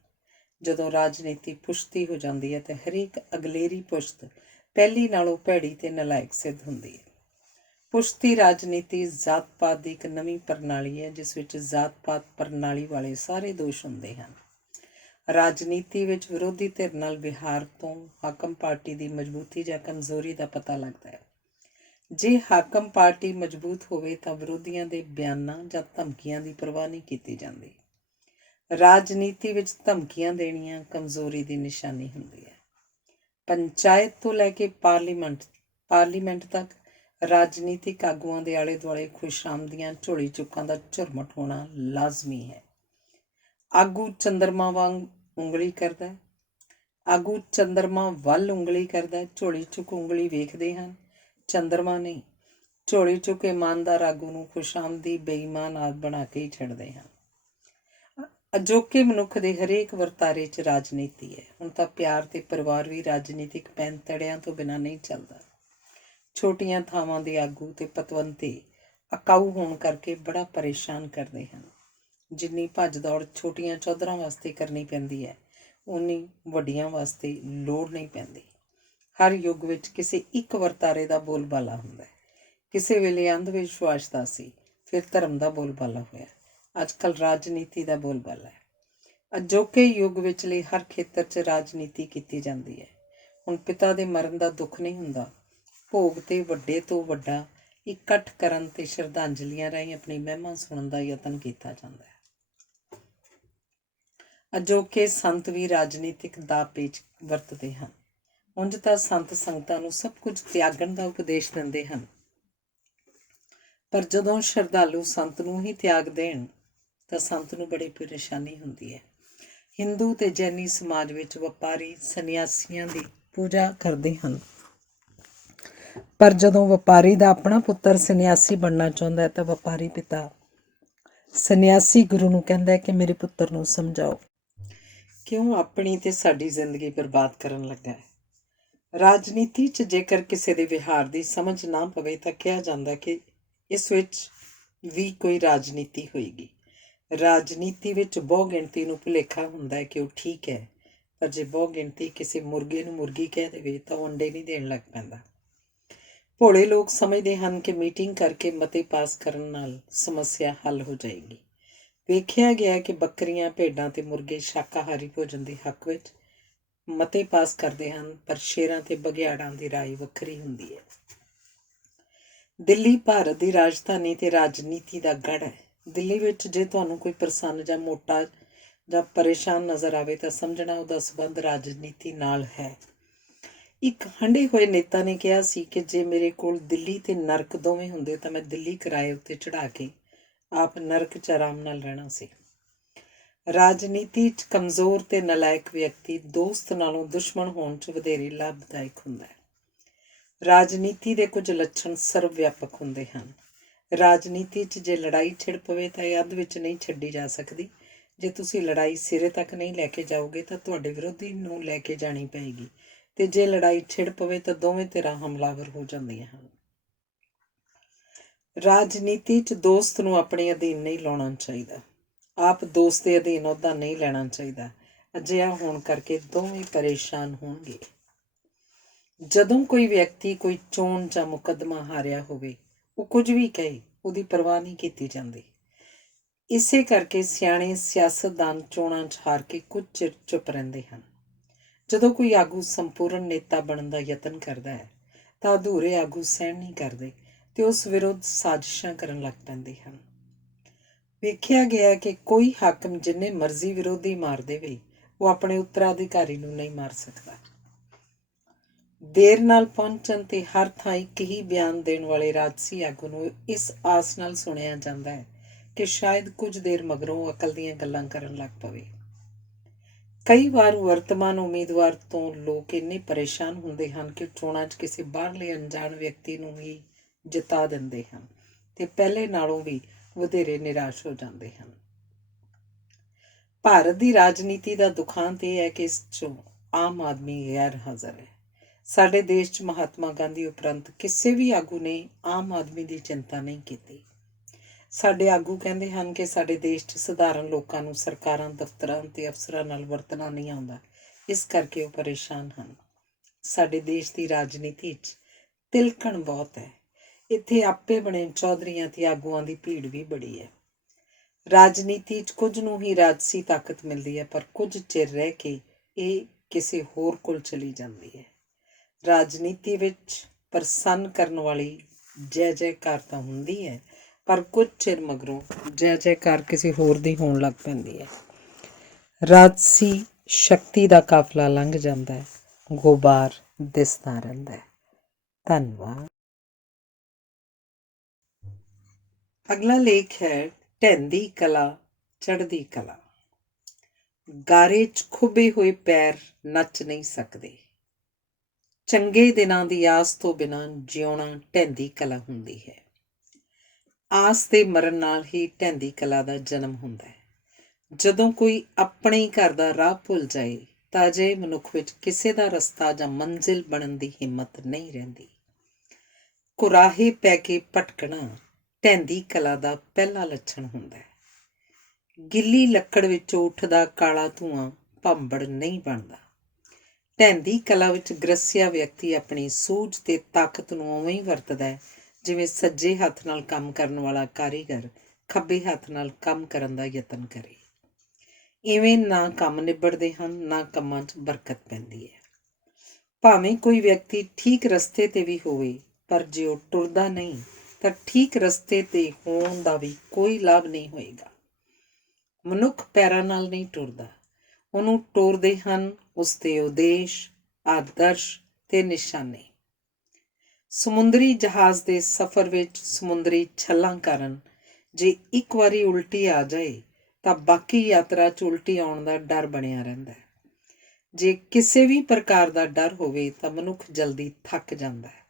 ਜਦੋਂ ਰਾਜਨੀਤੀ ਪੁਸ਼ਤੀ ਹੋ ਜਾਂਦੀ ਹੈ ਤੇ ਹਰੇਕ ਅਗਲੇਰੀ ਪੁਸ਼ਤ ਪਹਿਲੀ ਨਾਲੋਂ ਭੈੜੀ ਤੇ ਨਲਾਇਕ ਸਿੱਧ ਹੁੰਦੀ ਹੈ। ਪੁਸ਼ਤੀ ਰਾਜਨੀਤੀ ਜ਼ਾਤ-ਪਾਤ ਦੀ ਇੱਕ ਨਵੀਂ ਪ੍ਰਣਾਲੀ ਹੈ, ਜਿਸ ਵਿੱਚ ਜ਼ਾਤ-ਪਾਤ ਪ੍ਰਣਾਲੀ ਵਾਲੇ ਸਾਰੇ ਦੋਸ਼ ਹੁੰਦੇ ਹਨ। ਰਾਜਨੀਤੀ ਵਿੱਚ ਵਿਰੋਧੀ ਧਿਰ ਨਾਲ ਵਿਹਾਰ ਤੋਂ ਹਾਕਮ ਪਾਰਟੀ ਦੀ ਮਜ਼ਬੂਤੀ ਜਾਂ ਕਮਜ਼ੋਰੀ ਦਾ ਪਤਾ ਲੱਗਦਾ ਹੈ। ਜੇ ਹਾਕਮ ਪਾਰਟੀ ਮਜ਼ਬੂਤ ਹੋਵੇ ਤਾਂ ਵਿਰੋਧੀਆਂ ਦੇ ਬਿਆਨਾਂ ਜਾਂ ਧਮਕੀਆਂ ਦੀ ਪਰਵਾਹ ਨਹੀਂ ਕੀਤੀ ਜਾਂਦੀ। ਰਾਜਨੀਤੀ ਵਿੱਚ ਧਮਕੀਆਂ ਦੇਣੀਆਂ ਕਮਜ਼ੋਰੀ ਦੀ ਨਿਸ਼ਾਨੀ ਹੁੰਦੀ ਹੈ। ਪੰਚਾਇਤ ਤੋਂ ਲੈ ਕੇ ਪਾਰਲੀਮੈਂਟ ਤੱਕ ਰਾਜਨੀਤਿਕ ਆਗੂਆਂ ਦੇ ਆਲੇ ਦੁਆਲੇ ਖੁਸ਼ਾਮਦੀਆਂ ਝੋਲੀ ਚੁੱਕਾਂ ਦਾ ਝੁਰਮਟ ਹੋਣਾ ਲਾਜ਼ਮੀ ਹੈ। ਆਗੂ ਚੰਦਰਮਾ ਵਾਂਗ ਉਂਗਲੀ ਕਰਦਾ, ਆਗੂ ਚੰਦਰਮਾ ਵੱਲ ਉਂਗਲੀ ਕਰਦਾ, ਝੋਲੀ ਚੁੱਕ ਉਂਗਲੀ ਵੇਖਦੇ ਹਨ, ਚੰਦਰਮਾ ਨਹੀਂ। ਝੋਲੀ ਚੁੱਕ ਇਮਾਨਦਾਰ ਆਗੂ ਨੂੰ ਖੁਸ਼ਾਮਦੀ ਬੇਈਮਾਨ ਆਦਿ ਬਣਾ ਕੇ ਹੀ ਛੱਡਦੇ ਹਨ। ਅਜੋਕੇ ਮਨੁੱਖ ਦੇ ਹਰੇਕ ਵਰਤਾਰੇ 'ਚ ਰਾਜਨੀਤੀ ਹੈ। ਹੁਣ ਤਾਂ ਪਿਆਰ ਤੇ ਪਰਿਵਾਰ ਵੀ ਰਾਜਨੀਤਿਕ ਪੈਂਤੜਿਆਂ ਤੋਂ ਬਿਨਾਂ ਨਹੀਂ ਚੱਲਦਾ। ਛੋਟੀਆਂ ਥਾਵਾਂ ਦੇ ਆਗੂ ਤੇ ਪਤਵੰਤੇ ਅਕਾਊ ਹੋਣ ਕਰਕੇ ਬੜਾ ਪਰੇਸ਼ਾਨ ਕਰਦੇ ਹਨ। ਜਿੰਨੀ ਭੱਜ ਦੌੜ ਛੋਟੀਆਂ ਚੌਧਰਾਂ ਵਾਸਤੇ ਕਰਨੀ ਪੈਂਦੀ ਹੈ, ਉਨੀ ਵੱਡੀਆਂ ਵਾਸਤੇ ਲੋੜ ਨਹੀਂ ਪੈਂਦੀ। ਹਰ ਯੁੱਗ ਵਿੱਚ ਕਿਸੇ ਇੱਕ ਵਰਤਾਰੇ ਦਾ ਬੋਲਬਾਲਾ ਹੁੰਦਾ ਹੈ। ਕਿਸੇ ਵੇਲੇ ਅੰਧ ਵਿਸ਼ਵਾਸ ਦਾ ਸੀ, ਫਿਰ ਧਰਮ ਦਾ ਬੋਲਬਾਲਾ ਹੋਇਆ। ਅੱਜ ਕੱਲ੍ਹ ਰਾਜਨੀਤੀ ਦਾ ਬੋਲਬਾਲਾ ਹੈ। ਅਜੋਕੇ ਯੁੱਗ ਵਿਚਲੇ ਹਰ ਖੇਤਰ 'ਚ ਰਾਜਨੀਤੀ ਕੀਤੀ ਜਾਂਦੀ ਹੈ। ਹੁਣ ਪਿਤਾ ਦੇ ਮਰਨ ਦਾ ਦੁੱਖ ਨਹੀਂ ਹੁੰਦਾ, ਭੋਗ 'ਤੇ ਵੱਡੇ ਤੋਂ ਵੱਡਾ ਇਕੱਠ ਕਰਨ ਤੇ ਸ਼ਰਧਾਂਜਲੀਆਂ ਰਾਹੀਂ ਆਪਣੀ ਮਹਿਮਾ ਸੁਣਨ ਦਾ ਯਤਨ ਕੀਤਾ ਜਾਂਦਾ ਹੈ। ਅਜੋਕੇ ਸੰਤ ਵੀ ਰਾਜਨੀਤਿਕ ਦਾਅ ਪੇਚ ਵਰਤਦੇ ਹਨ। ਉਂਝ ਤਾਂ ਸੰਤ ਸੰਗਤਾਂ ਨੂੰ ਸਭ ਕੁਝ ਤਿਆਗਣ ਦਾ ਉਪਦੇਸ਼ ਦਿੰਦੇ ਹਨ, ਪਰ ਜਦੋਂ ਸ਼ਰਧਾਲੂ ਸੰਤ ਨੂੰ ਹੀ ਤਿਆਗ ਦੇਣ ਤਾਂ ਸੰਤ ਨੂੰ ਬੜੀ ਪਰੇਸ਼ਾਨੀ ਹੁੰਦੀ ਹੈ। ਹਿੰਦੂ ਤੇ ਜੈਨੀ ਸਮਾਜ ਵਿੱਚ ਵਪਾਰੀ ਸੰਨਿਆਸੀਆਂ ਦੀ ਪੂਜਾ ਕਰਦੇ ਹਨ, ਪਰ ਜਦੋਂ ਵਪਾਰੀ ਦਾ ਆਪਣਾ ਪੁੱਤਰ ਸੰਨਿਆਸੀ ਬਣਨਾ ਚਾਹੁੰਦਾ ਹੈ ਤਾਂ ਵਪਾਰੀ ਪਿਤਾ ਸੰਨਿਆਸੀ ਗੁਰੂ ਨੂੰ ਕਹਿੰਦਾ ਹੈ ਕਿ ਮੇਰੇ ਪੁੱਤਰ ਨੂੰ ਸਮਝਾਓ, ਕਿਉਂ ਆਪਣੀ ਤੇ ਸਾਡੀ ਜ਼ਿੰਦਗੀ ਬਰਬਾਦ ਕਰਨ ਲੱਗਾ ਹੈ। ਰਾਜਨੀਤੀ 'ਚ ਜੇਕਰ ਕਿਸੇ ਦੇ ਵਿਹਾਰ ਦੀ ਸਮਝ ਨਾ ਪਵੇ ਤਾਂ ਕਿਹਾ ਜਾਂਦਾ ਕਿ ਇਸ ਵਿੱਚ ਵੀ ਕੋਈ ਰਾਜਨੀਤੀ ਹੋਏਗੀ। ਰਾਜਨੀਤੀ ਵਿੱਚ ਬਹੁ ਗਿਣਤੀ ਨੂੰ ਭੁਲੇਖਾ ਹੁੰਦਾ ਹੈ ਕਿ ਉਹ ਠੀਕ ਹੈ, ਪਰ ਜੇ ਬਹੁ ਗਿਣਤੀ ਕਿਸੇ ਮੁਰਗੇ ਨੂੰ ਮੁਰਗੀ ਕਹਿ ਦੇਵੇ ਤਾਂ ਉਹ ਅੰਡੇ ਨਹੀਂ ਦੇਣ ਲੱਗ ਪੈਂਦਾ। ਭੋਲੇ ਲੋਕ ਸਮਝਦੇ ਹਨ ਕਿ ਮੀਟਿੰਗ ਕਰਕੇ ਮਤੇ ਪਾਸ ਕਰਨ ਨਾਲ ਸਮੱਸਿਆ ਹੱਲ ਹੋ ਜਾਏਗੀ। ਵੇਖਿਆ ਗਿਆ ਕਿ ਬੱਕਰੀਆਂ, ਭੇਡਾਂ ਤੇ ਮੁਰਗੇ ਸ਼ਾਕਾਹਾਰੀ ਭੋਜਨ ਦੇ ਹੱਕ ਵਿੱਚ ਮਤੇ ਪਾਸ ਕਰਦੇ ਹਨ, ਪਰ ਸ਼ੇਰਾਂ ਤੇ ਬਘਿਆੜਾਂ ਦੀ ਰਾਏ ਵੱਖਰੀ ਹੁੰਦੀ ਹੈ। ਦਿੱਲੀ ਭਾਰਤ ਦੀ ਰਾਜਧਾਨੀ ਤੇ ਰਾਜਨੀਤੀ ਦਾ ਗੜ੍ਹ ਹੈ। ਦਿੱਲੀ ਵਿੱਚ ਜੇ ਤੁਹਾਨੂੰ ਕੋਈ ਪ੍ਰਸੰਨ ਜਾਂ ਮੋਟਾ ਜਾਂ ਪਰੇਸ਼ਾਨ ਨਜ਼ਰ ਆਵੇ ਤਾਂ ਸਮਝਣਾ ਉਹਦਾ ਸੰਬੰਧ ਰਾਜਨੀਤੀ ਨਾਲ ਹੈ। ਇੱਕ ਹੰਢੇ ਹੋਏ ਨੇਤਾ ਨੇ ਕਿਹਾ ਸੀ ਕਿ ਜੇ ਮੇਰੇ ਕੋਲ ਦਿੱਲੀ ਤੇ ਨਰਕ ਦੋਵੇਂ ਹੁੰਦੇ ਤਾਂ ਮੈਂ ਦਿੱਲੀ ਕਿਰਾਏ ਉੱਤੇ ਚੜ੍ਹਾ ਕੇ ਆਪ ਨਰਕ 'ਚ ਆਰਾਮ ਨਾਲ ਰਹਿਣਾ ਸੀ। ਰਾਜਨੀਤੀ 'ਚ ਕਮਜ਼ੋਰ ਤੇ ਨਲਾਇਕ ਵਿਅਕਤੀ ਦੋਸਤ ਨਾਲੋਂ ਦੁਸ਼ਮਣ ਹੋਣ 'ਚ ਵਧੇਰੇ ਲਾਭਦਾਇਕ ਹੁੰਦਾ ਹੈ। ਰਾਜਨੀਤੀ ਦੇ ਕੁਝ ਲੱਛਣ ਸਰਵ ਵਿਆਪਕ ਹੁੰਦੇ ਹਨ। ਰਾਜਨੀਤੀ 'ਚ ਜੇ ਲੜਾਈ ਛਿੜ ਪਵੇ ਤਾਂ ਇਹ ਅੱਧ ਵਿੱਚ ਨਹੀਂ ਛੱਡੀ ਜਾ ਸਕਦੀ। ਜੇ ਤੁਸੀਂ ਲੜਾਈ ਸਿਰੇ ਤੱਕ ਨਹੀਂ ਲੈ ਕੇ ਜਾਓਗੇ ਤਾਂ ਤੁਹਾਡੇ ਵਿਰੋਧੀ ਨੂੰ ਲੈ ਕੇ ਜਾਣੀ ਪਏਗੀ, ਤੇ ਜੇ ਲੜਾਈ ਛਿੜ ਪਵੇ ਤਾਂ ਦੋਵੇਂ ਧਿਰਾਂ ਹਮਲਾਵਰ ਹੋ ਜਾਂਦੀਆਂ ਹਨ। ਰਾਜਨੀਤੀ 'ਚ ਦੋਸਤ ਨੂੰ ਆਪਣੇ ਅਧੀਨ ਨਹੀਂ ਲਾਉਣਾ ਚਾਹੀਦਾ, ਆਪ ਦੋਸਤ ਦੇ ਅਧੀਨ ਅਹੁਦਾ ਨਹੀਂ ਲੈਣਾ ਚਾਹੀਦਾ। ਅਜਿਹਾ ਹੋਣ ਕਰਕੇ ਦੋਵੇਂ ਪਰੇਸ਼ਾਨ ਹੋਣਗੇ। ਜਦੋਂ ਕੋਈ ਵਿਅਕਤੀ ਕੋਈ ਚੋਣ ਜਾਂ ਮੁਕੱਦਮਾ ਹਾਰਿਆ ਹੋਵੇ, ਉਹ ਕੁਝ ਵੀ ਕਹੇ, ਉਹਦੀ ਪਰਵਾਹ ਨਹੀਂ ਕੀਤੀ ਜਾਂਦੀ। ਇਸੇ ਕਰਕੇ ਸਿਆਣੇ ਸਿਆਸਤਦਾਨ ਚੋਣਾਂ 'ਚ ਹਾਰ ਕੇ ਕੁਝ ਚਿਰ ਚੁੱਪ ਰਹਿੰਦੇ ਹਨ। ਜਦੋਂ ਕੋਈ ਆਗੂ ਸੰਪੂਰਨ ਨੇਤਾ ਬਣਨ ਦਾ ਯਤਨ ਕਰਦਾ ਹੈ ਤਾਂ ਅਧੂਰੇ ਆਗੂ ਸਹਿਣ ਨਹੀਂ ਕਰਦੇ ਤੇ ਉਸ ਵਿਰੁੱਧ ਸਾਜ਼ਿਸ਼ਾਂ ਕਰਨ ਲੱਗ ਪੈਂਦੇ ਹਨ। ਵੇਖਿਆ ਗਿਆ ਕਿ ਕੋਈ ਹਾਕਮ ਜਿੰਨੇ ਮਰਜ਼ੀ ਵਿਰੋਧੀ ਮਾਰ ਦੇਵੇ, ਉਹ ਆਪਣੇ ਉੱਤਰਾਧਿਕਾਰੀ ਨੂੰ ਨਹੀਂ ਮਾਰ ਸਕਦਾ। ਦੇਰ ਨਾਲ ਪਹੁੰਚਣ ਤੇ ਹਰ ਥਾਂ ਇੱਕ ਹੀ ਬਿਆਨ ਦੇਣ ਵਾਲੇ ਰਾਜਸੀ ਆਗੂ ਨੂੰ ਇਸ ਆਸ ਨਾਲ ਸੁਣਿਆ ਜਾਂਦਾ ਹੈ ਕਿ ਸ਼ਾਇਦ ਕੁਝ ਦੇਰ ਮਗਰੋਂ ਅਕਲ ਦੀਆਂ ਗੱਲਾਂ ਕਰਨ ਲੱਗ ਪਵੇ। ਕਈ ਵਾਰ ਵਰਤਮਾਨ ਉਮੀਦਵਾਰ ਤੋਂ ਲੋਕ ਇੰਨੇ ਪਰੇਸ਼ਾਨ ਹੁੰਦੇ ਹਨ ਕਿ ਚੋਣਾਂ 'ਚ ਕਿਸੇ ਬਾਹਰਲੇ ਅਣਜਾਣ ਵਿਅਕਤੀ ਨੂੰ ਹੀ ਜਿਤਾ ਦਿੰਦੇ ਹਨ ਤੇ ਪਹਿਲੇ ਨਾਲੋਂ ਵੀ ਵਧੇਰੇ ਨਿਰਾਸ਼ ਹੋ ਜਾਂਦੇ ਹਨ। ਭਾਰਤ ਦੀ ਰਾਜਨੀਤੀ ਦਾ ਦੁਖਾਂਤ ਇਹ ਹੈ ਕਿ ਇਸ 'ਚੋਂ ਆਮ ਆਦਮੀ ਗੈਰ ਹਾਜ਼ਰ ਹੈ। ਸਾਡੇ ਦੇਸ਼ 'ਚ ਮਹਾਤਮਾ ਗਾਂਧੀ ਉਪਰੰਤ ਕਿਸੇ ਵੀ ਆਗੂ ਨੇ ਆਮ ਆਦਮੀ ਦੀ ਚਿੰਤਾ ਨਹੀਂ ਕੀਤੀ। ਸਾਡੇ ਆਗੂ ਕਹਿੰਦੇ ਹਨ ਕਿ ਸਾਡੇ ਦੇਸ਼ 'ਚ ਸਧਾਰਨ ਲੋਕਾਂ ਨੂੰ ਸਰਕਾਰਾਂ, ਦਫ਼ਤਰਾਂ ਤੇ ਅਫਸਰਾਂ ਨਾਲ ਵਰਤਣਾ ਨਹੀਂ ਆਉਂਦਾ, ਇਸ ਕਰਕੇ ਉਹ ਪਰੇਸ਼ਾਨ ਹਨ। ਸਾਡੇ ਦੇਸ਼ ਦੀ ਰਾਜਨੀਤੀ 'ਚ ਤਿਲਕਣ ਬਹੁਤ ਹੈ। ਇੱਥੇ ਆਪੇ ਬਣੇ ਚੌਧਰੀਆਂ ਤੇ ਆਗੂਆਂ ਦੀ ਭੀੜ ਵੀ ਬੜੀ ਹੈ। ਰਾਜਨੀਤੀ 'ਚ ਕੁਝ ਨੂੰ ਹੀ ਰਾਜਸੀ ਤਾਕਤ ਮਿਲਦੀ ਹੈ, ਪਰ ਕੁਝ ਚਿਰ ਰਹਿ ਕੇ ਇਹ ਕਿਸੇ ਹੋਰ ਕੋਲ ਚਲੀ ਜਾਂਦੀ ਹੈ। ਰਾਜਨੀਤੀ ਵਿੱਚ ਪ੍ਰਸੰਨ ਕਰਨ ਵਾਲੀ ਜੈ ਜੈਕਾਰ ਤਾਂ ਹੁੰਦੀ ਹੈ, ਪਰ ਕੁਝ ਚਿਰ ਮਗਰੋਂ ਜੈ ਜੈਕਾਰ ਕਿਸੇ ਹੋਰ ਦੀ ਹੋਣ ਲੱਗ ਪੈਂਦੀ ਹੈ। ਰਾਜਸੀ ਸ਼ਕਤੀ ਦਾ ਕਾਫਲਾ ਲੰਘ ਜਾਂਦਾ ਹੈ, ਗੁਬਾਰ ਦਿਸਦਾ ਰਹਿੰਦਾ ਹੈ। ਧੰਨਵਾਦ। ਅਗਲਾ ਲੇਖ ਹੈ ਢਹਿੰਦੀ ਕਲਾ ਚੜ੍ਹਦੀ ਕਲਾ। ਗਾਰੇ 'ਚ ਖੁੱਭੇ ਹੋਏ ਪੈਰ ਨੱਚ ਨਹੀਂ ਸਕਦੇ। ਚੰਗੇ ਦਿਨਾਂ ਦੀ ਆਸ ਤੋਂ ਬਿਨਾਂ ਜਿਉਣਾ ਢਹਿੰਦੀ ਕਲਾ ਹੁੰਦੀ ਹੈ। ਆਸ ਦੇ ਮਰਨ ਨਾਲ ਹੀ ਢਹਿੰਦੀ ਕਲਾ ਦਾ ਜਨਮ ਹੁੰਦਾ ਹੈ। ਜਦੋਂ ਕੋਈ ਆਪਣੇ ਘਰ ਦਾ ਰਾਹ ਭੁੱਲ ਜਾਏ ਤਾਂ ਅਜਿਹੇ ਮਨੁੱਖ ਵਿੱਚ ਕਿਸੇ ਦਾ ਰਸਤਾ ਜਾਂ ਮੰਜ਼ਿਲ ਬਣਨ ਦੀ ਹਿੰਮਤ ਨਹੀਂ ਰਹਿੰਦੀ। ਕੁਰਾਹੇ ਪੈ ਕੇ ਭਟਕਣਾ ਢਹਿੰਦੀ ਕਲਾ ਦਾ ਪਹਿਲਾ ਲੱਛਣ ਹੁੰਦਾ ਹੈ। ਗਿੱਲੀ ਲੱਕੜ ਵਿੱਚੋਂ ਉੱਠਦਾ ਕਾਲਾ ਧੂੰਆਂ ਭਾਂਬੜ ਨਹੀਂ ਬਣਦਾ। ਢਹਿੰਦੀ ਕਲਾ ਵਿੱਚ ਗ੍ਰਸਿਆ ਵਿਅਕਤੀ ਆਪਣੀ ਸੂਝ ਤੇ ਤਾਕਤ ਨੂੰ ਉਵੇਂ ਹੀ ਵਰਤਦਾ ਹੈ ਜਿਵੇਂ ਸੱਜੇ ਹੱਥ ਨਾਲ ਕੰਮ ਕਰਨ ਵਾਲਾ ਕਾਰੀਗਰ ਖੱਬੇ ਹੱਥ ਨਾਲ ਕੰਮ ਕਰਨ ਦਾ ਯਤਨ ਕਰੇ। ਇਵੇਂ ਨਾ ਕੰਮ ਨਿਬੜਦੇ ਹਨ, ਨਾ ਕੰਮਾਂ 'ਚ ਬਰਕਤ ਪੈਂਦੀ ਹੈ। ਭਾਵੇਂ ਕੋਈ ਵਿਅਕਤੀ ਠੀਕ ਰਸਤੇ 'ਤੇ ਵੀ ਹੋਵੇ, ਪਰ ਜੇ ਉਹ ਟੁਰਦਾ ਨਹੀਂ ਤਾਂ ਠੀਕ ਰਸਤੇ 'ਤੇ ਹੋਣ ਦਾ ਵੀ ਕੋਈ ਲਾਭ ਨਹੀਂ ਹੋਏਗਾ। ਮਨੁੱਖ ਪੈਰਾਂ ਨਾਲ ਨਹੀਂ ਟੁਰਦਾ, ਉਹਨੂੰ ਟੋਰਦੇ ਹਨ ਉਸਦੇ ਉਦੇਸ਼, ਆਦਰਸ਼ ਤੇ ਨਿਸ਼ਾਨੇ। ਸਮੁੰਦਰੀ ਜਹਾਜ਼ ਦੇ ਸਫ਼ਰ ਵਿੱਚ ਸਮੁੰਦਰੀ ਛੱਲਾਂ ਕਾਰਨ ਜੇ ਇੱਕ ਵਾਰੀ ਉਲਟੀ ਆ ਜਾਏ ਤਾਂ ਬਾਕੀ ਯਾਤਰਾ 'ਚ ਉਲਟੀ ਆਉਣ ਦਾ ਡਰ ਬਣਿਆ ਰਹਿੰਦਾ ਹੈ। ਜੇ ਕਿਸੇ ਵੀ ਪ੍ਰਕਾਰ ਦਾ ਡਰ ਹੋਵੇ ਤਾਂ ਮਨੁੱਖ ਜਲਦੀ ਥੱਕ ਜਾਂਦਾ ਹੈ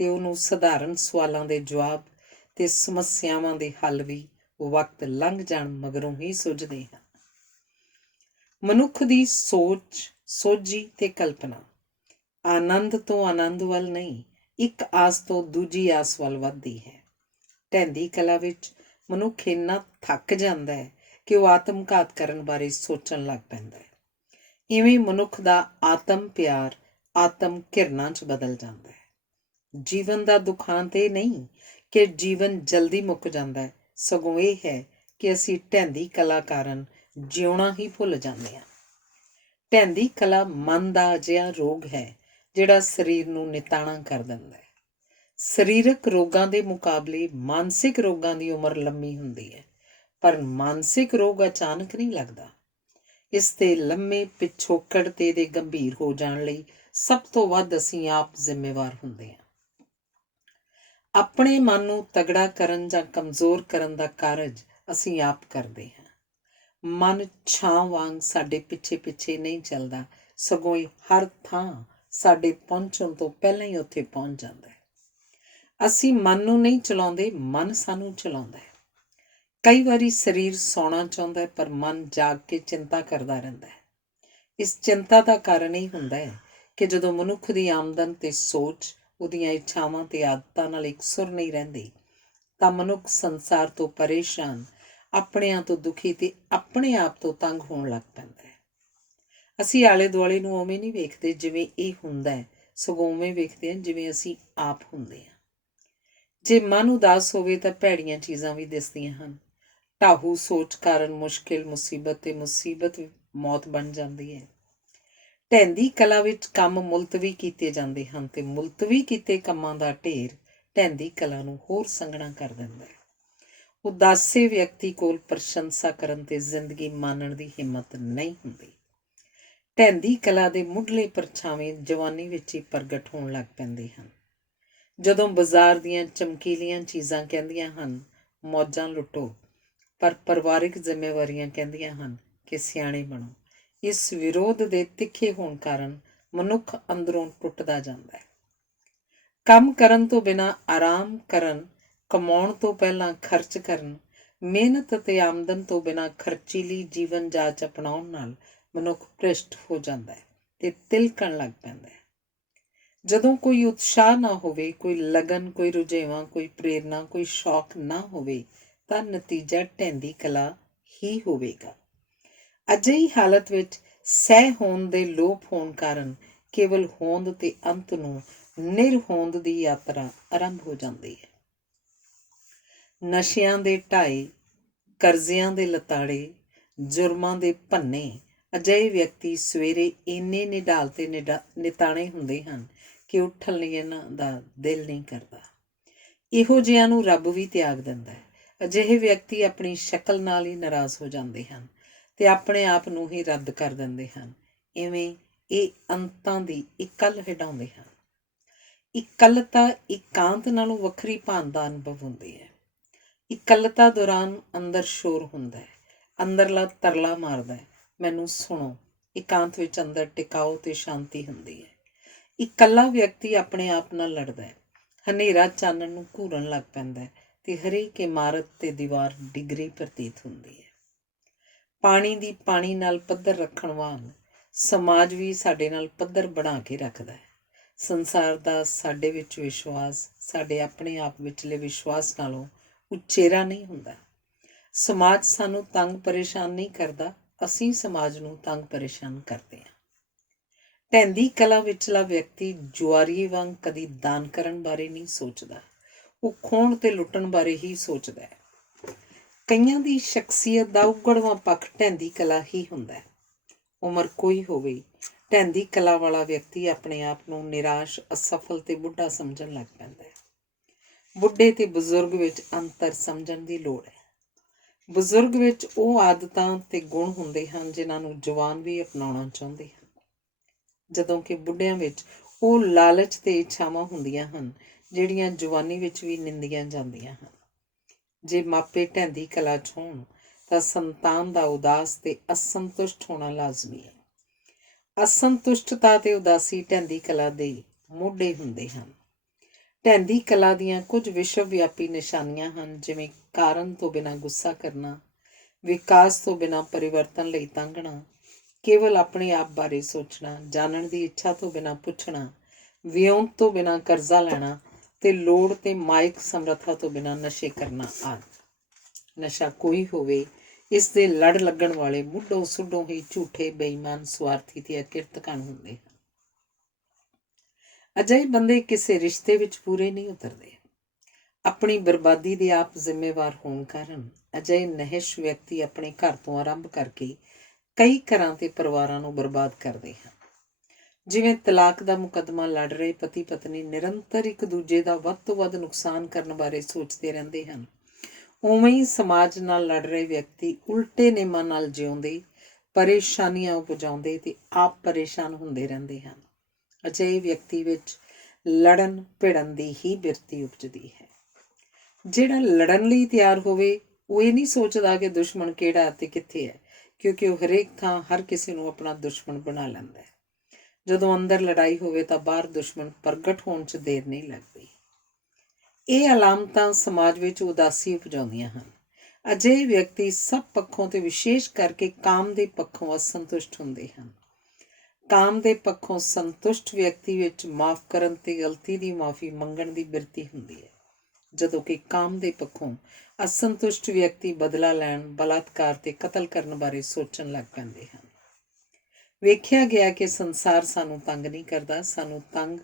ਤੇ ਉਹਨੂੰ ਸਧਾਰਨ ਸਵਾਲਾਂ ਦੇ ਜਵਾਬ ਤੇ ਸਮੱਸਿਆਵਾਂ ਦੇ ਹੱਲ ਵੀ ਵਕਤ ਲੰਘ ਜਾਣ ਮਗਰੋਂ ਹੀ ਸੁੱਝਦੇ ਹਨ। ਮਨੁੱਖ ਦੀ ਸੋਚ, ਸੋਝੀ ਤੇ ਕਲਪਨਾ ਆਨੰਦ ਤੋਂ ਆਨੰਦ ਵੱਲ ਨਹੀਂ, ਇੱਕ ਆਸ ਤੋਂ ਦੂਜੀ ਆਸ ਵੱਲ ਵੱਧਦੀ ਹੈ। ਢਹਿੰਦੀ ਕਲਾ ਵਿੱਚ ਮਨੁੱਖ ਇੰਨਾ ਥੱਕ ਜਾਂਦਾ ਹੈ ਕਿ ਉਹ ਆਤਮਘਾਤ ਕਰਨ ਬਾਰੇ ਸੋਚਣ ਲੱਗ ਪੈਂਦਾ ਹੈ। ਇਵੇਂ ਮਨੁੱਖ ਦਾ ਆਤਮ ਪਿਆਰ ਆਤਮ ਘਿਰਨਾ 'ਚ ਬਦਲ ਜਾਂਦਾ ਹੈ। ਜੀਵਨ ਦਾ ਦੁਖਾਂਤ ਇਹ ਨਹੀਂ ਕਿ ਜੀਵਨ ਜਲਦੀ ਮੁੱਕ ਜਾਂਦਾ ਹੈ, ਸਗੋਂ ਇਹ ਹੈ ਕਿ ਅਸੀਂ ਢਹਿੰਦੀ ਕਲਾ ਕਾਰਨ ਜਿਉਣਾ ਹੀ ਭੁੱਲ ਜਾਂਦੇ ਹਾਂ। ਢਹਿੰਦੀ ਕਲਾ ਮਨ ਦਾ ਅਜਿਹਾ ਰੋਗ ਹੈ ਜਿਹੜਾ ਸਰੀਰ ਨੂੰ ਨਿਤਾਣਾ ਕਰ ਦਿੰਦਾ ਹੈ। ਸਰੀਰਕ ਰੋਗਾਂ ਦੇ ਮੁਕਾਬਲੇ ਮਾਨਸਿਕ ਰੋਗਾਂ ਦੀ ਉਮਰ ਲੰਮੀ ਹੁੰਦੀ ਹੈ, ਪਰ ਮਾਨਸਿਕ ਰੋਗ ਅਚਾਨਕ ਨਹੀਂ ਲੱਗਦਾ। ਇਸ ਦੇ ਲੰਮੇ ਪਿਛੋਕੜ ਤੇ ਇਹਦੇ ਗੰਭੀਰ ਹੋ ਜਾਣ ਲਈ ਸਭ ਤੋਂ ਵੱਧ ਅਸੀਂ ਆਪ ਜ਼ਿੰਮੇਵਾਰ ਹੁੰਦੇ ਹਾਂ। ਆਪਣੇ ਮਨ ਨੂੰ ਤਗੜਾ ਕਰਨ ਜਾਂ ਕਮਜ਼ੋਰ ਕਰਨ ਦਾ ਕਾਰਜ ਅਸੀਂ ਆਪ ਕਰਦੇ ਹਾਂ। ਮਨ ਛਾਂ ਵਾਂਗ ਸਾਡੇ ਪਿੱਛੇ ਪਿੱਛੇ ਨਹੀਂ ਚੱਲਦਾ, ਸਗੋਂ ਇਹ ਹਰ ਥਾਂ ਸਾਡੇ ਪਹੁੰਚਣ ਤੋਂ ਪਹਿਲਾਂ ਹੀ ਉੱਥੇ ਪਹੁੰਚ ਜਾਂਦਾ ਹੈ। ਅਸੀਂ ਮਨ ਨੂੰ ਨਹੀਂ ਚਲਾਉਂਦੇ, ਮਨ ਸਾਨੂੰ ਚਲਾਉਂਦਾ ਹੈ। ਕਈ ਵਾਰੀ ਸਰੀਰ ਸੌਣਾ ਚਾਹੁੰਦਾ ਹੈ, ਪਰ ਮਨ ਜਾਗ ਕੇ ਚਿੰਤਾ ਕਰਦਾ ਰਹਿੰਦਾ ਹੈ। ਇਸ ਚਿੰਤਾ ਦਾ ਕਾਰਨ ਇਹ ਹੁੰਦਾ ਹੈ ਕਿ ਜਦੋਂ ਮਨੁੱਖ ਦੀ ਆਮਦਨ ਤੇ ਸੋਚ, ਉਹਦੀਆਂ ਇੱਛਾਵਾਂ ਤੇ ਆਦਤਾਂ ਨਾਲ ਇਕਸੁਰ ਨਹੀਂ ਰਹਿੰਦੀ ਤਾਂ ਮਨੁੱਖ ਸੰਸਾਰ ਤੋਂ ਪਰੇਸ਼ਾਨ, ਆਪਣਿਆਂ ਤੋਂ ਦੁਖੀ ਤੇ ਆਪਣੇ ਆਪ ਤੋਂ ਤੰਗ ਹੋਣ ਲੱਗ ਪੈਂਦਾ ਹੈ। ਅਸੀਂ ਆਲੇ ਦੁਆਲੇ ਨੂੰ ਉਵੇਂ ਨਹੀਂ ਵੇਖਦੇ ਜਿਵੇਂ ਇਹ ਹੁੰਦਾ ਹੈ, ਸਗੋਂ ਉਵੇਂ ਵੇਖਦੇ ਹਾਂ ਜਿਵੇਂ ਅਸੀਂ ਆਪ ਹੁੰਦੇ ਹਾਂ। ਜੇ ਮਨ ਉਦਾਸ ਹੋਵੇ ਤਾਂ ਭੈੜੀਆਂ ਚੀਜ਼ਾਂ ਵੀ ਦਿਸਦੀਆਂ ਹਨ। ਢਾਹੂ ਸੋਚ ਕਾਰਨ ਮੁਸ਼ਕਿਲ, ਮੁਸੀਬਤ ਤੇ ਮੁਸੀਬਤ ਮੌਤ ਬਣ ਜਾਂਦੀ ਹੈ। ਢਹਿੰਦੀ ਕਲਾ ਵਿੱਚ ਕੰਮ ਮੁਲਤਵੀ ਕੀਤੇ ਜਾਂਦੇ ਹਨ ਤੇ ਮੁਲਤਵੀ ਕੀਤੇ ਕੰਮਾਂ ਦਾ ਢੇਰ ਢਹਿੰਦੀ ਕਲਾ ਨੂੰ ਹੋਰ ਸੰਘਣਾ ਕਰ ਦਿੰਦਾ ਹੈ। ਉਦਾਸੇ ਵਿਅਕਤੀ ਕੋਲ ਪ੍ਰਸ਼ੰਸਾ ਕਰਨ ਤੇ ਜ਼ਿੰਦਗੀ ਮਾਣਨ ਦੀ ਹਿੰਮਤ ਨਹੀਂ ਹੁੰਦੀ। ਢਹਿੰਦੀ ਕਲਾ ਦੇ ਮੁੱਢਲੇ ਪਰਛਾਵੇਂ ਜਵਾਨੀ ਵਿੱਚ ਹੀ ਪ੍ਰਗਟ ਹੋਣ ਲੱਗ ਪੈਂਦੇ ਹਨ। ਜਦੋਂ ਬਾਜ਼ਾਰ ਦੀਆਂ ਚਮਕੀਲੀਆਂ ਚੀਜ਼ਾਂ ਕਹਿੰਦੀਆਂ ਹਨ ਮੌਜਾਂ ਲੁੱਟੋ, ਪਰ ਪਰਿਵਾਰਿਕ ਜ਼ਿੰਮੇਵਾਰੀਆਂ ਕਹਿੰਦੀਆਂ ਹਨ ਕਿ ਸਿਆਣੇ ਬਣੋ, ਇਸ ਵਿਰੋਧ ਦੇ ਤਿੱਖੇ ਹੋਣ ਕਾਰਨ ਮਨੁੱਖ ਅੰਦਰੋਂ ਟੁੱਟਦਾ ਜਾਂਦਾ ਹੈ। ਕੰਮ ਕਰਨ ਤੋਂ ਬਿਨਾਂ ਆਰਾਮ ਕਰਨ, ਕਮਾਉਣ ਤੋਂ ਪਹਿਲਾਂ ਖਰਚ ਕਰਨ, ਮਿਹਨਤ ਅਤੇ ਆਮਦਨ ਤੋਂ ਬਿਨਾਂ ਖਰਚੀਲੀ ਜੀਵਨ ਜਾਚ ਅਪਣਾਉਣ ਨਾਲ ਮਨੁੱਖ ਭ੍ਰਿਸ਼ਟ ਹੋ ਜਾਂਦਾ ਹੈ ਤੇ ਤਿਲਕਣ ਲੱਗ ਪੈਂਦਾ ਹੈ। ਜਦੋਂ ਕੋਈ ਉਤਸ਼ਾਹ ਨਾ ਹੋਵੇ, ਕੋਈ ਲਗਨ, ਕੋਈ ਰੁਝੇਵਾਂ, ਕੋਈ ਪ੍ਰੇਰਨਾ, ਕੋਈ ਸ਼ੌਕ ਨਾ ਹੋਵੇ ਤਾਂ ਨਤੀਜਾ ਢਹਿੰਦੀ ਕਲਾ ਹੀ ਹੋਵੇਗਾ। ਅਜਿਹੀ ਹਾਲਤ ਵਿੱਚ ਸਹਿ ਹੋਂਦ ਦੇ ਲੋਪ ਹੋਣ ਕਾਰਨ ਕੇਵਲ ਹੋਂਦ ਤੇ ਅੰਤ ਨੂੰ ਨਿਰਹੋਂਦ ਦੀ ਯਾਤਰਾ ਆਰੰਭ ਹੋ ਜਾਂਦੀ ਹੈ। ਨਸ਼ਿਆਂ ਦੇ ਢਾਏ, ਕਰਜ਼ਿਆਂ ਦੇ ਲਤਾੜੇ, ਜੁਰਮਾਂ ਦੇ ਭੰਨੇ ਅਜਿਹੇ ਵਿਅਕਤੀ ਸਵੇਰੇ ਇੰਨੇ ਨਿਢਾਲ ਤੇ ਨਿਤਾਣੇ ਹੁੰਦੇ ਹਨ ਕਿ ਉੱਠਣ ਲਈ ਇਹਨਾਂ ਦਾ ਦਿਲ ਨਹੀਂ ਕਰਦਾ। ਇਹੋ ਜਿਹਿਆਂ ਨੂੰ ਰੱਬ ਵੀ ਤਿਆਗ ਦਿੰਦਾ ਹੈ। ਅਜਿਹੇ ਵਿਅਕਤੀ ਆਪਣੀ ਸ਼ਕਲ ਨਾਲ ਹੀ ਨਾਰਾਜ਼ ਹੋ ਜਾਂਦੇ ਹਨ ਤੇ ਆਪਣੇ ਆਪ ਨੂੰ ਹੀ ਰੱਦ ਕਰ ਦਿੰਦੇ ਹਨ। ਇਵੇਂ ਇਹ ਅੰਤਾਂ ਦੀ ਇਕੱਲ ਹਟਾਉਂਦੇ ਹਨ। ਇਕੱਲਤਾ ਇਕਾਂਤ ਨਾਲੋਂ ਵੱਖਰੀ ਭਾਂਤ ਦਾ ਅਨੁਭਵ ਹੁੰਦੀ ਹੈ। ਇਕੱਲਤਾ ਦੌਰਾਨ ਅੰਦਰ ਸ਼ੋਰ ਹੁੰਦਾ ਹੈ, ਅੰਦਰਲਾ ਤਰਲਾ ਮਾਰਦਾ ਹੈ, ਮੈਨੂੰ ਸੁਣੋ। ਇਕਾਂਤ ਵਿੱਚ ਅੰਦਰ ਟਿਕਾਓ ਤੇ ਸ਼ਾਂਤੀ ਹੁੰਦੀ ਹੈ। ਇਕੱਲਾ ਵਿਅਕਤੀ ਆਪਣੇ ਆਪ ਨਾਲ ਲੜਦਾ ਹੈ, ਹਨੇਰਾ ਚਾਨਣ ਨੂੰ ਘੂਰਨ ਲੱਗ ਪੈਂਦਾ ਹੈ ਤੇ ਹਰੇਕ ਇਮਾਰਤ ਤੇ ਦੀਵਾਰ ਡਿਗਰੀ ਪ੍ਰਤੀਤ ਹੁੰਦੀ ਹੈ। ਪਾਣੀ ਦੀ ਪਾਣੀ ਨਾਲ ਪੱਧਰ ਰੱਖਣ ਵਾਂਗ ਸਮਾਜ ਵੀ ਸਾਡੇ ਨਾਲ ਪੱਧਰ ਬਣਾ ਕੇ ਰੱਖਦਾ ਹੈ। ਸੰਸਾਰ ਦਾ ਸਾਡੇ ਵਿੱਚ ਵਿਸ਼ਵਾਸ ਸਾਡੇ ਆਪਣੇ ਆਪ ਵਿਚਲੇ ਵਿਸ਼ਵਾਸ ਨਾਲੋਂ ਉਚੇਰਾ ਨਹੀਂ ਹੁੰਦਾ। ਸਮਾਜ ਸਾਨੂੰ ਤੰਗ ਪਰੇਸ਼ਾਨ ਨਹੀਂ ਕਰਦਾ, ਅਸੀਂ ਸਮਾਜ ਨੂੰ ਤੰਗ ਪਰੇਸ਼ਾਨ ਕਰਦੇ ਹਾਂ। ਢਹਿੰਦੀ ਕਲਾ ਵਿਚਲਾ ਵਿਅਕਤੀ ਜੁਆਰੀ ਵਾਂਗ ਕਦੀ ਦਾਨ ਕਰਨ ਬਾਰੇ ਨਹੀਂ ਸੋਚਦਾ, ਉਹ ਖੋਹਣ ਤੇ ਲੁੱਟਣ ਬਾਰੇ ਹੀ ਸੋਚਦਾ ਹੈ। ਕਈਆਂ ਦੀ ਸ਼ਖਸੀਅਤ ਦਾ ਉਗੜਵਾਂ ਪੱਖ ਢਹਿੰਦੀ ਕਲਾ ਹੀ ਹੁੰਦਾ ਹੈ। ਉਮਰ ਕੋਈ ਹੋਵੇ, ਢਹਿੰਦੀ ਕਲਾ ਵਾਲਾ ਵਿਅਕਤੀ ਆਪਣੇ ਆਪ ਨੂੰ ਨਿਰਾਸ਼, ਅਸਫਲ ਤੇ ਬੁੱਢਾ ਸਮਝਣ ਲੱਗ ਪੈਂਦਾ ਹੈ। ਬੁੱਢੇ ਤੇ ਬਜ਼ੁਰਗ ਵਿੱਚ ਅੰਤਰ ਸਮਝਣ ਦੀ ਲੋੜ ਹੈ। ਬਜ਼ੁਰਗ ਵਿੱਚ ਉਹ ਆਦਤਾਂ ਤੇ ਗੁਣ ਹੁੰਦੇ ਹਨ ਜਿਨ੍ਹਾਂ ਨੂੰ ਜਵਾਨ ਵੀ ਅਪਣਾਉਣਾ ਚਾਹੁੰਦੇ ਹਨ, ਜਦੋਂ ਕਿ ਬੁੱਢਿਆਂ ਵਿੱਚ ਉਹ ਲਾਲਚ ਤੇ ਇੱਛਾਵਾਂ ਹੁੰਦੀਆਂ ਹਨ ਜਿਹੜੀਆਂ ਜਵਾਨੀ ਵਿੱਚ ਵੀ ਨਿੰਦੀਆਂ ਜਾਂਦੀਆਂ ਹਨ। ਜੇ ਮਾਪੇ ਢਹਿੰਦੀ ਕਲਾ 'ਚ ਹੋਣ ਤਾਂ ਸੰਤਾਨ ਦਾ ਉਦਾਸ ਤੇ ਅਸੰਤੁਸ਼ਟ ਹੋਣਾ ਲਾਜ਼ਮੀ ਹੈ। ਅਸੰਤੁਸ਼ਟਤਾ ਤੇ ਉਦਾਸੀ ਢਹਿੰਦੀ ਕਲਾ ਦੇ ਮੋਢੇ ਹੁੰਦੇ ਹਨ। ਢਹਿੰਦੀ ਕਲਾ ਦੀਆਂ ਕੁਝ ਵਿਸ਼ਵ ਵਿਆਪੀ ਨਿਸ਼ਾਨੀਆਂ ਹਨ, ਜਿਵੇਂ ਕਾਰਨ ਤੋਂ ਬਿਨਾਂ ਗੁੱਸਾ ਕਰਨਾ, ਵਿਕਾਸ ਤੋਂ ਬਿਨਾਂ ਪਰਿਵਰਤਨ ਲਈ ਤਾਂਘਣਾ, ਕੇਵਲ ਆਪਣੇ ਆਪ ਬਾਰੇ ਸੋਚਣਾ, ਜਾਣਨ ਦੀ ਇੱਛਾ ਤੋਂ ਬਿਨਾਂ ਪੁੱਛਣਾ, ਵਿਉਂਤ ਤੋਂ ਬਿਨਾਂ ਕਰਜ਼ਾ ਲੈਣਾ ਤੇ ਲੋੜ ਤੇ ਮਾਇਕ ਸਮਰੱਥਾ ਤੋਂ ਬਿਨਾਂ ਨਸ਼ੇ ਕਰਨਾ ਆਦਿ। ਨਸ਼ਾ ਕੋਈ ਹੋਵੇ, ਇਸ ਦੇ ਲੜ ਲੱਗਣ ਵਾਲੇ ਮੁੱਢੋਂ ਸੁੱਢੋਂ ਹੀ ਝੂਠੇ, ਬੇਈਮਾਨ, ਸਵਾਰਥੀ ਤੇ ਅਕਿਰਤਕਣ ਹੁੰਦੇ ਹਨ। ਅਜਿਹੇ ਬੰਦੇ ਕਿਸੇ ਰਿਸ਼ਤੇ ਵਿੱਚ ਪੂਰੇ ਨਹੀਂ ਉਤਰਦੇ। ਆਪਣੀ ਬਰਬਾਦੀ ਦੇ ਆਪ ਜ਼ਿੰਮੇਵਾਰ ਹੋਣ ਕਾਰਨ ਅਜਿਹੇ ਨਹਿਸ਼ ਵਿਅਕਤੀ ਆਪਣੇ ਘਰ ਤੋਂ ਆਰੰਭ ਕਰਕੇ ਕਈ ਘਰਾਂ ਤੇ ਪਰਿਵਾਰਾਂ ਨੂੰ ਬਰਬਾਦ ਕਰਦੇ ਹਨ। ਜਿਵੇਂ ਤਲਾਕ ਦਾ ਮੁਕੱਦਮਾ ਲੜ ਰਹੇ ਪਤੀ ਪਤਨੀ ਨਿਰੰਤਰ ਇੱਕ ਦੂਜੇ ਦਾ ਵੱਧ ਤੋਂ ਵੱਧ ਨੁਕਸਾਨ ਕਰਨ ਬਾਰੇ ਸੋਚਦੇ ਰਹਿੰਦੇ ਹਨ, ਉਵੇਂ ਹੀ ਸਮਾਜ ਨਾਲ ਲੜ ਰਹੇ ਵਿਅਕਤੀ ਉਲਟੇ ਨੇਮਾਂ ਨਾਲ ਜਿਉਂਦੇ, ਪਰੇਸ਼ਾਨੀਆਂ ਉਪਜਾਉਂਦੇ ਤੇ ਆਪ ਪਰੇਸ਼ਾਨ ਹੁੰਦੇ ਰਹਿੰਦੇ ਹਨ। ਅਜਿਹੇ ਵਿਅਕਤੀ ਵਿੱਚ ਲੜਨ ਭਿੜਨ ਦੀ ਹੀ ਬਿਰਤੀ ਉਪਜਦੀ ਹੈ। ਜਿਹੜਾ ਲੜਨ ਲਈ ਤਿਆਰ ਹੋਵੇ ਉਹ ਇਹ ਨਹੀਂ ਸੋਚਦਾ ਕਿ ਦੁਸ਼ਮਣ ਕਿਹੜਾ ਅਤੇ ਕਿੱਥੇ ਹੈ, ਕਿਉਂਕਿ ਉਹ ਹਰੇਕ ਥਾਂ ਹਰ ਕਿਸੇ ਨੂੰ ਆਪਣਾ ਦੁਸ਼ਮਣ ਬਣਾ ਲੈਂਦਾ ਹੈ। ਜਦੋਂ ਅੰਦਰ ਲੜਾਈ ਹੋਵੇ ਤਾਂ ਬਾਹਰ ਦੁਸ਼ਮਣ ਪ੍ਰਗਟ ਹੋਣ 'ਚ ਦੇਰ ਨਹੀਂ ਲੱਗਦੀ। ਇਹ ਅਲਾਮਤਾਂ ਸਮਾਜ ਵਿੱਚ ਉਦਾਸੀ ਉਪਜਾਉਂਦੀਆਂ ਹਨ। ਅਜਿਹੇ ਵਿਅਕਤੀ ਸਭ ਪੱਖੋਂ ਤੇ ਵਿਸ਼ੇਸ਼ ਕਰਕੇ ਕਾਮ ਦੇ ਪੱਖੋਂ ਅਸੰਤੁਸ਼ਟ ਹੁੰਦੇ ਹਨ। ਕਾਮ ਦੇ ਪੱਖੋਂ ਸੰਤੁਸ਼ਟ ਵਿਅਕਤੀ ਵਿੱਚ ਮਾਫ਼ ਕਰਨ ਤੇ ਗਲਤੀ ਦੀ ਮਾਫ਼ੀ ਮੰਗਣ ਦੀ ਬਿਰਤੀ ਹੁੰਦੀ ਹੈ, ਜਦੋਂ ਕਿ ਕਾਮ ਦੇ ਪੱਖੋਂ ਅਸੰਤੁਸ਼ਟ ਵਿਅਕਤੀ ਬਦਲਾ ਲੈਣ, ਬਲਾਤਕਾਰ ਤੇ ਕਤਲ ਕਰਨ ਬਾਰੇ ਸੋਚਣ ਲੱਗ ਪੈਂਦੇ ਹਨ। ਵੇਖਿਆ ਗਿਆ ਕਿ ਸੰਸਾਰ ਸਾਨੂੰ ਤੰਗ ਨਹੀਂ ਕਰਦਾ, ਸਾਨੂੰ ਤੰਗ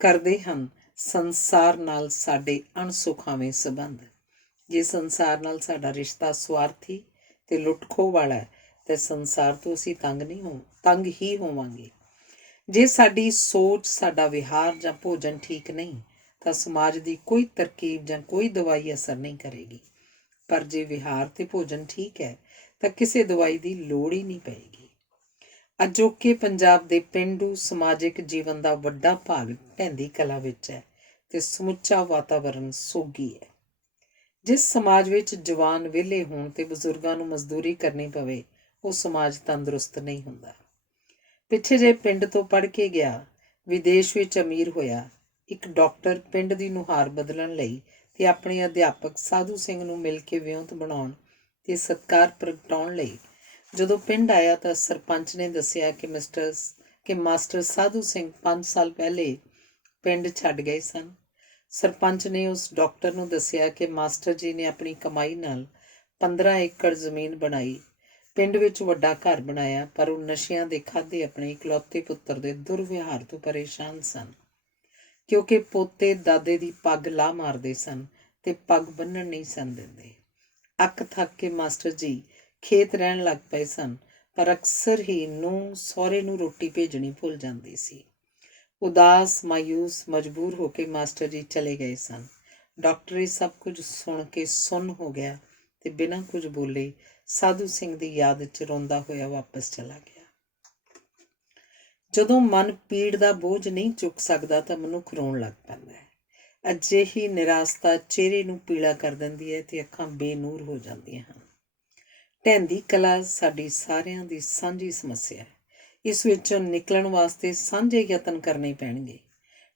ਕਰਦੇ ਹਨ ਸੰਸਾਰ ਨਾਲ ਸਾਡੇ ਅਣਸੁਖਾਵੇਂ ਸੰਬੰਧ। ਜੇ ਸੰਸਾਰ ਨਾਲ ਸਾਡਾ ਰਿਸ਼ਤਾ ਸਵਾਰਥੀ ਤੇ ਲੁੱਟਖੋ ਵਾਲਾ ਹੈ ਤੇ ਸੰਸਾਰ ਤੋਂ ਅਸੀਂ ਤੰਗ ਹੀ ਹੋਵਾਂਗੇ। ਜੇ ਸਾਡੀ ਸੋਚ, ਸਾਡਾ ਵਿਹਾਰ ਜਾਂ ਭੋਜਨ ਠੀਕ ਨਹੀਂ ਤਾਂ ਸਮਾਜ ਦੀ ਕੋਈ ਤਰਕੀਬ ਜਾਂ ਕੋਈ ਦਵਾਈ ਅਸਰ ਨਹੀਂ ਕਰੇਗੀ। ਪਰ ਜੇ ਵਿਹਾਰ ਤੇ ਭੋਜਨ ਠੀਕ ਹੈ ਤਾਂ ਕਿਸੇ ਦਵਾਈ ਦੀ ਲੋੜ ਹੀ ਨਹੀਂ ਪਏਗੀ। ਅਜੋਕੇ ਪੰਜਾਬ ਦੇ ਪੇਂਡੂ ਸਮਾਜਿਕ ਜੀਵਨ ਦਾ ਵੱਡਾ ਭਾਗ ਢਹਿੰਦੀ ਕਲਾ ਵਿੱਚ ਹੈ ਤੇ ਸਮੁੱਚਾ ਵਾਤਾਵਰਨ ਸੋਗੀ ਹੈ। ਜਿਸ ਸਮਾਜ ਵਿੱਚ ਜਵਾਨ ਵਿਹਲੇ ਹੋਣ ਤੇ ਬਜ਼ੁਰਗਾਂ ਨੂੰ ਮਜ਼ਦੂਰੀ ਕਰਨੀ ਪਵੇ, ਉਹ ਸਮਾਜ ਤੰਦਰੁਸਤ ਨਹੀਂ ਹੁੰਦਾ। ਪਿੱਛੇ ਜੇ ਪਿੰਡ ਤੋਂ ਪੜ੍ਹ ਕੇ ਗਿਆ, ਵਿਦੇਸ਼ ਵਿੱਚ ਅਮੀਰ ਹੋਇਆ। ਇੱਕ ਡਾਕਟਰ ਪਿੰਡ ਦੀ ਨੁਹਾਰ ਬਦਲਣ ਲਈ ਤੇ ਆਪਣੇ ਅਧਿਆਪਕ ਸਾਧੂ ਸਿੰਘ ਨੂੰ ਮਿਲ ਕੇ ਵਿਉਂਤ ਬਣਾਉਣ ਤੇ ਸਤਿਕਾਰ ਪ੍ਰਗਟਾਉਣ ਲਈ ਜਦੋਂ ਪਿੰਡ ਆਇਆ ਤਾਂ ਸਰਪੰਚ ਨੇ ਦੱਸਿਆ ਕਿ ਮਾਸਟਰ ਸਾਧੂ ਸਿੰਘ 5 ਸਾਲ ਪਹਿਲੇ ਪਿੰਡ ਛੱਡ ਗਏ ਸਨ। ਸਰਪੰਚ ਨੇ ਉਸ ਡਾਕਟਰ ਨੂੰ ਦੱਸਿਆ ਕਿ ਮਾਸਟਰ ਜੀ ਨੇ ਆਪਣੀ ਕਮਾਈ ਨਾਲ 15 ਏਕੜ ਜ਼ਮੀਨ ਬਣਾਈ, ਪਿੰਡ ਵਿੱਚ ਵੱਡਾ ਘਰ ਬਣਾਇਆ, ਪਰ ਉਹ ਨਸ਼ਿਆਂ ਦੇ ਖਾਧੇ ਆਪਣੇ ਇਕਲੌਤੇ ਪੁੱਤਰ ਦੇ ਦੁਰਵਿਹਾਰ ਤੋਂ ਪਰੇਸ਼ਾਨ ਸਨ, ਕਿਉਂਕਿ ਪੋਤੇ ਦਾਦੇ ਦੀ ਪੱਗ ਲਾਹ ਮਾਰਦੇ ਸਨ ਤੇ ਪੱਗ ਬੰਨ੍ਹਣ ਨਹੀਂ ਸਨ ਦਿੰਦੇ। ਅੱਕ ਥੱਕ ਕੇ ਮਾਸਟਰ ਜੀ ਖੇਤ ਰਹਿਣ ਲੱਗ ਪਏ ਸਨ, ਪਰ ਅਕਸਰ ਹੀ ਨੂੰਹ ਸਹੁਰੇ ਨੂੰ ਰੋਟੀ ਭੇਜਣੀ ਭੁੱਲ ਜਾਂਦੀ ਸੀ। ਉਦਾਸ, ਮਾਯੂਸ, ਮਜਬੂਰ ਹੋ ਕੇ ਮਾਸਟਰ ਜੀ ਚਲੇ ਗਏ ਸਨ। ਡਾਕਟਰ ਇਹ ਸਭ ਕੁਝ ਸੁਣ ਕੇ ਸੁੰਨ ਹੋ ਗਿਆ ਤੇ ਬਿਨਾਂ ਕੁਝ ਬੋਲੇ ਸਾਧੂ ਸਿੰਘ ਦੀ ਯਾਦ 'ਚ ਰੋਂਦਾ ਹੋਇਆ ਵਾਪਸ ਚਲਾ ਗਿਆ। ਜਦੋਂ ਮਨ ਪੀੜ ਦਾ ਬੋਝ ਨਹੀਂ ਚੁੱਕ ਸਕਦਾ ਤਾਂ ਮਨੁੱਖ ਰੋਣ ਲੱਗ ਪੈਂਦਾ ਹੈ। ਅਜਿਹੀ ਨਿਰਾਸ਼ਤਾ ਚਿਹਰੇ ਨੂੰ ਪੀਲਾ ਕਰ ਦਿੰਦੀ ਹੈ ਤੇ ਅੱਖਾਂ ਬੇਨੂਰ ਹੋ ਜਾਂਦੀਆਂ ਹਨ। ਢਹਿੰਦੀ ਕਲਾ ਸਾਡੀ ਸਾਰਿਆਂ ਦੀ ਸਾਂਝੀ ਸਮੱਸਿਆ ਹੈ। ਇਸ ਵਿੱਚੋਂ ਨਿਕਲਣ ਵਾਸਤੇ ਸਾਂਝੇ ਯਤਨ ਕਰਨੇ ਪੈਣਗੇ।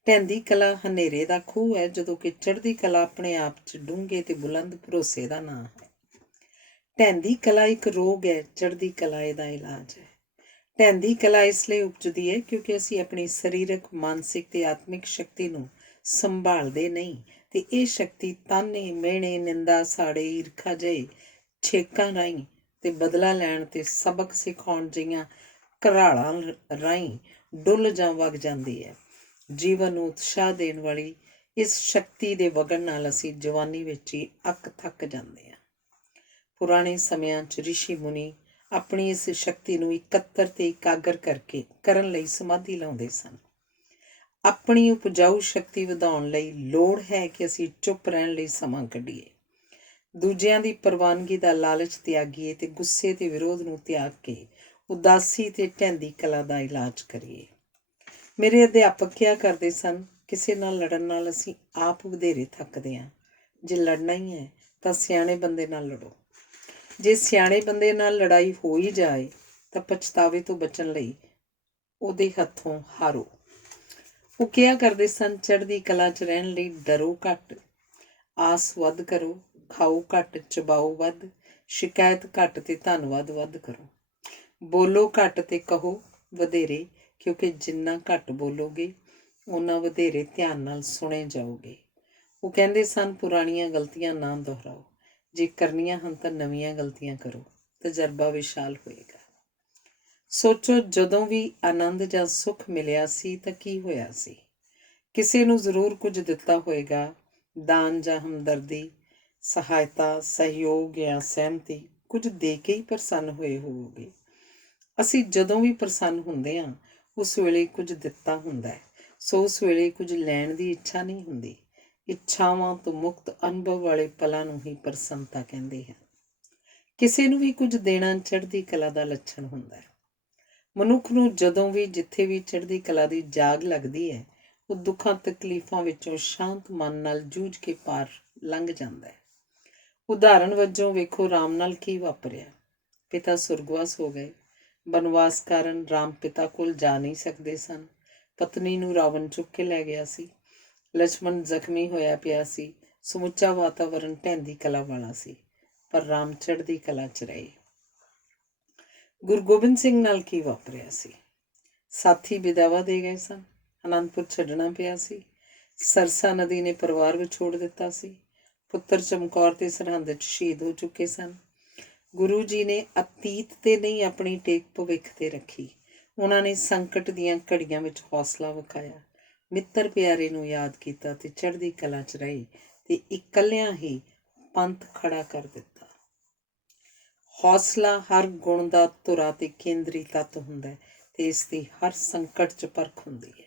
ਢਹਿੰਦੀ ਕਲਾ ਹਨੇਰੇ ਦਾ ਖੂਹ ਹੈ, ਜਦੋਂ ਕਿ ਚੜ੍ਹਦੀ ਕਲਾ ਆਪਣੇ ਆਪ 'ਚ ਡੂੰਘੇ ਤੇ ਬੁਲੰਦ ਭਰੋਸੇ ਦਾ ਨਾਂ ਹੈ। ਢਹਿੰਦੀ ਕਲਾ ਇੱਕ ਰੋਗ ਹੈ, ਚੜ੍ਹਦੀ ਕਲਾ ਇਹਦਾ ਇਲਾਜ ਹੈ। ਢਹਿੰਦੀ ਕਲਾ ਇਸ ਲਈ ਉਪਜਦੀ ਹੈ ਕਿਉਂਕਿ ਅਸੀਂ ਆਪਣੀ ਸਰੀਰਕ, ਮਾਨਸਿਕ ਤੇ ਆਤਮਿਕ ਸ਼ਕਤੀ ਨੂੰ ਸੰਭਾਲਦੇ ਨਹੀਂ ਤੇ ਇਹ ਸ਼ਕਤੀ ਤਾਨੇ, ਮਿਹਣੇ, ਨਿੰਦਾ, ਸਾੜੇ, ਈਰਖਾ ਜਿਹੇ ਛੇਕਾਂ ਰਾਹੀਂ ਤੇ ਬਦਲਾ ਲੈਣ ਤੇ ਸਬਕ ਸਿਖਾਉਣ ਜਿਹੀਆਂ ਘਰਾਲਾਂ ਰਾਹੀਂ ਡੁੱਲ ਜਾਂ ਵਗ ਜਾਂਦੀ ਹੈ। ਜੀਵਨ ਨੂੰ ਉਤਸ਼ਾਹ ਦੇਣ ਵਾਲੀ ਇਸ ਸ਼ਕਤੀ ਦੇ ਵਗਣ ਨਾਲ ਅਸੀਂ ਜਵਾਨੀ ਵਿੱਚ ਹੀ ਅੱਕ ਥੱਕ ਜਾਂਦੇ ਹਾਂ। ਪੁਰਾਣੇ ਸਮਿਆਂ 'ਚ ਰਿਸ਼ੀ ਮੁਨੀ ਆਪਣੀ ਇਸ ਸ਼ਕਤੀ ਨੂੰ ਇਕੱਤਰ ਤੇ ਇਕਾਗਰ ਕਰਨ ਲਈ ਸਮਾਧੀ ਲਾਉਂਦੇ ਸਨ। ਆਪਣੀ ਉਪਜਾਊ ਸ਼ਕਤੀ ਵਧਾਉਣ ਲਈ ਲੋੜ ਹੈ ਕਿ ਅਸੀਂ ਚੁੱਪ ਰਹਿਣ ਲਈ ਸਮਾਂ ਕੱਢੀਏ, ਦੂਜਿਆਂ ਦੀ ਪ੍ਰਵਾਨਗੀ ਦਾ ਲਾਲਚ ਤਿਆਗੀਏ ਤੇ ਗੁੱਸੇ ਤੇ ਵਿਰੋਧ ਨੂੰ ਤਿਆਗ ਕੇ ਉਦਾਸੀ ਤੇ ਢਹਿੰਦੀ ਕਲਾ ਦਾ ਇਲਾਜ ਕਰੀਏ। ਮੇਰੇ ਅਧਿਆਪਕ ਕਿਹਾ ਕਰਦੇ ਸਨ, ਕਿਸੇ ਨਾਲ ਲੜਨ ਨਾਲ ਅਸੀਂ ਆਪ ਵਧੇਰੇ ਥੱਕਦੇ ਹਾਂ। ਜੇ ਲੜਨਾ ਹੀ ਹੈ ਤਾਂ ਸਿਆਣੇ ਬੰਦੇ ਨਾਲ ਲੜੋ। ਜੇ ਸਿਆਣੇ ਬੰਦੇ ਨਾਲ ਲੜਾਈ ਹੋ ਹੀ ਜਾਏ ਤਾਂ ਪਛਤਾਵੇ ਤੋਂ ਬਚਣ ਲਈ ਉਹਦੇ ਹੱਥੋਂ ਹਾਰੋ। ਉਹ ਕਿਹਾ ਕਰਦੇ ਸਨ, ਚੜ੍ਹਦੀ ਕਲਾ 'ਚ ਰਹਿਣ ਲਈ ਡਰੋ ਘੱਟ, ਆਸ ਵੱਧ ਕਰੋ, ਖਾਓ ਘੱਟ, ਚਬਾਓ ਵੱਧ, ਸ਼ਿਕਾਇਤ ਘੱਟ ਤੇ ਧੰਨਵਾਦ ਵੱਧ ਕਰੋ। ਬੋਲੋ ਘੱਟ ਤੇ ਕਹੋ ਵਧੇਰੇ, ਕਿਉਂਕਿ ਜਿੰਨਾ ਘੱਟ ਬੋਲੋਗੇ ਓਨਾ ਵਧੇਰੇ ਧਿਆਨ ਨਾਲ ਸੁਣੇ ਜਾਓਗੇ। ਉਹ ਕਹਿੰਦੇ ਸਨ, ਪੁਰਾਣੀਆਂ ਗਲਤੀਆਂ ਨਾ ਦੁਹਰਾਓ, ਜੇ ਕਰਨੀਆਂ ਹਨ ਤਾਂ ਨਵੀਆਂ ਗਲਤੀਆਂ ਕਰੋ, ਤਜਰਬਾ ਵਿਸ਼ਾਲ ਹੋਏਗਾ। ਸੋਚੋ, ਜਦੋਂ ਵੀ ਆਨੰਦ ਜਾਂ ਸੁੱਖ ਮਿਲਿਆ ਸੀ ਤਾਂ ਕੀ ਹੋਇਆ ਸੀ? ਕਿਸੇ ਨੂੰ ਜ਼ਰੂਰ ਕੁਝ ਦਿੱਤਾ ਹੋਏਗਾ, ਦਾਨ ਜਾਂ ਹਮਦਰਦੀ, ਸਹਾਇਤਾ, ਸਹਿਯੋਗ ਜਾਂ ਸਹਿਮਤੀ, ਕੁਝ ਦੇ ਕੇ ਹੀ ਪ੍ਰਸੰਨ ਹੋਏ ਹੋਵੋਗੇ। ਅਸੀਂ ਜਦੋਂ ਵੀ ਪ੍ਰਸੰਨ ਹੁੰਦੇ ਹਾਂ ਉਸ ਵੇਲੇ ਕੁਝ ਦਿੱਤਾ ਹੁੰਦਾ ਹੈ, ਸੋ ਉਸ ਵੇਲੇ ਕੁਝ ਲੈਣ ਦੀ ਇੱਛਾ ਨਹੀਂ ਹੁੰਦੀ। ਇੱਛਾਵਾਂ ਤੋਂ ਮੁਕਤ ਅਨੁਭਵ ਵਾਲੇ ਪਲਾਂ ਨੂੰ ਹੀ ਪ੍ਰਸੰਨਤਾ ਕਹਿੰਦੇ ਹਨ। ਕਿਸੇ ਨੂੰ ਵੀ ਕੁਝ ਦੇਣਾ ਚੜ੍ਹਦੀ ਕਲਾ ਦਾ ਲੱਛਣ ਹੁੰਦਾ ਹੈ। ਮਨੁੱਖ ਨੂੰ ਜਦੋਂ ਵੀ ਜਿੱਥੇ ਵੀ ਚੜ੍ਹਦੀ ਕਲਾ ਦੀ ਜਾਗ ਲੱਗਦੀ ਹੈ, ਉਹ ਦੁੱਖਾਂ ਤਕਲੀਫਾਂ ਵਿੱਚੋਂ ਸ਼ਾਂਤ ਮਨ ਨਾਲ ਜੂਝ ਕੇ ਪਾਰ ਲੰਘ ਜਾਂਦਾ ਹੈ। ਉਦਾਹਰਣ ਵਜੋਂ ਵੇਖੋ, ਰਾਮ ਨਾਲ ਕੀ ਵਾਪਰਿਆ। ਪਿਤਾ ਸੁਰਗਵਾਸ ਹੋ ਗਏ। ਬਨਵਾਸ ਕਾਰਨ ਰਾਮ ਪਿਤਾ ਕੋਲ ਜਾ ਨਹੀਂ ਸਕਦੇ ਸਨ। ਪਤਨੀ ਨੂੰ ਰਾਵਣ ਚੁੱਕ ਕੇ ਲੈ ਗਿਆ ਸੀ। ਲਛਮਣ ਜ਼ਖਮੀ ਹੋਇਆ ਪਿਆ ਸੀ। ਸਮੁੱਚਾ ਵਾਤਾਵਰਨ ਢਹਿੰਦੀ ਕਲਾ ਵਾਲਾ ਸੀ, ਪਰ ਰਾਮ ਚੜ੍ਹਦੀ ਕਲਾ 'ਚ ਰਹੇ। ਗੁਰੂ ਗੋਬਿੰਦ ਸਿੰਘ ਨਾਲ ਕੀ ਵਾਪਰਿਆ ਸੀ? ਸਾਥੀ ਵਿਦਾਵਾ ਦੇ ਗਏ ਸਨ। ਅਨੰਦਪੁਰ ਛੱਡਣਾ ਪਿਆ ਸੀ। ਸਰਸਾ ਨਦੀ ਨੇ ਪਰਿਵਾਰ ਵਿਛੋੜ ਦਿੱਤਾ ਸੀ। ਪੁੱਤਰ ਚਮਕੌਰ ਤੇ ਸਰਹੰਦ 'ਚ ਸ਼ਹੀਦ ਹੋ ਚੁੱਕੇ ਸਨ। ਗੁਰੂ ਜੀ ਨੇ ਅਤੀਤ ਤੇ ਨਹੀਂ ਆਪਣੀ ਟੇਕ ਭਵਿੱਖ ਤੇ ਰੱਖੀ। ਉਹਨਾਂ ਨੇ ਸੰਕਟ ਦੀਆਂ ਘੜੀਆਂ ਵਿੱਚ ਹੌਸਲਾ ਵਿਖਾਇਆ, ਮਿੱਤਰ ਪਿਆਰੇ ਨੂੰ ਯਾਦ ਕੀਤਾ ਤੇ ਚੜ੍ਹਦੀ ਕਲਾ 'ਚ ਰਹੇ ਤੇ ਇਕੱਲਿਆਂ ਹੀ ਪੰਥ ਖੜਾ ਕਰ ਦਿੱਤਾ। ਹੌਸਲਾ ਹਰ ਗੁਣ ਦਾ ਧੁਰਾ ਤੇ ਕੇਂਦਰੀ ਤੱਤ ਹੁੰਦਾ ਹੈ ਤੇ ਇਸ ਦੀ ਹਰ ਸੰਕਟ 'ਚ ਪਰਖ ਹੁੰਦੀ ਹੈ।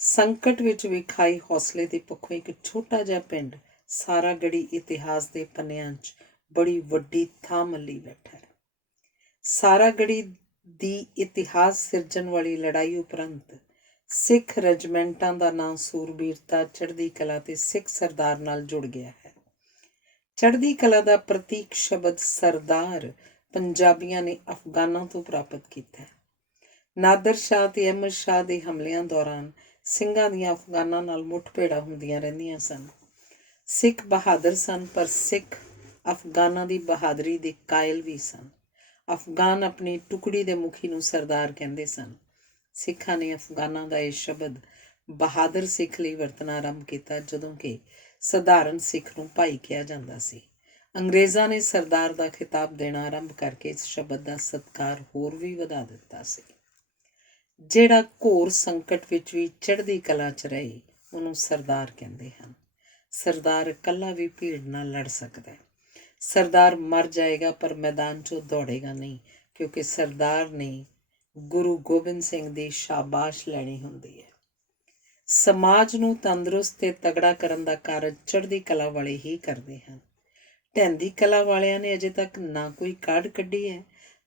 ਸੰਕਟ ਵਿੱਚ ਵਿਖਾਈ ਹੌਸਲੇ ਦੇ ਪੱਖੋਂ ਇੱਕ ਛੋਟਾ ਜਿਹਾ ਪਿੰਡ ਸਾਰਾਗੜ੍ਹੀ ਇਤਿਹਾਸ ਦੇ ਪੰਨਿਆਂ 'ਚ ਬੜੀ ਵੱਡੀ ਥਾਂ ਮੱਲੀ ਬੈਠਾ ਹੈ। ਸਾਰਾਗੜ੍ਹੀ ਦੀ ਇਤਿਹਾਸ ਸਿਰਜਣ ਵਾਲੀ ਲੜਾਈ ਉਪਰੰਤ ਸਿੱਖ ਰੈਜੀਮੈਂਟਾਂ ਦਾ ਨਾਂ ਸੂਰਬੀਰਤਾ, ਚੜ੍ਹਦੀ ਕਲਾ ਤੇ ਸਿੱਖ ਸਰਦਾਰ ਨਾਲ ਜੁੜ ਗਿਆ ਹੈ। ਚੜ੍ਹਦੀ ਕਲਾ ਦਾ ਪ੍ਰਤੀਕ ਸ਼ਬਦ ਸਰਦਾਰ ਪੰਜਾਬੀਆਂ ਨੇ ਅਫਗਾਨਾਂ ਤੋਂ ਪ੍ਰਾਪਤ ਕੀਤਾ। ਨਾਦਰ ਸ਼ਾਹ ਤੇ ਅਹਿਮਦ ਸ਼ਾਹ ਦੇ ਹਮਲਿਆਂ ਦੌਰਾਨ ਸਿੰਘਾਂ ਦੀਆਂ ਅਫਗਾਨਾਂ ਨਾਲ ਮੁੱਠਭੇੜਾਂ ਹੁੰਦੀਆਂ ਰਹਿੰਦੀਆਂ ਸਨ। ਸਿੱਖ ਬਹਾਦਰ ਸਨ, ਪਰ ਸਿੱਖ ਅਫਗਾਨਾਂ ਦੀ ਬਹਾਦਰੀ ਦੇ ਕਾਇਲ ਵੀ ਸਨ। ਅਫਗਾਨ ਆਪਣੀ ਟੁਕੜੀ ਦੇ ਮੁਖੀ ਨੂੰ ਸਰਦਾਰ ਕਹਿੰਦੇ ਸਨ। ਸਿੱਖਾਂ ਨੇ ਅਫਗਾਨਾਂ ਦਾ ਇਹ ਸ਼ਬਦ ਬਹਾਦਰ ਸਿੱਖ ਲਈ ਵਰਤਣਾ ਆਰੰਭ ਕੀਤਾ, ਜਦੋਂ ਕਿ ਸਧਾਰਨ ਸਿੱਖ ਨੂੰ ਭਾਈ ਕਿਹਾ ਜਾਂਦਾ ਸੀ। ਅੰਗਰੇਜ਼ਾਂ ਨੇ ਸਰਦਾਰ ਦਾ ਖਿਤਾਬ ਦੇਣਾ ਆਰੰਭ ਕਰਕੇ ਇਸ ਸ਼ਬਦ ਦਾ ਸਤਿਕਾਰ ਹੋਰ ਵੀ ਵਧਾ ਦਿੱਤਾ ਸੀ। ਜਿਹੜਾ ਘੋਰ ਸੰਕਟ ਵਿੱਚ ਵੀ ਚੜ੍ਹਦੀ ਕਲਾ 'ਚ ਰਹੇ, ਉਹਨੂੰ ਸਰਦਾਰ ਕਹਿੰਦੇ ਹਨ। ਸਰਦਾਰ ਇਕੱਲਾ ਵੀ ਭੀੜ ਨਾਲ ਲੜ ਸਕਦਾ। ਸਰਦਾਰ ਮਰ ਜਾਏਗਾ ਪਰ ਮੈਦਾਨ 'ਚੋਂ ਦੌੜੇਗਾ ਨਹੀਂ, ਕਿਉਂਕਿ ਸਰਦਾਰ ਨੇ ਗੁਰੂ ਗੋਬਿੰਦ ਸਿੰਘ ਦੀ ਸ਼ਾਬਾਸ਼ ਲੈਣੀ ਹੁੰਦੀ ਹੈ। ਸਮਾਜ ਨੂੰ ਤੰਦਰੁਸਤ ਤੇ ਤਗੜਾ ਕਰਨ ਦਾ ਕਾਰਜ ਚੜ੍ਹਦੀ ਕਲਾ ਵਾਲੇ ਹੀ ਕਰਦੇ ਹਨ। ਢਹਿੰਦੀ ਕਲਾ ਵਾਲਿਆਂ ਨੇ ਅਜੇ ਤੱਕ ਨਾ ਕੋਈ ਕਾਢ ਕੱਢੀ ਹੈ,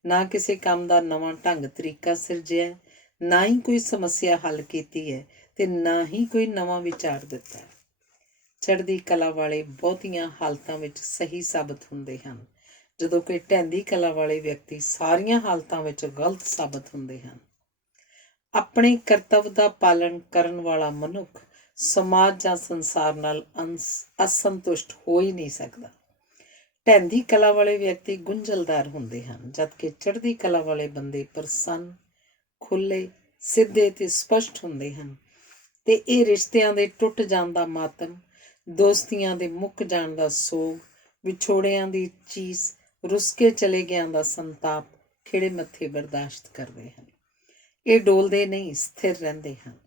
ਨਾ ਕਿਸੇ ਕੰਮ ਦਾ ਨਵਾਂ ਢੰਗ ਤਰੀਕਾ ਸਿਰਜਿਆ, ਨਾ ਹੀ ਕੋਈ ਸਮੱਸਿਆ ਹੱਲ ਕੀਤੀ ਹੈ ਤੇ ਨਾ ਹੀ ਕੋਈ ਨਵਾਂ ਵਿਚਾਰ ਦਿੱਤਾ। ਚੜ੍ਹਦੀ ਕਲਾ ਵਾਲੇ ਬਹੁਤੀਆਂ ਹਾਲਤਾਂ ਵਿੱਚ ਸਹੀ ਸਾਬਤ ਹੁੰਦੇ ਹਨ, ਜਦੋਂ ਕਿ ਢਹਿੰਦੀ ਕਲਾ ਵਾਲੇ ਵਿਅਕਤੀ ਸਾਰੀਆਂ ਹਾਲਤਾਂ ਵਿੱਚ ਗਲਤ ਸਾਬਤ ਹੁੰਦੇ ਹਨ। ਆਪਣੇ ਕਰਤੱਵ ਦਾ ਪਾਲਣ ਕਰਨ ਵਾਲਾ ਮਨੁੱਖ ਸਮਾਜ ਜਾਂ ਸੰਸਾਰ ਨਾਲ ਅਸੰਤੁਸ਼ਟ ਹੋ ਹੀ ਨਹੀਂ ਸਕਦਾ। ਢਹਿੰਦੀ ਕਲਾ ਵਾਲੇ ਵਿਅਕਤੀ ਗੁੰਝਲਦਾਰ ਹੁੰਦੇ ਹਨ, ਜਦਕਿ ਚੜ੍ਹਦੀ ਕਲਾ ਵਾਲੇ ਬੰਦੇ ਪ੍ਰਸੰਨ, ਖੁੱਲ੍ਹੇ, ਸਿੱਧੇ ਤੇ ਸਪਸ਼ਟ ਹੁੰਦੇ ਹਨ। ਤੇ ਇਹ ਰਿਸ਼ਤਿਆਂ ਦੇ ਟੁੱਟ ਜਾਣ ਦਾ ਮਾਤਮ, ਦੋਸਤੀਆਂ ਦੇ ਮੁੱਕ ਜਾਣ ਦਾ ਸੋਗ, ਵਿਛੋੜਿਆਂ ਦੀ ਚੀਸ, ਰੁੱਸ ਕੇ ਚਲੇ ਗਿਆਂ ਦਾ ਸੰਤਾਪ ਖਿੜੇ ਮੱਥੇ ਬਰਦਾਸ਼ਤ ਕਰਦੇ ਹਨ। ਇਹ ਡੋਲਦੇ ਨਹੀਂ, ਸਥਿਰ ਰਹਿੰਦੇ ਹਨ।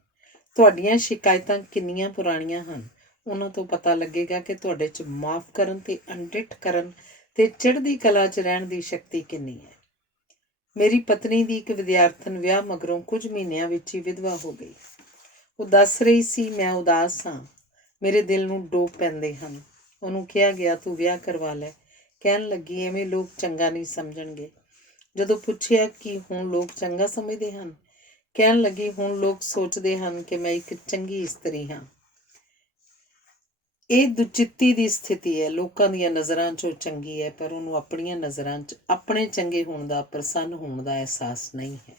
ਤੁਹਾਡੀਆਂ ਸ਼ਿਕਾਇਤਾਂ ਕਿੰਨੀਆਂ ਪੁਰਾਣੀਆਂ ਹਨ, ਉਹਨਾਂ ਤੋਂ ਪਤਾ ਲੱਗੇਗਾ ਕਿ ਤੁਹਾਡੇ 'ਚ ਮਾਫ਼ ਕਰਨ ਤੇ ਅਣਡਿੱਠ ਕਰਨ ਤੇ ਚੜ੍ਹਦੀ ਕਲਾ 'ਚ ਰਹਿਣ ਦੀ ਸ਼ਕਤੀ ਕਿੰਨੀ ਹੈ। ਮੇਰੀ ਪਤਨੀ ਦੀ ਇੱਕ ਵਿਦਿਆਰਥਣ ਵਿਆਹ ਮਗਰੋਂ ਕੁਝ ਮਹੀਨਿਆਂ ਵਿੱਚ ਹੀ ਵਿਧਵਾ ਹੋ ਗਈ। ਉਹ ਦੱਸ ਰਹੀ ਸੀ, ਮੈਂ ਉਦਾਸ ਹਾਂ, ਮੇਰੇ ਦਿਲ ਨੂੰ ਡੋਬ ਪੈਂਦੇ ਹਨ। ਉਹਨੂੰ ਕਿਹਾ ਗਿਆ, ਤੂੰ ਵਿਆਹ ਕਰਵਾ ਲੈ। ਕਹਿਣ ਲੱਗੀ, ਐਵੇਂ ਲੋਕ ਚੰਗਾ ਨਹੀਂ ਸਮਝਣਗੇ। ਜਦੋਂ ਪੁੱਛਿਆ ਕਿ ਹੁਣ ਲੋਕ ਚੰਗਾ ਸਮਝਦੇ ਹਨ, ਕਹਿਣ ਲੱਗੀ, ਹੁਣ ਲੋਕ ਸੋਚਦੇ ਹਨ ਕਿ ਮੈਂ ਇੱਕ ਚੰਗੀ ਇਸਤਰੀ ਹਾਂ। ਇਹ ਦੁਚਿੱਤੀ ਦੀ ਸਥਿਤੀ ਹੈ। ਲੋਕਾਂ ਦੀਆਂ ਨਜ਼ਰਾਂ 'ਚ ਉਹ ਚੰਗੀ ਹੈ, ਪਰ ਉਹਨੂੰ ਆਪਣੀਆਂ ਨਜ਼ਰਾਂ 'ਚ ਆਪਣੇ ਚੰਗੇ ਹੋਣ ਦਾ, ਪ੍ਰਸੰਨ ਹੋਣ ਦਾ ਅਹਿਸਾਸ ਨਹੀਂ ਹੈ।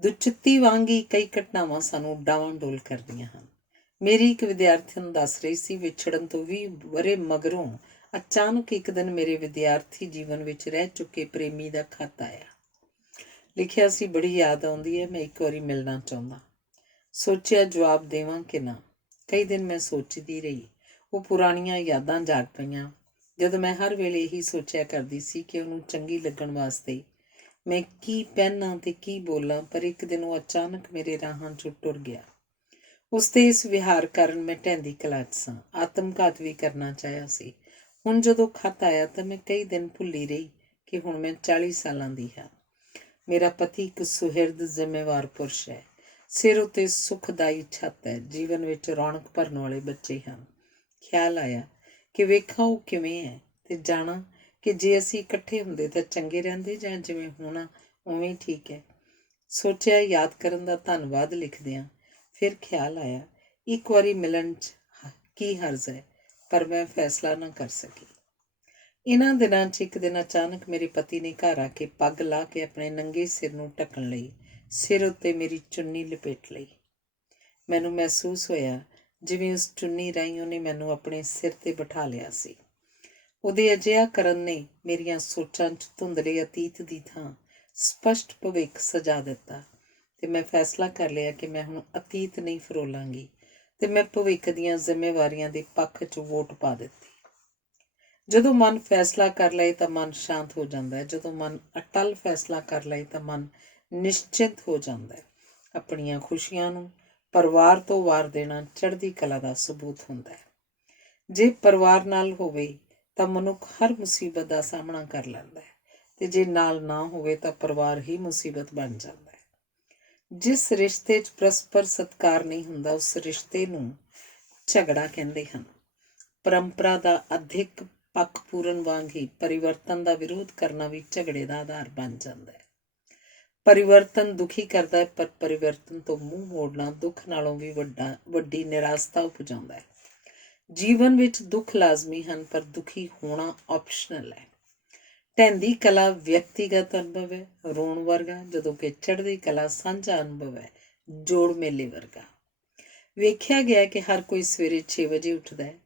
ਦੁਚਿੱਤੀ ਵਾਂਗ ਹੀ ਕਈ ਘਟਨਾਵਾਂ ਸਾਨੂੰ ਡਾਵਾਂਡੋਲ ਕਰਦੀਆਂ ਹਨ। ਮੇਰੀ ਇੱਕ ਵਿਦਿਆਰਥਣ ਦੱਸ ਰਹੀ ਸੀ, ਵਿਛੜਨ ਤੋਂ 20 ਵਰ੍ਹੇ ਮਗਰੋਂ ਅਚਾਨਕ ਇੱਕ ਦਿਨ ਮੇਰੇ ਵਿਦਿਆਰਥੀ ਜੀਵਨ ਵਿੱਚ ਰਹਿ ਚੁੱਕੇ ਪ੍ਰੇਮੀ ਦਾ ਖਤ ਆਇਆ। ਲਿਖਿਆ ਸੀ, ਬੜੀ ਯਾਦ ਆਉਂਦੀ ਹੈ, ਮੈਂ ਇੱਕ ਵਾਰੀ ਮਿਲਣਾ ਚਾਹੁੰਦਾ। ਸੋਚਿਆ ਜਵਾਬ ਦੇਵਾਂ ਕਿ ਨਾ। ਕਈ ਦਿਨ ਮੈਂ ਸੋਚਦੀ ਰਹੀ। ਉਹ ਪੁਰਾਣੀਆਂ ਯਾਦਾਂ ਜਾਗ ਪਈਆਂ, ਜਦੋਂ ਮੈਂ ਹਰ ਵੇਲੇ ਇਹੀ ਸੋਚਿਆ ਕਰਦੀ ਸੀ ਕਿ ਉਹਨੂੰ ਚੰਗੀ ਲੱਗਣ ਵਾਸਤੇ ਮੈਂ ਕੀ ਪਹਿਨਾਂ ਤੇ ਕੀ ਬੋਲਾਂ। ਪਰ ਇੱਕ ਦਿਨ ਉਹ ਅਚਾਨਕ ਮੇਰੇ ਰਾਹਾਂ 'ਚੋਂ ਟੁਰ ਗਿਆ। ਉਸ ਦੇ ਇਸ ਵਿਹਾਰ ਕਾਰਨ ਮੈਂ ਢਹਿੰਦੀ ਕਲਾ 'ਚ ਸਾਂ। ਆਤਮਘਾਤ ਵੀ ਕਰਨਾ ਚਾਹਿਆ ਸੀ। ਹੁਣ ਜਦੋਂ ਖਤ ਆਇਆ ਤਾਂ ਮੈਂ ਕਈ ਦਿਨ ਭੁੱਲੀ ਰਹੀ ਕਿ ਹੁਣ ਮੈਂ 40 ਸਾਲਾਂ ਦੀ ਹਾਂ। ਮੇਰਾ ਪਤੀ ਇੱਕ ਸੁਹਿਰਦ ਜ਼ਿੰਮੇਵਾਰ ਪੁਰਸ਼ ਹੈ। ਸਿਰ ਉੱਤੇ ਸੁਖਦਾਈ ਛੱਤ ਹੈ। ਜੀਵਨ ਵਿੱਚ ਰੌਣਕ ਭਰਨ ਵਾਲੇ ਬੱਚੇ ਹਨ। ਖਿਆਲ ਆਇਆ ਕਿ ਵੇਖਾਂ ਉਹ ਕਿਵੇਂ ਹੈ ਤੇ ਜਾਣਾ ਕਿ ਜੇ ਅਸੀਂ ਇਕੱਠੇ ਹੁੰਦੇ ਤਾਂ ਚੰਗੇ ਰਹਿੰਦੇ, ਜਾਂ ਜਿਵੇਂ ਹੋਣਾ ਉਵੇਂ ਠੀਕ ਹੈ। ਸੋਚਿਆ ਯਾਦ ਕਰਨ ਦਾ ਧੰਨਵਾਦ ਲਿਖਦਿਆਂ। ਫਿਰ ਖਿਆਲ ਆਇਆ, ਇੱਕ ਵਾਰੀ ਮਿਲਣ 'ਚ ਕੀ ਹਰਜ਼ ਹੈ, ਪਰ ਮੈਂ ਫੈਸਲਾ ਨਾ ਕਰ ਸਕੀ। ਇਹਨਾਂ ਦਿਨਾਂ 'ਚ ਇੱਕ ਦਿਨ ਅਚਾਨਕ ਮੇਰੇ ਪਤੀ ਨੇ ਘਰ ਆ ਕੇ ਪੱਗ ਲਾ ਕੇ ਆਪਣੇ ਨੰਗੇ ਸਿਰ ਨੂੰ ਢੱਕਣ ਲਈ ਸਿਰ ਉੱਤੇ ਮੇਰੀ ਚੁੰਨੀ ਲਪੇਟ ਲਈ। ਮੈਨੂੰ ਮਹਿਸੂਸ ਹੋਇਆ ਜਿਵੇਂ ਉਸ ਚੁੰਨੀ ਰਾਹੀਂ ਉਹਨੇ ਮੈਨੂੰ ਆਪਣੇ ਸਿਰ 'ਤੇ ਬਿਠਾ ਲਿਆ ਸੀ। ਉਹਦੇ ਅਜਿਹਾ ਕਰਨ ਨੇ ਮੇਰੀਆਂ ਸੋਚਾਂ 'ਚ ਧੁੰਦਲੇ ਅਤੀਤ ਦੀ ਥਾਂ ਸਪਸ਼ਟ ਭਵਿੱਖ ਸਜਾ ਦਿੱਤਾ ਤੇ ਮੈਂ ਫੈਸਲਾ ਕਰ ਲਿਆ ਕਿ ਮੈਂ ਹੁਣ ਅਤੀਤ ਨਹੀਂ ਫਰੋਲਾਂਗੀ ਤੇ ਮੈਂ ਭਵਿੱਖ ਦੀਆਂ ਜ਼ਿੰਮੇਵਾਰੀਆਂ ਦੇ ਪੱਖ 'ਚ ਵੋਟ ਪਾ ਦਿੱਤੀ। ਜਦੋਂ ਮਨ ਫੈਸਲਾ ਕਰ ਲਏ ਤਾਂ ਮਨ ਸ਼ਾਂਤ ਹੋ ਜਾਂਦਾ ਹੈ। ਜਦੋਂ ਮਨ ਅਟੱਲ ਫੈਸਲਾ ਕਰ ਲਏ ਤਾਂ ਮਨ ਨਿਸ਼ਚਿੰਤ ਹੋ ਜਾਂਦਾ ਹੈ। ਆਪਣੀਆਂ ਖੁਸ਼ੀਆਂ ਨੂੰ ਪਰਿਵਾਰ ਤੋਂ ਵਾਰ ਦੇਣਾ ਚੜ੍ਹਦੀ ਕਲਾ ਦਾ ਸਬੂਤ ਹੁੰਦਾ ਹੈ। ਜੇ ਪਰਿਵਾਰ ਨਾਲ ਹੋਵੇ ਤਾਂ ਮਨੁੱਖ ਹਰ ਮੁਸੀਬਤ ਦਾ ਸਾਹਮਣਾ ਕਰ ਲੈਂਦਾ ਹੈ, ਤੇ ਜੇ ਨਾਲ ਨਾ ਹੋਵੇ ਤਾਂ ਪਰਿਵਾਰ ਹੀ ਮੁਸੀਬਤ ਬਣ ਜਾਂਦਾ ਹੈ। ਜਿਸ ਰਿਸ਼ਤੇ 'ਚ ਪਰਸਪਰ ਸਤਿਕਾਰ ਨਹੀਂ ਹੁੰਦਾ, ਉਸ ਰਿਸ਼ਤੇ ਨੂੰ ਝਗੜਾ ਕਹਿੰਦੇ ਹਨ। ਪਰੰਪਰਾ ਦਾ ਅਧਿਕ ਪੱਖਪੂਰਨ ਵਾਂਗ ਹੀ ਪਰਿਵਰਤਨ ਦਾ ਵਿਰੋਧ ਕਰਨਾ ਵੀ ਝਗੜੇ ਦਾ ਆਧਾਰ ਬਣ ਜਾਂਦਾ ਹੈ। ਪਰਿਵਰਤਨ ਦੁਖੀ ਕਰਦਾ ਹੈ, ਪਰ ਪਰਿਵਰਤਨ ਤੋਂ ਮੂੰਹ ਮੋੜਨਾ ਦੁੱਖ ਨਾਲੋਂ ਵੀ ਵੱਡੀ ਨਿਰਾਸ਼ਤਾ ਉਪਜਾਉਂਦਾ ਹੈ। ਜੀਵਨ ਵਿੱਚ ਦੁੱਖ ਲਾਜ਼ਮੀ ਹਨ, ਪਰ ਦੁਖੀ ਹੋਣਾ ਆਪਸ਼ਨਲ ਹੈ। ਢਹਿੰਦੀ ਕਲਾ ਵਿਅਕਤੀਗਤ ਅਨੁਭਵ ਹੈ, ਰੋਣ ਵਰਗਾ, ਜਦੋਂ ਕਿ ਚੜ੍ਹਦੀ ਕਲਾ ਸਾਂਝਾ ਅਨੁਭਵ ਹੈ, ਜੋੜ ਮੇਲੇ ਵਰਗਾ। ਵੇਖਿਆ ਗਿਆ ਕਿ ਹਰ ਕੋਈ ਸਵੇਰੇ 6 ਵਜੇ ਉੱਠਦਾ ਹੈ।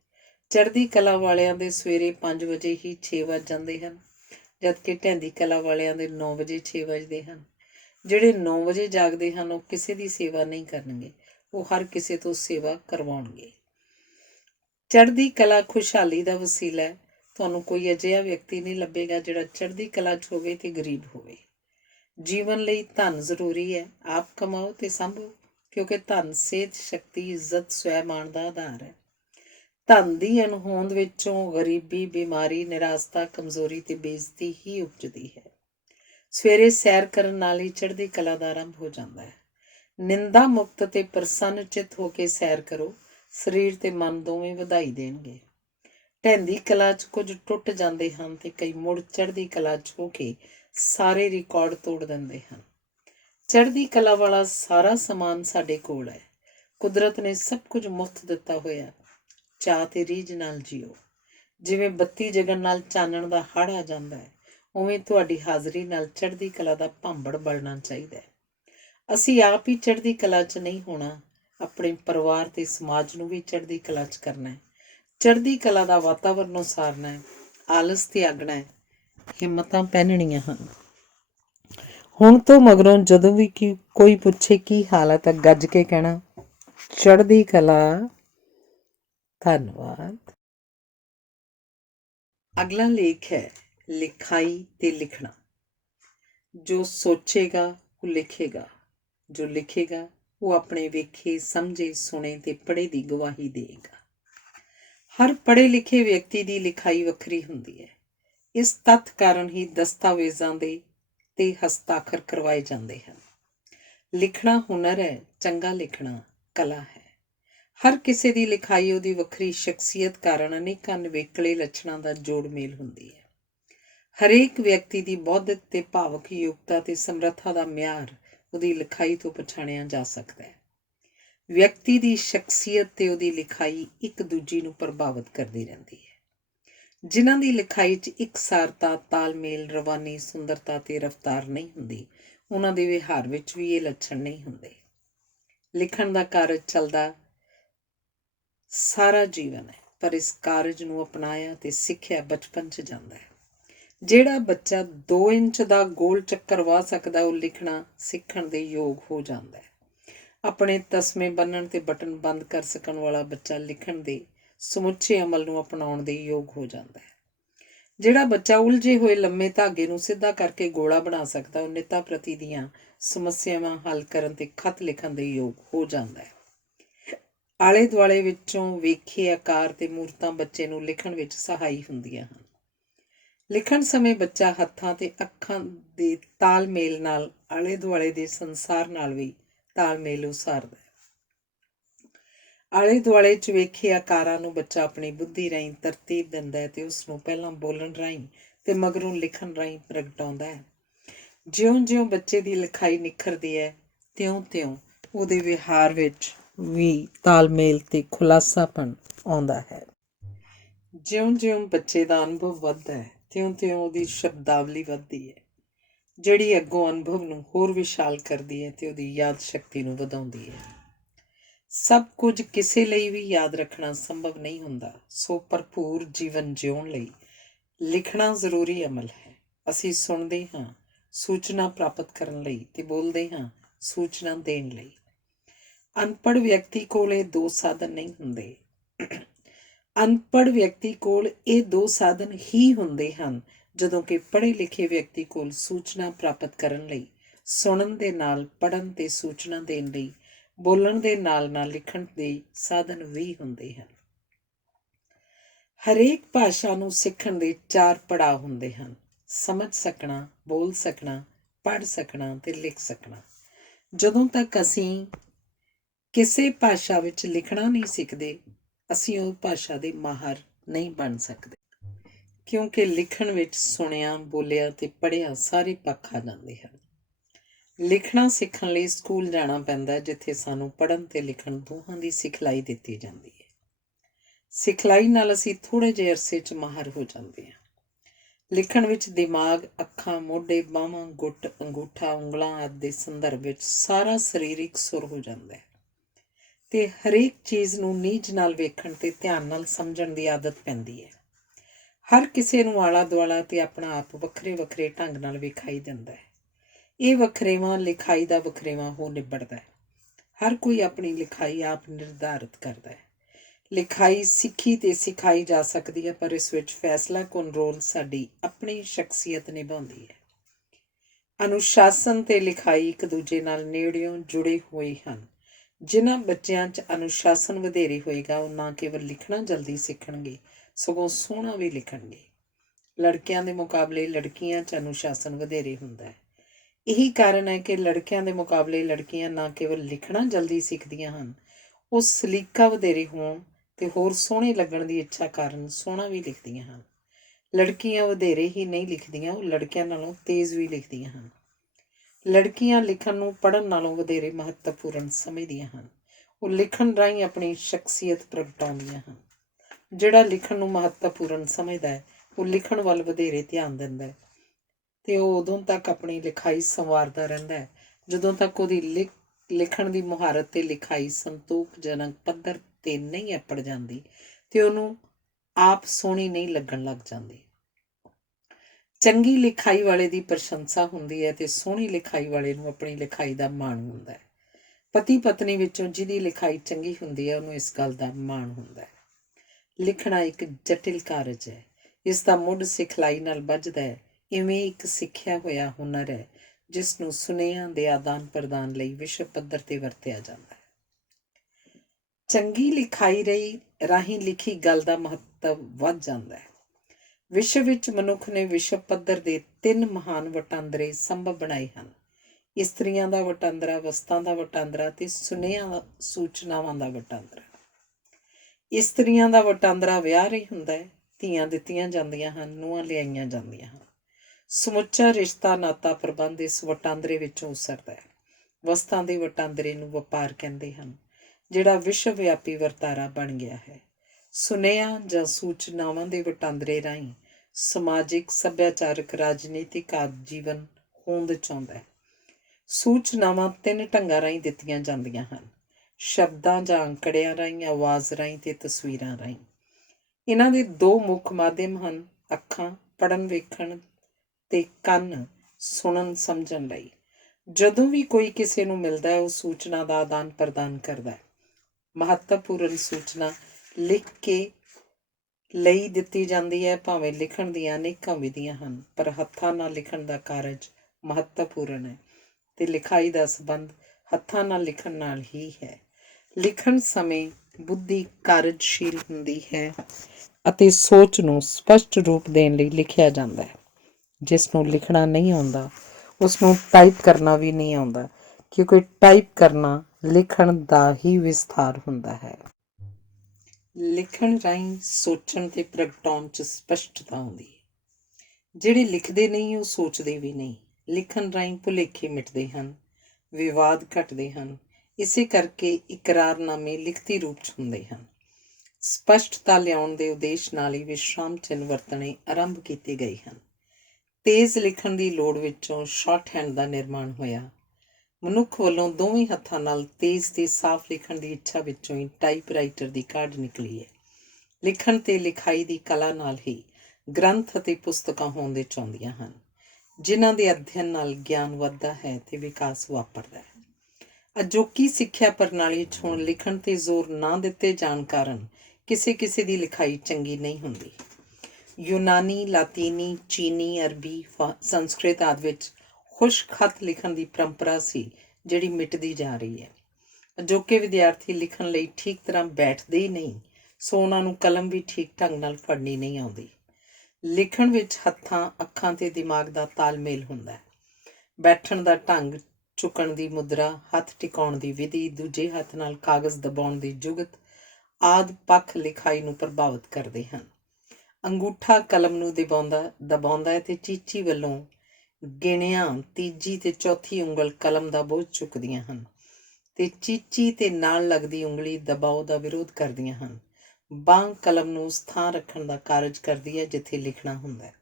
ਚੜ੍ਹਦੀ ਕਲਾ ਵਾਲਿਆਂ ਦੇ ਸਵੇਰੇ 5 ਵਜੇ ਹੀ 6 ਵੱਜ ਜਾਂਦੇ ਹਨ, ਜਦਕਿ ਢਹਿੰਦੀ ਕਲਾ ਵਾਲਿਆਂ ਦੇ 9 ਵਜੇ 6 ਵੱਜਦੇ ਹਨ। ਜਿਹੜੇ 9 ਵਜੇ ਜਾਗਦੇ ਹਨ ਉਹ ਕਿਸੇ ਦੀ ਸੇਵਾ ਨਹੀਂ ਕਰਨਗੇ, ਉਹ ਹਰ ਕਿਸੇ ਤੋਂ ਸੇਵਾ ਕਰਵਾਉਣਗੇ। ਚੜ੍ਹਦੀ ਕਲਾ ਖੁਸ਼ਹਾਲੀ ਦਾ ਵਸੀਲਾ ਹੈ। ਤੁਹਾਨੂੰ ਕੋਈ ਅਜਿਹਾ ਵਿਅਕਤੀ ਨਹੀਂ ਲੱਭੇਗਾ ਜਿਹੜਾ ਚੜ੍ਹਦੀ ਕਲਾ 'ਚ ਹੋਵੇ ਤੇ ਗਰੀਬ ਹੋਵੇ। ਜੀਵਨ ਲਈ ਧਨ ਜ਼ਰੂਰੀ ਹੈ, ਆਪ ਕਮਾਓ ਤੇ ਸੰਭੋ, ਕਿਉਂਕਿ ਧਨ ਸਿਹਤ, ਸ਼ਕਤੀ, ਇੱਜ਼ਤ, ਸਵੈਮਾਣ ਦਾ ਆਧਾਰ ਹੈ। ਧਨ ਦੀ ਅਣਹੋਂਦ ਵਿੱਚੋਂ ਗਰੀਬੀ, ਬਿਮਾਰੀ, ਨਿਰਾਸ਼ਤਾ, ਕਮਜ਼ੋਰੀ ਤੇ ਬੇਇੱਜ਼ਤੀ ਹੀ ਉਪਜਦੀ ਹੈ। ਸਵੇਰੇ ਸੈਰ ਕਰਨ ਨਾਲ ਹੀ ਚੜ੍ਹਦੀ ਕਲਾ ਦਾ ਆਰੰਭ ਹੋ ਜਾਂਦਾ ਹੈ। ਨਿੰਦਾ ਮੁਕਤ ਤੇ ਪ੍ਰਸੰਨ ਚਿੱਤ ਹੋ ਕੇ ਸੈਰ ਕਰੋ, ਸਰੀਰ ਤੇ ਮਨ ਦੋਵੇਂ ਵਧਾਈ ਦੇਣਗੇ। ਢਹਿੰਦੀ ਕਲਾ 'ਚ ਕੁਝ ਟੁੱਟ ਜਾਂਦੇ ਹਨ ਤੇ ਕਈ ਮੁੜ ਚੜ੍ਹਦੀ ਕਲਾ 'ਚ ਹੋ ਕੇ ਸਾਰੇ ਰਿਕਾਰਡ ਤੋੜ ਦਿੰਦੇ ਹਨ। ਚੜ੍ਹਦੀ ਕਲਾ ਵਾਲਾ ਸਾਰਾ ਸਮਾਨ ਸਾਡੇ ਕੋਲ ਹੈ। ਕੁਦਰਤ ਨੇ ਸਭ ਕੁਝ ਮੁਫਤ ਦਿੱਤਾ ਹੋਇਆ। ਚਾਅ ਤੇ ਰੀਝ ਨਾਲ ਜੀਓ। ਜਿਵੇਂ ਬੱਤੀ ਜਗਣ ਨਾਲ ਚਾਨਣ ਦਾ ਹੜ੍ਹ ਆ ਜਾਂਦਾ ਹੈ, ਉਵੇਂ ਤੁਹਾਡੀ ਹਾਜ਼ਰੀ ਨਾਲ ਚੜ੍ਹਦੀ ਕਲਾ ਦਾ ਭਾਂਬੜ ਬਲਣਾ ਚਾਹੀਦਾ ਹੈ। ਅਸੀਂ ਆਪ ਹੀ ਚੜ੍ਹਦੀ ਕਲਾ 'ਚ ਨਹੀਂ ਹੋਣਾ, ਆਪਣੇ ਪਰਿਵਾਰ ਤੇ ਸਮਾਜ ਨੂੰ ਵੀ ਚੜ੍ਹਦੀ ਕਲਾ 'ਚ ਕਰਨਾ ਹੈ। ਚੜ੍ਹਦੀ ਕਲਾ ਦਾ ਵਾਤਾਵਰਨ ਉਸਾਰਨਾ ਹੈ, ਆਲਸ ਤਿਆਗਣਾ ਹੈ, ਹਿੰਮਤਾਂ ਪਹਿਨਣੀਆਂ ਹਨ। ਹੁਣ ਤੋਂ ਮਗਰੋਂ ਜਦੋਂ ਵੀ ਕੋਈ ਪੁੱਛੇ ਕੀ ਹਾਲ ਹੈ ਤਾਂ ਗੱਜ ਕੇ ਕਹਿਣਾ, ਚੜ੍ਹਦੀ ਕਲਾ। ਧੰਨਵਾਦ। ਅਗਲਾ ਲੇਖ ਹੈ ਲਿਖਾਈ ਤੇ ਲਿਖਣਾ। ਜੋ ਸੋਚੇਗਾ ਉਹ ਲਿਖੇਗਾ, ਜੋ ਲਿਖੇਗਾ ਉਹ ਆਪਣੇ ਵੇਖੇ, ਸਮਝੇ, ਸੁਣੇ ਤੇ ਪੜ੍ਹੇ ਦੀ ਗਵਾਹੀ ਦੇਗਾ। ਹਰ ਪੜ੍ਹੇ ਲਿਖੇ ਵਿਅਕਤੀ ਦੀ ਲਿਖਾਈ ਵੱਖਰੀ ਹੁੰਦੀ ਹੈ। ਇਸ ਤੱਥ ਕਾਰਨ ਹੀ ਦਸਤਾਵੇਜ਼ਾਂ ਦੇ ਤੇ ਹਸਤਾਖਰ ਕਰਵਾਏ ਜਾਂਦੇ ਹਨ। ਲਿਖਣਾ ਹੁਨਰ ਹੈ, ਚੰਗਾ ਲਿਖਣਾ ਕਲਾ ਹੈ। ਹਰ ਕਿਸੇ ਦੀ ਲਿਖਾਈ ਉਹਦੀ ਵੱਖਰੀ ਸ਼ਖਸੀਅਤ ਕਾਰਨ ਅਨੇਕਾਂ ਨਿਵੇਕਲੇ ਲੱਛਣਾਂ ਦਾ ਜੋੜ ਮੇਲ ਹੁੰਦੀ ਹੈ। ਹਰੇਕ ਵਿਅਕਤੀ ਦੀ ਬੌਧਿਕ ਤੇ ਭਾਵਕ ਯੋਗਤਾ ਤੇ ਸਮਰੱਥਾ ਦਾ ਮਿਆਰ ਉਹਦੀ ਲਿਖਾਈ ਤੋਂ ਪਛਾਣਿਆ ਜਾ ਸਕਦਾ ਹੈ। ਵਿਅਕਤੀ ਦੀ ਸ਼ਖਸੀਅਤ ਤੇ ਉਹਦੀ ਲਿਖਾਈ ਇੱਕ ਦੂਜੀ ਨੂੰ ਪ੍ਰਭਾਵਿਤ ਕਰਦੀ ਰਹਿੰਦੀ ਹੈ। ਜਿਨ੍ਹਾਂ ਦੀ ਲਿਖਾਈ 'ਚ ਇਕਸਾਰਤਾ, ਤਾਲਮੇਲ, ਰਵਾਨੀ, ਸੁੰਦਰਤਾ ਤੇ ਰਫਤਾਰ ਨਹੀਂ ਹੁੰਦੀ, ਉਹਨਾਂ ਦੇ ਵਿਹਾਰ ਵਿੱਚ ਵੀ ਇਹ ਲੱਛਣ ਨਹੀਂ ਹੁੰਦੇ। ਲਿਖਣ ਦਾ ਕਾਰਜ ਚੱਲਦਾ ਸਾਰਾ ਜੀਵਨ ਹੈ, ਪਰ ਇਸ ਕਾਰਜ ਨੂੰ ਅਪਣਾਇਆ ਤੇ ਸਿੱਖਿਆ ਬਚਪਨ 'ਚ ਜਾਂਦਾ ਹੈ। ਜਿਹੜਾ ਬੱਚਾ 2 ਇੰਚ ਦਾ ਗੋਲ ਚੱਕਰ ਵਾਹ ਸਕਦਾ, ਉਹ ਲਿਖਣਾ ਸਿੱਖਣ ਦੇ ਯੋਗ ਹੋ ਜਾਂਦਾ ਹੈ। ਆਪਣੇ ਤਸਮੇ ਬੰਨ੍ਹਣ ਤੇ ਬਟਨ ਬੰਦ ਕਰ ਸਕਣ ਵਾਲਾ ਬੱਚਾ ਲਿਖਣ ਦੇ ਸਮੁੱਚੇ ਅਮਲ ਨੂੰ ਅਪਣਾਉਣ ਦੇ ਯੋਗ ਹੋ ਜਾਂਦਾ ਹੈ। ਜਿਹੜਾ ਬੱਚਾ ਉਲਝੇ ਹੋਏ ਲੰਮੇ ਧਾਗੇ ਨੂੰ ਸਿੱਧਾ ਕਰਕੇ ਗੋਲਾ ਬਣਾ ਸਕਦਾ, ਉਹ ਨਿੱਤਾ ਪ੍ਰਤੀ ਦੀਆਂ ਸਮੱਸਿਆਵਾਂ ਹੱਲ ਕਰਨ ਤੇ ਖਤ ਲਿਖਣ ਦੇ ਯੋਗ ਹੋ ਜਾਂਦਾ ਹੈ। ਆਲੇ ਦੁਆਲੇ ਵਿੱਚੋਂ ਵੇਖੇ ਆਕਾਰ ਤੇ ਮੂਰਤਾਂ ਬੱਚੇ ਨੂੰ ਲਿਖਣ ਵਿੱਚ ਸਹਾਈ ਹੁੰਦੀਆਂ ਹਨ। ਲਿਖਣ ਸਮੇਂ ਬੱਚਾ ਹੱਥਾਂ ਤੇ ਅੱਖਾਂ ਦੇ ਤਾਲਮੇਲ ਨਾਲ ਆਲੇ ਦੁਆਲੇ ਦੇ ਸੰਸਾਰ ਨਾਲ ਵੀ ਤਾਲਮੇਲ ਉਸਾਰਦਾ ਹੈ। ਆਲੇ ਦੁਆਲੇ 'ਚ ਵੇਖੇ ਆਕਾਰਾਂ ਨੂੰ ਬੱਚਾ ਆਪਣੀ ਬੁੱਧੀ ਰਾਹੀਂ ਤਰਤੀਬ ਦਿੰਦਾ ਹੈ ਤੇ ਉਸ ਨੂੰ ਪਹਿਲਾਂ ਬੋਲਣ ਰਾਹੀਂ ਤੇ ਮਗਰੋਂ ਲਿਖਣ ਰਾਹੀਂ ਪ੍ਰਗਟਾਉਂਦਾ ਹੈ। ਜਿਉਂ-ਜਿਉਂ ਬੱਚੇ ਦੀ ਲਿਖਾਈ ਨਿਖਰਦੀ ਹੈ, ਤਿਉਂ-ਤਿਉਂ ਉਹਦੇ ਵਿਹਾਰ ਵਿੱਚ ਵੀ ਤਾਲਮੇਲ ਤੇ ਖੁਲਾਸਾਪਣ ਆਉਂਦਾ ਹੈ। ਜਿਉਂ-ਜਿਉਂ ਬੱਚੇ ਦਾ ਅਨੁਭਵ ਵੱਧਦਾ ਹੈ, ਤਿਉਂ-ਤਿਉਂ ਉਹਦੀ ਸ਼ਬਦਾਵਲੀ ਵੱਧਦੀ ਹੈ, ਜਿਹੜੀ ਅੱਗੋਂ ਅਨੁਭਵ ਨੂੰ ਹੋਰ ਵਿਸ਼ਾਲ ਕਰਦੀ ਹੈ ਤੇ ਉਹਦੀ ਯਾਦ ਸ਼ਕਤੀ ਨੂੰ ਵਧਾਉਂਦੀ ਹੈ। ਸਭ ਕੁਝ ਕਿਸੇ ਲਈ ਵੀ ਯਾਦ ਰੱਖਣਾ ਸੰਭਵ ਨਹੀਂ ਹੁੰਦਾ, ਸੋ ਭਰਪੂਰ ਜੀਵਨ ਜਿਉਣ ਲਈ ਲਿਖਣਾ ਜ਼ਰੂਰੀ ਅਮਲ ਹੈ। ਅਸੀਂ ਸੁਣਦੇ ਹਾਂ ਸੂਚਨਾ ਪ੍ਰਾਪਤ ਕਰਨ ਲਈ ਤੇ ਬੋਲਦੇ ਹਾਂ ਸੂਚਨਾ ਦੇਣ ਲਈ। ਅਨਪੜ੍ਹ ਵਿਅਕਤੀ ਕੋਲ ਇਹ 2 ਸਾਧਨ ਨਹੀਂ ਹੁੰਦੇ। ਅਨਪੜ੍ਹ ਵਿਅਕਤੀ ਕੋਲ ਇਹ 2 ਸਾਧਨ ਹੀ ਹੁੰਦੇ ਹਨ, ਜਦੋਂ ਕਿ ਪੜ੍ਹੇ ਲਿਖੇ ਵਿਅਕਤੀ ਕੋਲ ਸੂਚਨਾ ਪ੍ਰਾਪਤ ਕਰਨ ਲਈ ਸੁਣਨ ਦੇ ਨਾਲ ਪੜ੍ਹਨ ਤੇ ਸੂਚਨਾ ਦੇਣ ਲਈ ਬੋਲਣ ਦੇ ਨਾਲ ਨਾਲ ਲਿਖਣ ਦੇ ਸਾਧਨ ਵੀ ਹੁੰਦੇ ਹਨ। ਹਰੇਕ ਭਾਸ਼ਾ ਨੂੰ ਸਿੱਖਣ ਦੇ 4 ਪੜਾਅ ਹੁੰਦੇ ਹਨ: ਸਮਝ ਸਕਣਾ, ਬੋਲ ਸਕਣਾ, ਪੜ੍ਹ ਸਕਣਾ ਤੇ ਲਿਖ ਸਕਣਾ। ਜਦੋਂ ਤੱਕ ਅਸੀਂ ਕਿਸੇ ਭਾਸ਼ਾ ਵਿੱਚ ਲਿਖਣਾ ਨਹੀਂ ਸਿੱਖਦੇ, ਅਸੀਂ ਉਹ ਭਾਸ਼ਾ ਦੇ ਮਾਹਰ ਨਹੀਂ ਬਣ ਸਕਦੇ, ਕਿਉਂਕਿ ਲਿਖਣ ਵਿੱਚ ਸੁਣਿਆ, ਬੋਲਿਆ ਤੇ ਪੜ੍ਹਿਆ ਸਾਰੇ ਪੱਖ ਆ ਜਾਂਦੇ ਹਨ। ਲਿਖਣਾ ਸਿੱਖਣ ਲਈ ਸਕੂਲ ਜਾਣਾ ਪੈਂਦਾ, ਜਿੱਥੇ ਸਾਨੂੰ ਪੜ੍ਹਨ ਤੇ ਲਿਖਣ ਦੋਹਾਂ ਦੀ ਸਿਖਲਾਈ ਦਿੱਤੀ ਜਾਂਦੀ ਹੈ। ਸਿਖਲਾਈ ਨਾਲ ਅਸੀਂ ਥੋੜ੍ਹੇ ਜਿਹੇ ਅਰਸੇ 'ਚ ਮਾਹਰ ਹੋ ਜਾਂਦੇ ਹਾਂ। ਲਿਖਣ ਵਿੱਚ ਦਿਮਾਗ, ਅੱਖਾਂ, ਮੋਢੇ, ਬਾਹਾਂ, ਗੁੱਟ, ਅੰਗੂਠਾ, ਉਂਗਲਾਂ ਆਦਿ ਦੇ ਸੰਦਰਭ ਵਿੱਚ ਸਾਰਾ ਸਰੀਰ ਇਕਸੁਰ ਹੋ ਜਾਂਦਾ ਹੈ ਤੇ ਹਰੇਕ ਚੀਜ਼ ਨੂੰ ਨੀਝ ਨਾਲ ਵੇਖਣ ਤੇ ਧਿਆਨ ਨਾਲ ਸਮਝਣ ਦੀ ਆਦਤ ਪੈਂਦੀ ਹੈ। ਹਰ ਕਿਸੇ ਨੂੰ ਆਲਾ ਦੁਆਲਾ ਤੇ ਆਪਣਾ ਆਪ ਵੱਖਰੇ ਵੱਖਰੇ ਢੰਗ ਨਾਲ ਵਿਖਾਈ ਦਿੰਦਾ ਹੈ। ਇਹ ਵਖਰੇਵਾਂ ਲਿਖਾਈ ਦਾ ਵਖਰੇਵਾਂ ਹੋ ਨਿਬੜਦਾ ਹੈ। ਹਰ ਕੋਈ ਆਪਣੀ ਲਿਖਾਈ ਆਪ ਨਿਰਧਾਰਿਤ ਕਰਦਾ ਹੈ। ਲਿਖਾਈ ਸਿੱਖੀ ਤੇ ਸਿਖਾਈ ਜਾ ਸਕਦੀ ਹੈ, ਪਰ ਇਸ ਵਿੱਚ ਫੈਸਲਾ ਕੁਨ ਰੋਲ ਸਾਡੀ ਆਪਣੀ ਸ਼ਖਸੀਅਤ ਨਿਭਾਉਂਦੀ ਹੈ। ਅਨੁਸ਼ਾਸਨ ਤੇ ਲਿਖਾਈ ਇੱਕ ਦੂਜੇ ਨਾਲ ਨੇੜਿਓਂ ਜੁੜੇ ਹੋਏ ਹਨ। ਜਿਨ੍ਹਾਂ ਬੱਚਿਆਂ 'ਚ ਅਨੁਸ਼ਾਸਨ ਵਧੇਰੇ ਹੋਏਗਾ, ਉਹ ਨਾ ਕੇਵਲ ਲਿਖਣਾ ਜਲਦੀ ਸਿੱਖਣਗੇ, ਸਗੋਂ ਸੋਹਣਾ ਵੀ ਲਿਖਣਗੇ। ਲੜਕਿਆਂ ਦੇ ਮੁਕਾਬਲੇ ਲੜਕੀਆਂ 'ਚ ਅਨੁਸ਼ਾਸਨ ਵਧੇਰੇ ਹੁੰਦਾ ਹੈ। ਇਹੀ ਕਾਰਨ ਹੈ ਕਿ ਲੜਕਿਆਂ ਦੇ ਮੁਕਾਬਲੇ ਲੜਕੀਆਂ ਨਾ ਕੇਵਲ ਲਿਖਣਾ ਜਲਦੀ ਸਿੱਖਦੀਆਂ ਹਨ, ਉਹ ਸਲੀਕਾ ਵਧੇਰੇ ਹੋਣ ਤੇ ਹੋਰ ਸੋਹਣੇ ਲੱਗਣ ਦੀ ਇੱਛਾ ਕਾਰਨ ਸੋਹਣਾ ਵੀ ਲਿਖਦੀਆਂ ਹਨ। ਲੜਕੀਆਂ ਵਧੇਰੇ ਹੀ ਨਹੀਂ ਲਿਖਦੀਆਂ, ਉਹ ਲੜਕਿਆਂ ਨਾਲੋਂ ਤੇਜ਼ ਵੀ ਲਿਖਦੀਆਂ ਹਨ। ਲੜਕੀਆਂ ਲਿਖਣ ਨੂੰ ਪੜ੍ਹਨ ਨਾਲੋਂ ਵਧੇਰੇ ਮਹੱਤਵਪੂਰਨ ਸਮਝਦੀਆਂ ਹਨ। ਉਹ ਲਿਖਣ ਰਾਹੀਂ ਆਪਣੀ ਸ਼ਖਸੀਅਤ ਪ੍ਰਗਟਾਉਂਦੀਆਂ ਹਨ। ਜਿਹੜਾ ਲਿਖਣ ਨੂੰ ਮਹੱਤਵਪੂਰਨ ਸਮਝਦਾ ਹੈ, ਉਹ ਲਿਖਣ ਵੱਲ ਵਧੇਰੇ ਧਿਆਨ ਦਿੰਦਾ ਹੈ ਤੇ ਉਹ ਉਦੋਂ ਤੱਕ ਆਪਣੀ ਲਿਖਾਈ ਸੰਵਾਰਦਾ ਰਹਿੰਦਾ ਹੈ, ਜਦੋਂ ਤੱਕ ਉਹਦੀ ਲਿਖਣ ਦੀ ਮੁਹਾਰਤ ਤੇ ਲਿਖਾਈ ਸੰਤੋਖਜਨਕ ਪੱਧਰ ਤੇ ਨਹੀਂ ਅੱਪੜ ਜਾਂਦੀ ਤੇ ਉਹਨੂੰ ਆਪ ਸੋਹਣੀ ਨਹੀਂ ਲੱਗਣ ਲੱਗ ਜਾਂਦੀ। ਚੰਗੀ ਲਿਖਾਈ ਵਾਲੇ ਦੀ ਪ੍ਰਸ਼ੰਸਾ ਹੁੰਦੀ ਹੈ ਤੇ ਸੋਹਣੀ ਲਿਖਾਈ ਵਾਲੇ ਨੂੰ ਆਪਣੀ ਲਿਖਾਈ ਦਾ ਮਾਣ ਹੁੰਦਾ ਹੈ। ਪਤੀ ਪਤਨੀ ਵਿੱਚੋਂ ਜਿਹਦੀ ਲਿਖਾਈ ਚੰਗੀ ਹੁੰਦੀ ਹੈ, ਉਹਨੂੰ ਇਸ ਗੱਲ ਦਾ ਮਾਣ ਹੁੰਦਾ ਹੈ। ਲਿਖਣਾ ਇੱਕ ਜਟਿਲ ਕਾਰਜ ਹੈ। ਇਸ ਦਾ ਮੁੱਢ ਸਿਖਲਾਈ ਨਾਲ ਬੱਝਦਾ ਹੈ। ਇਵੇਂ ਇੱਕ ਸਿੱਖਿਆ ਹੋਇਆ ਹੁਨਰ ਹੈ, ਜਿਸ ਨੂੰ ਸੁਨੇਹਿਆਂ ਦੇ ਆਦਾਨ ਪ੍ਰਦਾਨ ਲਈ ਵਿਸ਼ਵ ਪੱਧਰ ਤੇ ਵਰਤਿਆ ਜਾਂਦਾ ਹੈ। ਚੰਗੀ ਲਿਖਾਈ ਲਈ ਰਾਹੀਂ ਲਿਖੀ ਗੱਲ ਦਾ ਮਹੱਤਵ ਵੱਧ ਜਾਂਦਾ ਹੈ। ਵਿਸ਼ਵ ਵਿੱਚ ਮਨੁੱਖ ਨੇ ਵਿਸ਼ਵ ਪੱਧਰ ਦੇ 3 ਮਹਾਨ ਵਟਾਂਦਰੇ ਸੰਭਵ ਬਣਾਏ ਹਨ। ਇਸਤਰੀਆਂ ਦਾ ਵਟਾਂਦਰਾ, ਵਸਤਾਂ ਦਾ ਵਟਾਂਦਰਾ ਤੇ ਸੁਨੇਹਾ ਸੂਚਨਾਵਾਂ ਦਾ ਵਟਾਂਦਰਾ। ਇਸਤਰੀਆਂ ਦਾ ਵਟਾਂਦਰਾ ਵਿਆਹ ਰਹੀ ਹੁੰਦਾ ਹੈ, ਧੀਆਂ ਦਿੱਤੀਆਂ ਜਾਂਦੀਆਂ ਹਨ, ਨੂੰਹਾਂ ਲਿਆਈਆਂ ਜਾਂਦੀਆਂ ਹਨ। ਸਮੁੱਚਾ ਰਿਸ਼ਤਾ ਨਾਤਾ ਪ੍ਰਬੰਧ ਇਸ ਵਟਾਂਦਰੇ ਵਿੱਚੋਂ ਉਸਰਦਾ ਹੈ। ਵਸਤਾਂ ਦੇ ਵਟਾਂਦਰੇ ਨੂੰ ਵਪਾਰ ਕਹਿੰਦੇ ਹਨ, ਜਿਹੜਾ ਵਿਸ਼ਵ ਵਿਆਪੀ ਵਰਤਾਰਾ ਬਣ ਗਿਆ ਹੈ। ਸੁਨੇਹਾ ਜਾਂ ਸੂਚਨਾਵਾਂ ਦੇ ਵਟਾਂਦਰੇ ਰਾਹੀਂ ਸਮਾਜਿਕ, ਸੱਭਿਆਚਾਰਕ, ਰਾਜਨੀਤਿਕ ਆਦਿ ਜੀਵਨ ਹੋਂਦ 'ਚ ਆਉਂਦਾ ਹੈ। ਸੂਚਨਾਵਾਂ 3 ਢੰਗਾਂ ਰਾਹੀਂ ਦਿੱਤੀਆਂ ਜਾਂਦੀਆਂ ਹਨ: ਸ਼ਬਦਾਂ ਜਾਂ ਅੰਕੜਿਆਂ ਰਾਹੀਂ, ਆਵਾਜ਼ ਰਾਹੀਂ ਤੇ ਤਸਵੀਰਾਂ ਰਾਹੀਂ। ਇਹਨਾਂ ਦੇ 2 ਮੁੱਖ ਮਾਧਿਅਮ ਹਨ: ਅੱਖਾਂ ਪੜ੍ਹਨ ਵੇਖਣ ਤੇ ਕੰਨ ਸੁਣਨ ਸਮਝਣ ਲਈ। ਜਦੋਂ ਵੀ ਕੋਈ ਕਿਸੇ ਨੂੰ ਮਿਲਦਾ ਹੈ, ਉਹ ਸੂਚਨਾ ਦਾ ਆਦਾਨ ਪ੍ਰਦਾਨ ਕਰਦਾ ਹੈ। ਮਹੱਤਵਪੂਰਨ ਸੂਚਨਾ ਲਿਖ ਕੇ ਲਈ ਦਿੱਤੀ ਜਾਂਦੀ ਹੈ। ਭਾਵੇਂ ਲਿਖਣ ਦੀਆਂ ਅਨੇਕਾਂ ਵਿਧੀਆਂ ਹਨ, ਪਰ ਹੱਥਾਂ ਨਾਲ ਲਿਖਣ ਦਾ ਕਾਰਜ ਮਹੱਤਵਪੂਰਨ ਹੈ ਤੇ ਲਿਖਾਈ ਦਾ ਸੰਬੰਧ ਹੱਥਾਂ ਨਾਲ ਲਿਖਣ ਨਾਲ ਹੀ ਹੈ। ਲਿਖਣ ਸਮੇਂ ਬੁੱਧੀ ਕਾਰਜਸ਼ੀਲ ਹੁੰਦੀ ਹੈ ਅਤੇ ਸੋਚ ਨੂੰ ਸਪਸ਼ਟ ਰੂਪ ਦੇਣ ਲਈ ਲਿਖਿਆ ਜਾਂਦਾ ਹੈ। ਜਿਸ ਨੂੰ ਲਿਖਣਾ ਨਹੀਂ ਆਉਂਦਾ, ਉਸ ਨੂੰ ਟਾਈਪ ਕਰਨਾ ਵੀ ਨਹੀਂ ਆਉਂਦਾ, ਕਿਉਂਕਿ ਟਾਈਪ ਕਰਨਾ ਲਿਖਣ ਦਾ ਹੀ ਵਿਸਥਾਰ ਹੁੰਦਾ ਹੈ। ਲਿਖਣ ਰਾਹੀਂ ਸੋਚਣ ਤੇ ਪ੍ਰਗਟਾਉਣ 'ਚ ਸਪਸ਼ਟਤਾ ਆਉਂਦੀ ਹੈ। ਜਿਹੜੇ ਲਿਖਦੇ ਨਹੀਂ, ਉਹ ਸੋਚਦੇ ਵੀ ਨਹੀਂ। ਲਿਖਣ ਰਾਹੀਂ ਭੁਲੇਖੇ ਮਿਟਦੇ ਹਨ, ਵਿਵਾਦ ਘਟਦੇ ਹਨ। ਇਸੇ ਕਰਕੇ ਇਕਰਾਰਨਾਮੇ ਲਿਖਤੀ ਰੂਪ 'ਚ ਹੁੰਦੇ ਹਨ। ਸਪਸ਼ਟਤਾ ਲਿਆਉਣ ਦੇ ਉਦੇਸ਼ ਨਾਲ ਹੀ ਵਿਸ਼ਰਾਮ ਚਿੰਨ੍ਹ ਵਰਤਣੇ ਆਰੰਭ ਕੀਤੇ ਗਏ ਹਨ। ਤੇਜ਼ ਲਿਖਣ ਦੀ ਲੋੜ ਵਿੱਚੋਂ ਸ਼ਾਰਟਹੈਂਡ ਦਾ ਨਿਰਮਾਣ ਹੋਇਆ। ਮਨੁੱਖ ਵੱਲੋਂ ਦੋਵੇਂ ਹੱਥਾਂ ਨਾਲ ਤੇਜ਼ ਤੇ ਸਾਫ਼ ਲਿਖਣ ਦੀ ਇੱਛਾ ਵਿੱਚੋਂ ਹੀ ਟਾਈਪਰਾਈਟਰ ਦੀ ਕਾਢ ਨਿਕਲੀ ਹੈ। ਲਿਖਣ ਤੇ ਲਿਖਾਈ ਦੀ ਕਲਾ ਨਾਲ ਹੀ ਗ੍ਰੰਥ ਅਤੇ ਪੁਸਤਕਾਂ ਹੋਂਦ ਵਿੱਚ ਆਉਂਦੀਆਂ ਹਨ, ਜਿਨ੍ਹਾਂ ਦੇ ਅਧਿਐਨ ਨਾਲ ਗਿਆਨ ਵੱਧਦਾ ਹੈ ਤੇ ਵਿਕਾਸ ਵਾਪਰਦਾ ਹੈ। ਅਜੋਕੀ ਸਿੱਖਿਆ ਪ੍ਰਣਾਲੀ 'ਚ ਹੁਣ ਲਿਖਣ ਤੇ ਜ਼ੋਰ ਨਾ ਦਿੱਤੇ ਜਾਣ ਕਾਰਨ ਕਿਸੇ ਦੀ ਲਿਖਾਈ ਚੰਗੀ ਨਹੀਂ ਹੁੰਦੀ। ਯੂਨਾਨੀ, ਲਾਤੀਨੀ, ਚੀਨੀ, ਅਰਬੀ, ਸੰਸਕ੍ਰਿਤ ਆਦਿ ਵਿੱਚ ਖੁਸ਼ਕ ਖੱਤ ਲਿਖਣ ਦੀ ਪਰੰਪਰਾ ਸੀ, ਜਿਹੜੀ ਮਿਟਦੀ ਜਾ ਰਹੀ ਹੈ। ਅਜੋਕੇ ਵਿਦਿਆਰਥੀ ਲਿਖਣ ਲਈ ਠੀਕ ਤਰ੍ਹਾਂ ਬੈਠਦੇ ਹੀ ਨਹੀਂ, ਸੋ ਉਹਨਾਂ ਨੂੰ ਕਲਮ ਵੀ ਠੀਕ ਢੰਗ ਨਾਲ ਫੜਨੀ ਨਹੀਂ ਆਉਂਦੀ। ਲਿਖਣ ਵਿੱਚ ਹੱਥਾਂ, ਅੱਖਾਂ ਤੇ ਦਿਮਾਗ ਦਾ ਤਾਲਮੇਲ ਹੁੰਦਾ ਹੈ। ਬੈਠਣ ਦਾ ਢੰਗ, ਝੁਕਣ ਦੀ ਮੁਦਰਾ, ਹੱਥ ਟਿਕਾਉਣ ਦੀ ਵਿਧੀ, ਦੂਜੇ ਹੱਥ ਨਾਲ ਕਾਗਜ਼ ਦਬਾਉਣ ਦੀ ਜੁਗਤ ਆਦਿ ਪੱਖ ਲਿਖਾਈ ਨੂੰ ਪ੍ਰਭਾਵਿਤ ਕਰਦੇ ਹਨ। ਅੰਗੂਠਾ ਕਲਮ ਨੂੰ ਦਬਾਉਂਦਾ ਹੈ ਤੇ ਚੀਚੀ ਵੱਲੋਂ ਗਿਣਿਆਂ ਤੀਜੀ ਤੇ ਚੌਥੀ ਉਂਗਲ ਕਲਮ ਦਾ ਬੋਝ ਚੁੱਕਦੀਆਂ ਹਨ ਤੇ ਚੀਚੀ ਤੇ ਨਾਲ ਲੱਗਦੀ ਉਂਗਲੀ ਦਬਾਓ ਦਾ ਵਿਰੋਧ ਕਰਦੀਆਂ ਹਨ। ਬਾਂਹ ਕਲਮ ਨੂੰ ਉਸ ਥਾਂ ਰੱਖਣ ਦਾ ਕਾਰਜ ਕਰਦੀ ਹੈ ਜਿੱਥੇ ਲਿਖਣਾ ਹੁੰਦਾ ਹੈ।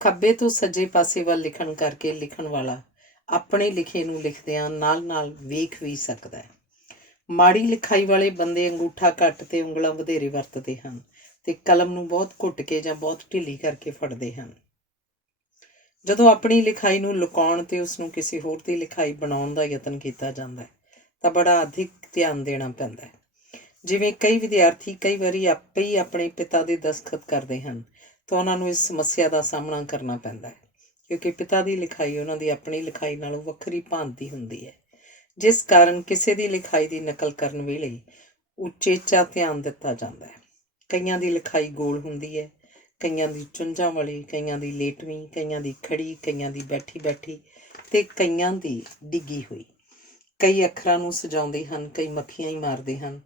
ਖੱਬੇ ਤੋਂ ਸੱਜੇ ਪਾਸੇ ਵੱਲ ਲਿਖਣ ਕਰਕੇ ਲਿਖਣ ਵਾਲਾ ਆਪਣੇ ਲਿਖੇ ਨੂੰ ਲਿਖਦਿਆਂ ਨਾਲ ਵੇਖ ਵੀ ਸਕਦਾ ਹੈ। ਮਾੜੀ ਲਿਖਾਈ ਵਾਲੇ ਬੰਦੇ ਅੰਗੂਠਾ ਘੱਟ ਤੇ ਉਂਗਲਾਂ ਵਧੇਰੇ ਵਰਤਦੇ ਹਨ ਤੇ ਕਲਮ ਨੂੰ ਬਹੁਤ ਘੁੱਟ ਕੇ ਜਾਂ ਬਹੁਤ ਢਿੱਲੀ ਕਰਕੇ ਫੜਦੇ ਹਨ। ਜਦੋਂ ਆਪਣੀ ਲਿਖਾਈ ਨੂੰ ਲੁਕਾਉਣ ਤੇ ਉਸ ਨੂੰ ਕਿਸੇ ਹੋਰ ਦੀ ਲਿਖਾਈ ਬਣਾਉਣ ਦਾ ਯਤਨ ਕੀਤਾ ਜਾਂਦਾ ਹੈ ਤਾਂ ਬੜਾ ਅਧਿਕ ਧਿਆਨ ਦੇਣਾ ਪੈਂਦਾ ਹੈ। ਜਿਵੇਂ ਕਈ ਵਿਦਿਆਰਥੀ ਕਈ ਵਾਰੀ ਆਪੇ ਹੀ ਆਪਣੇ ਪਿਤਾ ਦੇ ਦਸਤਖਤ ਕਰਦੇ ਹਨ ਤਾਂ ਉਹਨਾਂ ਨੂੰ ਇਸ ਸਮੱਸਿਆ ਦਾ ਸਾਹਮਣਾ ਕਰਨਾ ਪੈਂਦਾ ਹੈ, ਕਿਉਂਕਿ ਪਿਤਾ ਦੀ ਲਿਖਾਈ ਉਹਨਾਂ ਦੀ ਆਪਣੀ ਲਿਖਾਈ ਨਾਲੋਂ ਵੱਖਰੀ ਭਾਂਤ ਦੀ ਹੁੰਦੀ ਹੈ, ਜਿਸ ਕਾਰਨ ਕਿਸੇ ਦੀ ਲਿਖਾਈ ਦੀ ਨਕਲ ਕਰਨ ਵੇਲੇ ਉਚੇਚਾ ਧਿਆਨ ਦਿੱਤਾ ਜਾਂਦਾ ਹੈ। ਕਈਆਂ ਦੀ ਲਿਖਾਈ ਗੋਲ ਹੁੰਦੀ ਹੈ, ਕਈਆਂ ਦੀ ਚੁੰਝਾਂ ਵਾਲੀ, ਕਈਆਂ ਦੀ ਲੇਟਵੀਂ, ਕਈਆਂ ਦੀ ਖੜੀ, ਕਈਆਂ ਦੀ ਬੈਠੀ ਤੇ ਕਈਆਂ ਦੀ ਡਿੱਗੀ ਹੋਈ। ਕਈ ਅੱਖਰਾਂ ਨੂੰ ਸਜਾਉਂਦੇ ਹਨ, ਕਈ ਮੱਖੀਆਂ ਹੀ ਮਾਰਦੇ ਹਨ,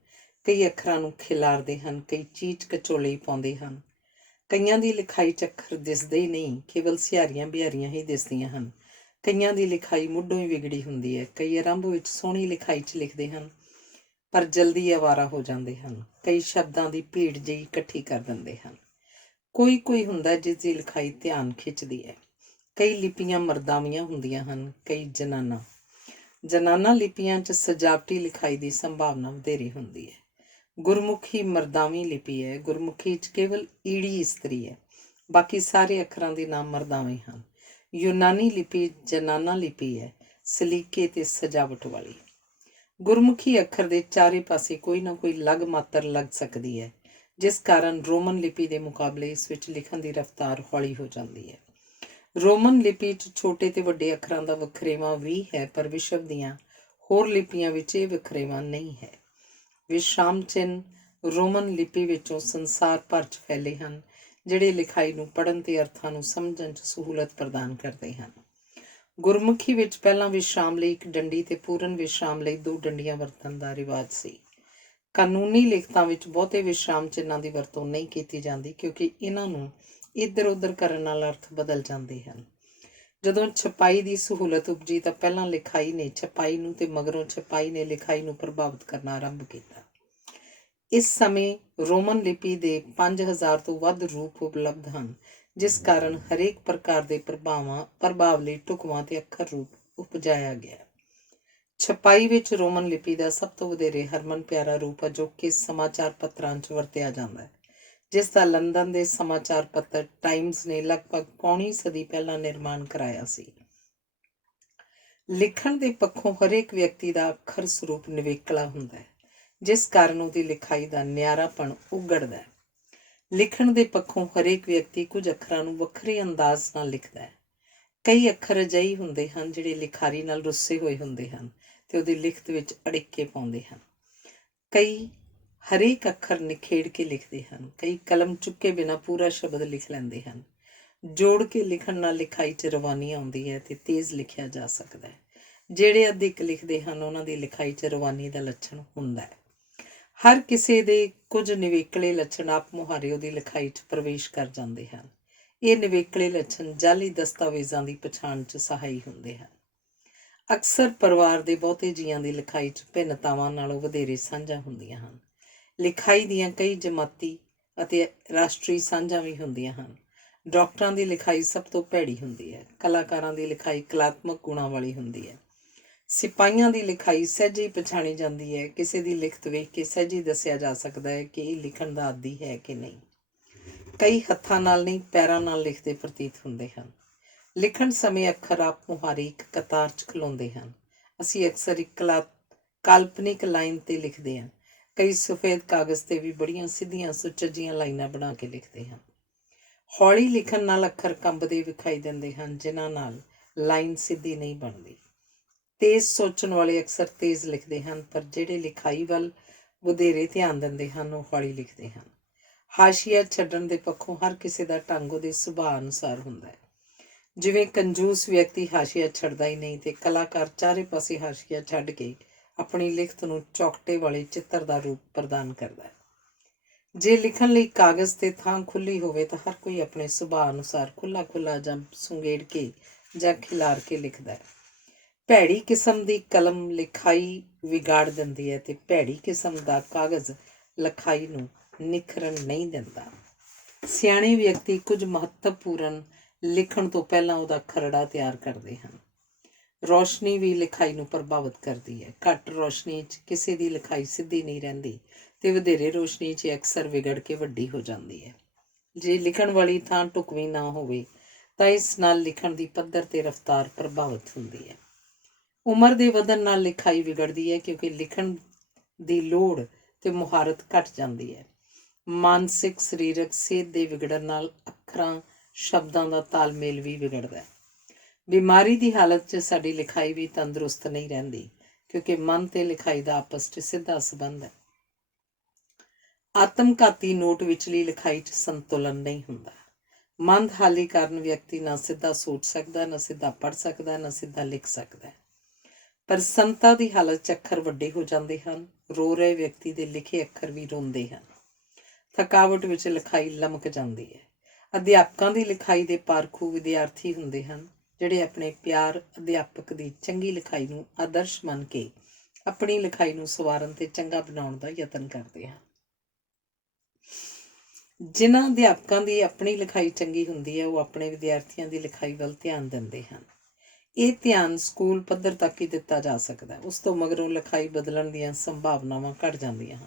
ਕਈ ਅੱਖਰਾਂ ਨੂੰ ਖਿਲਾਰਦੇ ਹਨ, ਕਈ ਚੀਚ ਕਚੋਲੇ ਪਾਉਂਦੇ ਹਨ। ਕਈਆਂ ਦੀ ਲਿਖਾਈ 'ਚ ਅੱਖਰ ਦਿਸਦੇ ਹੀ ਨਹੀਂ, ਕੇਵਲ ਸਿਹਾਰੀਆਂ ਬਿਹਾਰੀਆਂ ਹੀ ਦਿਸਦੀਆਂ ਹਨ। ਕਈਆਂ ਦੀ ਲਿਖਾਈ ਮੁੱਢੋਂ ਹੀ ਵਿਗੜੀ ਹੁੰਦੀ ਹੈ। ਕਈ ਆਰੰਭ ਵਿੱਚ ਸੋਹਣੀ ਲਿਖਾਈ 'ਚ ਲਿਖਦੇ ਹਨ ਪਰ ਜਲਦੀ ਅਵਾਰਾ ਹੋ ਜਾਂਦੇ ਹਨ। ਕਈ ਸ਼ਬਦਾਂ ਦੀ ਭੀੜ ਜਿਹੀ ਇਕੱਠੀ ਕਰ ਦਿੰਦੇ ਹਨ। ਕੋਈ ਹੁੰਦਾ ਜਿਸ ਦੀ ਲਿਖਾਈ ਧਿਆਨ ਖਿੱਚਦੀ ਹੈ। ਕਈ ਲਿਪੀਆਂ ਮਰਦਾਵੀਆਂ ਹੁੰਦੀਆਂ ਹਨ, ਕਈ ਜਨਾਨਾ ਲਿਪੀਆਂ 'ਚ ਸਜਾਵਟੀ ਲਿਖਾਈ ਦੀ ਸੰਭਾਵਨਾ ਵਧੇਰੇ ਹੁੰਦੀ ਹੈ। ਗੁਰਮੁਖੀ ਮਰਦਾਵੀ ਲਿਪੀ ਹੈ। ਗੁਰਮੁਖੀ 'ਚ ਕੇਵਲ ਈੜੀ ਇਸਤਰੀ ਹੈ, ਬਾਕੀ ਸਾਰੇ ਅੱਖਰਾਂ ਦੇ ਨਾਮ ਮਰਦਾਵੇਂ ਹਨ। ਯੂਨਾਨੀ ਲਿਪੀ ਜਨਾਨਾ ਲਿਪੀ ਹੈ, ਸਲੀਕੇ ਤੇ ਸਜਾਵਟ ਵਾਲੀ। ਗੁਰਮੁਖੀ ਅੱਖਰ ਦੇ ਚਾਰੇ ਪਾਸੇ ਕੋਈ ਨਾ ਕੋਈ ਲਗ ਮਾਤਰ ਲੱਗ ਸਕਦੀ ਹੈ, ਜਿਸ ਕਾਰਨ ਰੋਮਨ ਲਿਪੀ ਦੇ ਮੁਕਾਬਲੇ ਇਸ ਵਿੱਚ ਲਿਖਣ ਦੀ ਰਫ਼ਤਾਰ ਹੌਲੀ ਹੋ ਜਾਂਦੀ ਹੈ। ਰੋਮਨ ਲਿਪੀ 'ਚ ਛੋਟੇ ਤੇ ਵੱਡੇ ਅੱਖਰਾਂ ਦਾ ਵਖਰੇਵਾਂ ਵੀ ਹੈ, ਪਰ ਵਿਸ਼ਵ ਦੀਆਂ ਹੋਰ ਲਿਪੀਆਂ ਵਿੱਚ ਇਹ ਵਖਰੇਵਾਂ ਨਹੀਂ ਹੈ। ਵਿਸ਼ਰਾਮ ਚਿੰਨ੍ਹ ਰੋਮਨ ਲਿਪੀ ਵਿੱਚੋਂ ਸੰਸਾਰ ਭਰ 'ਚ ਫੈਲੇ ਹਨ, ਜਿਹੜੇ ਲਿਖਾਈ ਨੂੰ ਪੜ੍ਹਨ ਤੇ ਅਰਥਾਂ ਨੂੰ ਸਮਝਣ 'ਚ ਸਹੂਲਤ ਪ੍ਰਦਾਨ ਕਰਦੇ ਹਨ। ਗੁਰਮੁਖੀ ਵਿੱਚ ਪਹਿਲਾਂ ਵਿਸ਼ਰਾਮ ਲਈ ਇੱਕ ਡੰਡੀ ਤੇ ਪੂਰਨ ਵਿਸ਼ਰਾਮ ਲਈ 2 ਡੰਡੀਆਂ ਵਰਤਣ ਦਾ ਰਿਵਾਜ ਸੀ। ਕਾਨੂੰਨੀ ਲਿਖਤਾਂ ਵਿੱਚ ਬਹੁਤੇ ਵਿਸ਼ਰਾਮ ਚਿੰਨ੍ਹਾਂ ਦੀ ਵਰਤੋਂ ਨਹੀਂ ਕੀਤੀ ਜਾਂਦੀ, ਕਿਉਂਕਿ ਇਹਨਾਂ ਨੂੰ ਇੱਧਰ ਉੱਧਰ ਕਰਨ ਨਾਲ ਅਰਥ ਬਦਲ ਜਾਂਦੇ ਹਨ। ਜਦੋਂ ਛਪਾਈ ਦੀ ਸਹੂਲਤ ਉਪਜੀ ਤਾਂ ਪਹਿਲਾਂ ਲਿਖਾਈ ਨੇ ਛਪਾਈ ਨੂੰ ਤੇ ਮਗਰੋਂ ਛਪਾਈ ਨੇ ਲਿਖਾਈ ਨੂੰ ਪ੍ਰਭਾਵਿਤ ਕਰਨਾ ਆਰੰਭ ਕੀਤਾ। ਇਸ ਸਮੇਂ ਰੋਮਨ ਲਿਪੀ ਦੇ 5000 ਤੋਂ ਵੱਧ ਰੂਪ ਉਪਲਬਧ ਹਨ, ਜਿਸ ਕਾਰਨ ਹਰੇਕ ਪ੍ਰਕਾਰ ਦੇ ਪ੍ਰਭਾਵ ਲਈ ਢੁਕਵਾਂ ਤੇ ਅੱਖਰ ਰੂਪ ਉਪਜਾਇਆ ਗਿਆ। ਛਪਾਈ ਵਿੱਚ ਰੋਮਨ ਲਿਪੀ ਦਾ ਸਭ ਤੋਂ ਵਧੇਰੇ ਹਰਮਨ ਪਿਆਰਾ ਰੂਪ ਅਜੋਕੇ ਸਮਾਚਾਰ ਪੱਤਰਾਂ 'ਚ ਵਰਤਿਆ ਜਾਂਦਾ ਹੈ, ਜਿਸ ਦਾ ਲੰਦਨ ਦੇ ਸਮਾਚਾਰ ਪੱਤਰ ਟਾਈਮਜ਼ ਨੇ ਲਗਭਗ ਪੌਣੀ ਸਦੀ ਪਹਿਲਾਂ ਨਿਰਮਾਣ ਕਰਾਇਆ ਸੀ। ਲਿਖਣ ਦੇ ਪੱਖੋਂ ਹਰੇਕ ਵਿਅਕਤੀ ਦਾ ਅੱਖਰ ਸਰੂਪ ਨਿਵੇਕਲਾ ਹੁੰਦਾ ਹੈ, ਜਿਸ ਕਾਰਨ ਉਹਦੀ ਲਿਖਾਈ ਦਾ ਨਿਆਰਾਪਣ ਉਘੜਦਾ ਹੈ। ਲਿਖਣ ਦੇ ਪੱਖੋਂ ਹਰੇਕ ਵਿਅਕਤੀ ਕੁਝ ਅੱਖਰਾਂ ਨੂੰ ਵੱਖਰੇ ਅੰਦਾਜ਼ ਨਾਲ ਲਿਖਦਾ ਹੈ। ਕਈ ਅੱਖਰ ਅਜਿਹੇ ਹੁੰਦੇ ਹਨ ਜਿਹੜੇ ਲਿਖਾਰੀ ਨਾਲ ਰੁੱਸੇ ਹੋਏ ਹੁੰਦੇ ਹਨ ਤੇ ਉਹਦੀ ਲਿਖਤ ਵਿੱਚ ਅੜਿੱਕੇ ਪਾਉਂਦੇ ਹਨ। ਕਈ ਹਰੇਕ ਅੱਖਰ ਨਿਖੇੜ ਕੇ ਲਿਖਦੇ ਹਨ। ਕਈ ਕਲਮ ਚੁੱਕੇ ਬਿਨਾਂ ਪੂਰਾ ਸ਼ਬਦ ਲਿਖ ਲੈਂਦੇ ਹਨ। ਜੋੜ ਕੇ ਲਿਖਣ ਨਾਲ ਲਿਖਾਈ 'ਚ ਰਵਾਨੀ ਆਉਂਦੀ ਹੈ ਤੇ ਤੇਜ਼ ਲਿਖਿਆ ਜਾ ਸਕਦਾ ਹੈ। ਜਿਹੜੇ ਅਧਿਕ ਲਿਖਦੇ ਹਨ ਉਹਨਾਂ ਦੀ ਲਿਖਾਈ 'ਚ ਰਵਾਨੀ ਦਾ ਲੱਛਣ ਹੁੰਦਾ ਹੈ। ਹਰ ਕਿਸੇ ਦੇ ਕੁਝ ਨਿਵੇਕਲੇ ਲੱਛਣ ਆਪ ਮੁਹਾਰੇ ਉਹਦੀ ਲਿਖਾਈ 'ਚ ਪ੍ਰਵੇਸ਼ ਕਰ ਜਾਂਦੇ ਹਨ। ਇਹ ਨਿਵੇਕਲੇ ਲੱਛਣ ਜਾਅਲੀ ਦਸਤਾਵੇਜ਼ਾਂ ਦੀ ਪਛਾਣ 'ਚ ਸਹਾਈ ਹੁੰਦੇ ਹਨ। ਅਕਸਰ ਪਰਿਵਾਰ ਦੇ ਬਹੁਤੇ ਜੀਆਂ ਦੀ ਲਿਖਾਈ 'ਚ ਭਿੰਨਤਾਵਾਂ ਨਾਲੋਂ ਵਧੇਰੇ ਸਾਂਝਾਂ ਹੁੰਦੀਆਂ ਹਨ। ਲਿਖਾਈ ਦੀਆਂ ਕਈ ਜਮਾਤੀ ਅਤੇ ਰਾਸ਼ਟਰੀ ਸਾਂਝਾਂ ਵੀ ਹੁੰਦੀਆਂ ਹਨ। ਡਾਕਟਰਾਂ ਦੀ ਲਿਖਾਈ ਸਭ ਤੋਂ ਭੈੜੀ ਹੁੰਦੀ ਹੈ। ਕਲਾਕਾਰਾਂ ਦੀ ਲਿਖਾਈ ਕਲਾਤਮਕ ਗੁਣਾਂ ਵਾਲੀ ਹੁੰਦੀ ਹੈ। ਸਿਪਾਹੀਆਂ ਦੀ ਲਿਖਾਈ ਸਹਿਜੇ ਹੀ ਪਛਾਣੀ ਜਾਂਦੀ ਹੈ। ਕਿਸੇ ਦੀ ਲਿਖਤ ਵੇਖ ਕੇ ਸਹਿਜੇ ਹੀ ਦੱਸਿਆ ਜਾ ਸਕਦਾ ਹੈ ਕਿ ਇਹ ਲਿਖਣ ਦਾ ਆਦੀ ਹੈ ਕਿ ਨਹੀਂ। ਕਈ ਹੱਥਾਂ ਨਾਲ ਨਹੀਂ, ਪੈਰਾਂ ਨਾਲ ਲਿਖਦੇ ਪ੍ਰਤੀਤ ਹੁੰਦੇ ਹਨ। ਲਿਖਣ ਸਮੇਂ ਅੱਖਰ ਆਪ ਮੁਹਾਰੇ ਇੱਕ ਕਤਾਰ 'ਚ ਖਲੋਂਦੇ ਹਨ। ਅਸੀਂ ਅਕਸਰ ਇੱਕ ਕਾਲਪਨਿਕ ਲਾਈਨ 'ਤੇ ਲਿਖਦੇ ਹਾਂ। ਕਈ ਸਫੇਦ ਕਾਗਜ਼ 'ਤੇ ਵੀ ਬੜੀਆਂ ਸਿੱਧੀਆਂ ਸੁਚੱਜੀਆਂ ਲਾਈਨਾਂ ਬਣਾ ਕੇ ਲਿਖਦੇ ਹਨ। ਹੌਲੀ ਲਿਖਣ ਨਾਲ ਅੱਖਰ ਕੰਬਦੇ ਵਿਖਾਈ ਦਿੰਦੇ ਹਨ, ਜਿਨ੍ਹਾਂ ਨਾਲ ਲਾਈਨ ਸਿੱਧੀ ਨਹੀਂ ਬਣਦੀ। ਤੇਜ਼ ਸੋਚਣ ਵਾਲੇ ਅਕਸਰ ਤੇਜ਼ ਲਿਖਦੇ ਹਨ, ਪਰ ਜਿਹੜੇ ਲਿਖਾਈ ਵੱਲ ਵਧੇਰੇ ਧਿਆਨ ਦਿੰਦੇ ਹਨ ਉਹ ਹੌਲੀ ਲਿਖਦੇ ਹਨ। ਹਾਸ਼ੀਆ ਛੱਡਣ ਦੇ ਪੱਖੋਂ ਹਰ ਕਿਸੇ ਦਾ ਢੰਗ ਉਹਦੇ ਸੁਭਾਅ ਅਨੁਸਾਰ ਹੁੰਦਾ ਹੈ। ਜਿਵੇਂ ਕੰਜੂਸ ਵਿਅਕਤੀ ਹਾਸ਼ੀਆ ਛੱਡਦਾ ਹੀ ਨਹੀਂ ਤੇ ਕਲਾਕਾਰ ਚਾਰੇ ਪਾਸੇ ਹਾਸ਼ੀਆ ਛੱਡ ਕੇ ਆਪਣੀ ਲਿਖਤ ਨੂੰ ਚੌਕਟੇ ਵਾਲੇ ਚਿੱਤਰ ਦਾ ਰੂਪ ਪ੍ਰਦਾਨ ਕਰਦਾ ਹੈ। ਜੇ ਲਿਖਣ ਲਈ ਕਾਗਜ਼ 'ਤੇ ਥਾਂ ਖੁੱਲ੍ਹੀ ਹੋਵੇ ਤਾਂ ਹਰ ਕੋਈ ਆਪਣੇ ਸੁਭਾਅ ਅਨੁਸਾਰ ਖੁੱਲ੍ਹਾ ਜਾਂ ਸੁੰਗੇੜ ਕੇ ਜਾਂ ਖਿਲਾਰ ਕੇ ਲਿਖਦਾ ਹੈ। ਭੈੜੀ ਕਿਸਮ ਦੀ ਕਲਮ ਲਿਖਾਈ ਵਿਗਾੜ ਦਿੰਦੀ ਹੈ ਤੇ ਭੈੜੀ ਕਿਸਮ ਦਾ ਕਾਗਜ਼ ਲਿਖਾਈ ਨੂੰ ਨਿਖਰਨ ਨਹੀਂ ਦਿੰਦਾ। ਸਿਆਣੇ ਵਿਅਕਤੀ ਕੁਝ ਮਹੱਤਵਪੂਰਨ ਲਿਖਣ ਤੋਂ ਪਹਿਲਾਂ ਉਹਦਾ ਖਰੜਾ ਤਿਆਰ ਕਰਦੇ ਹਨ। ਰੌਸ਼ਨੀ ਵੀ ਲਿਖਾਈ ਨੂੰ ਪ੍ਰਭਾਵਿਤ ਕਰਦੀ ਹੈ। ਘੱਟ ਰੌਸ਼ਨੀ 'ਚ ਕਿਸੇ ਦੀ ਲਿਖਾਈ ਸਿੱਧੀ ਨਹੀਂ ਰਹਿੰਦੀ ਤੇ ਵਧੇਰੇ ਰੌਸ਼ਨੀ 'ਚ ਅਕਸਰ ਵਿਗੜ ਕੇ ਵੱਡੀ ਹੋ ਜਾਂਦੀ ਹੈ। ਜੇ ਲਿਖਣ ਵਾਲੀ ਥਾਂ ਢੁਕਵੀਂ ਨਾ ਹੋਵੇ ਤਾਂ ਇਸ ਨਾਲ ਲਿਖਣ ਦੀ ਪੱਧਰ ਤੇ ਰਫ਼ਤਾਰ ਪ੍ਰਭਾਵਿਤ ਹੁੰਦੀ ਹੈ। ਉਮਰ ਦੇ ਵਧਣ ਨਾਲ ਲਿਖਾਈ ਵਿਗੜਦੀ ਹੈ, ਕਿਉਂਕਿ ਲਿਖਣ ਦੀ ਲੋੜ ਤੇ ਮੁਹਾਰਤ ਘਟ ਜਾਂਦੀ ਹੈ। ਮਾਨਸਿਕ ਸਰੀਰਕ ਸਿਹਤ ਦੇ ਵਿਗੜਨ ਨਾਲ ਅੱਖਰਾਂ ਸ਼ਬਦਾਂ ਦਾ ਤਾਲਮੇਲ ਵੀ ਵਿਗੜਦਾ ਹੈ। ਬਿਮਾਰੀ ਦੀ ਹਾਲਤ 'ਚ ਸਾਡੀ ਲਿਖਾਈ ਵੀ ਤੰਦਰੁਸਤ ਨਹੀਂ ਰਹਿੰਦੀ, ਕਿਉਂਕਿ ਮਨ ਤੇ ਲਿਖਾਈ ਦਾ ਆਪਸ 'ਚ ਸਿੱਧਾ ਸੰਬੰਧ ਹੈ। ਆਤਮਘਾਤੀ ਨੋਟ ਵਿਚਲੀ ਲਿਖਾਈ 'ਚ ਸੰਤੁਲਨ ਨਹੀਂ ਹੁੰਦਾ। ਮੰਦਹਾਲੀ ਕਾਰਨ ਵਿਅਕਤੀ ਨਾ ਸਿੱਧਾ ਸੋਚ ਸਕਦਾ, ਨਾ ਸਿੱਧਾ ਪੜ੍ਹ ਸਕਦਾ, ਨਾ ਸਿੱਧਾ ਲਿਖ ਸਕਦਾ। ਪ੍ਰਸੰਨਤਾ ਦੀ ਹਾਲਤ 'ਚ ਅੱਖਰ ਵੱਡੇ ਹੋ ਜਾਂਦੇ ਹਨ। ਰੋ ਰਹੇ ਵਿਅਕਤੀ ਦੇ ਲਿਖੇ ਅੱਖਰ ਵੀ ਰੋਂਦੇ ਹਨ। ਥਕਾਵਟ ਵਿੱਚ ਲਿਖਾਈ ਲਮਕ ਜਾਂਦੀ ਹੈ। ਅਧਿਆਪਕਾਂ ਦੀ ਲਿਖਾਈ ਦੇ ਪਾਰਖੂ ਵਿਦਿਆਰਥੀ ਹੁੰਦੇ ਹਨ, ਜਿਹੜੇ ਆਪਣੇ ਪਿਆਰ ਅਧਿਆਪਕ ਦੀ ਚੰਗੀ ਲਿਖਾਈ ਨੂੰ ਆਦਰਸ਼ ਮੰਨ ਕੇ ਆਪਣੀ ਲਿਖਾਈ ਨੂੰ ਸਵਾਰਨ ਤੇ ਚੰਗਾ ਬਣਾਉਣ ਦਾ ਯਤਨ ਕਰਦੇ ਹਨ। ਜਿਨ੍ਹਾਂ ਅਧਿਆਪਕਾਂ ਦੀ ਆਪਣੀ ਲਿਖਾਈ ਚੰਗੀ ਹੁੰਦੀ ਹੈ ਉਹ ਆਪਣੇ ਵਿਦਿਆਰਥੀਆਂ ਦੀ ਲਿਖਾਈ ਵੱਲ ਧਿਆਨ ਦਿੰਦੇ ਹਨ। ਇਹ ਧਿਆਨ ਸਕੂਲ ਪੱਧਰ ਤੱਕ ਹੀ ਦਿੱਤਾ ਜਾ ਸਕਦਾ। ਉਸ ਤੋਂ ਮਗਰੋਂ ਲਿਖਾਈ ਬਦਲਣ ਦੀਆਂ ਸੰਭਾਵਨਾਵਾਂ ਘੱਟ ਜਾਂਦੀਆਂ ਹਨ।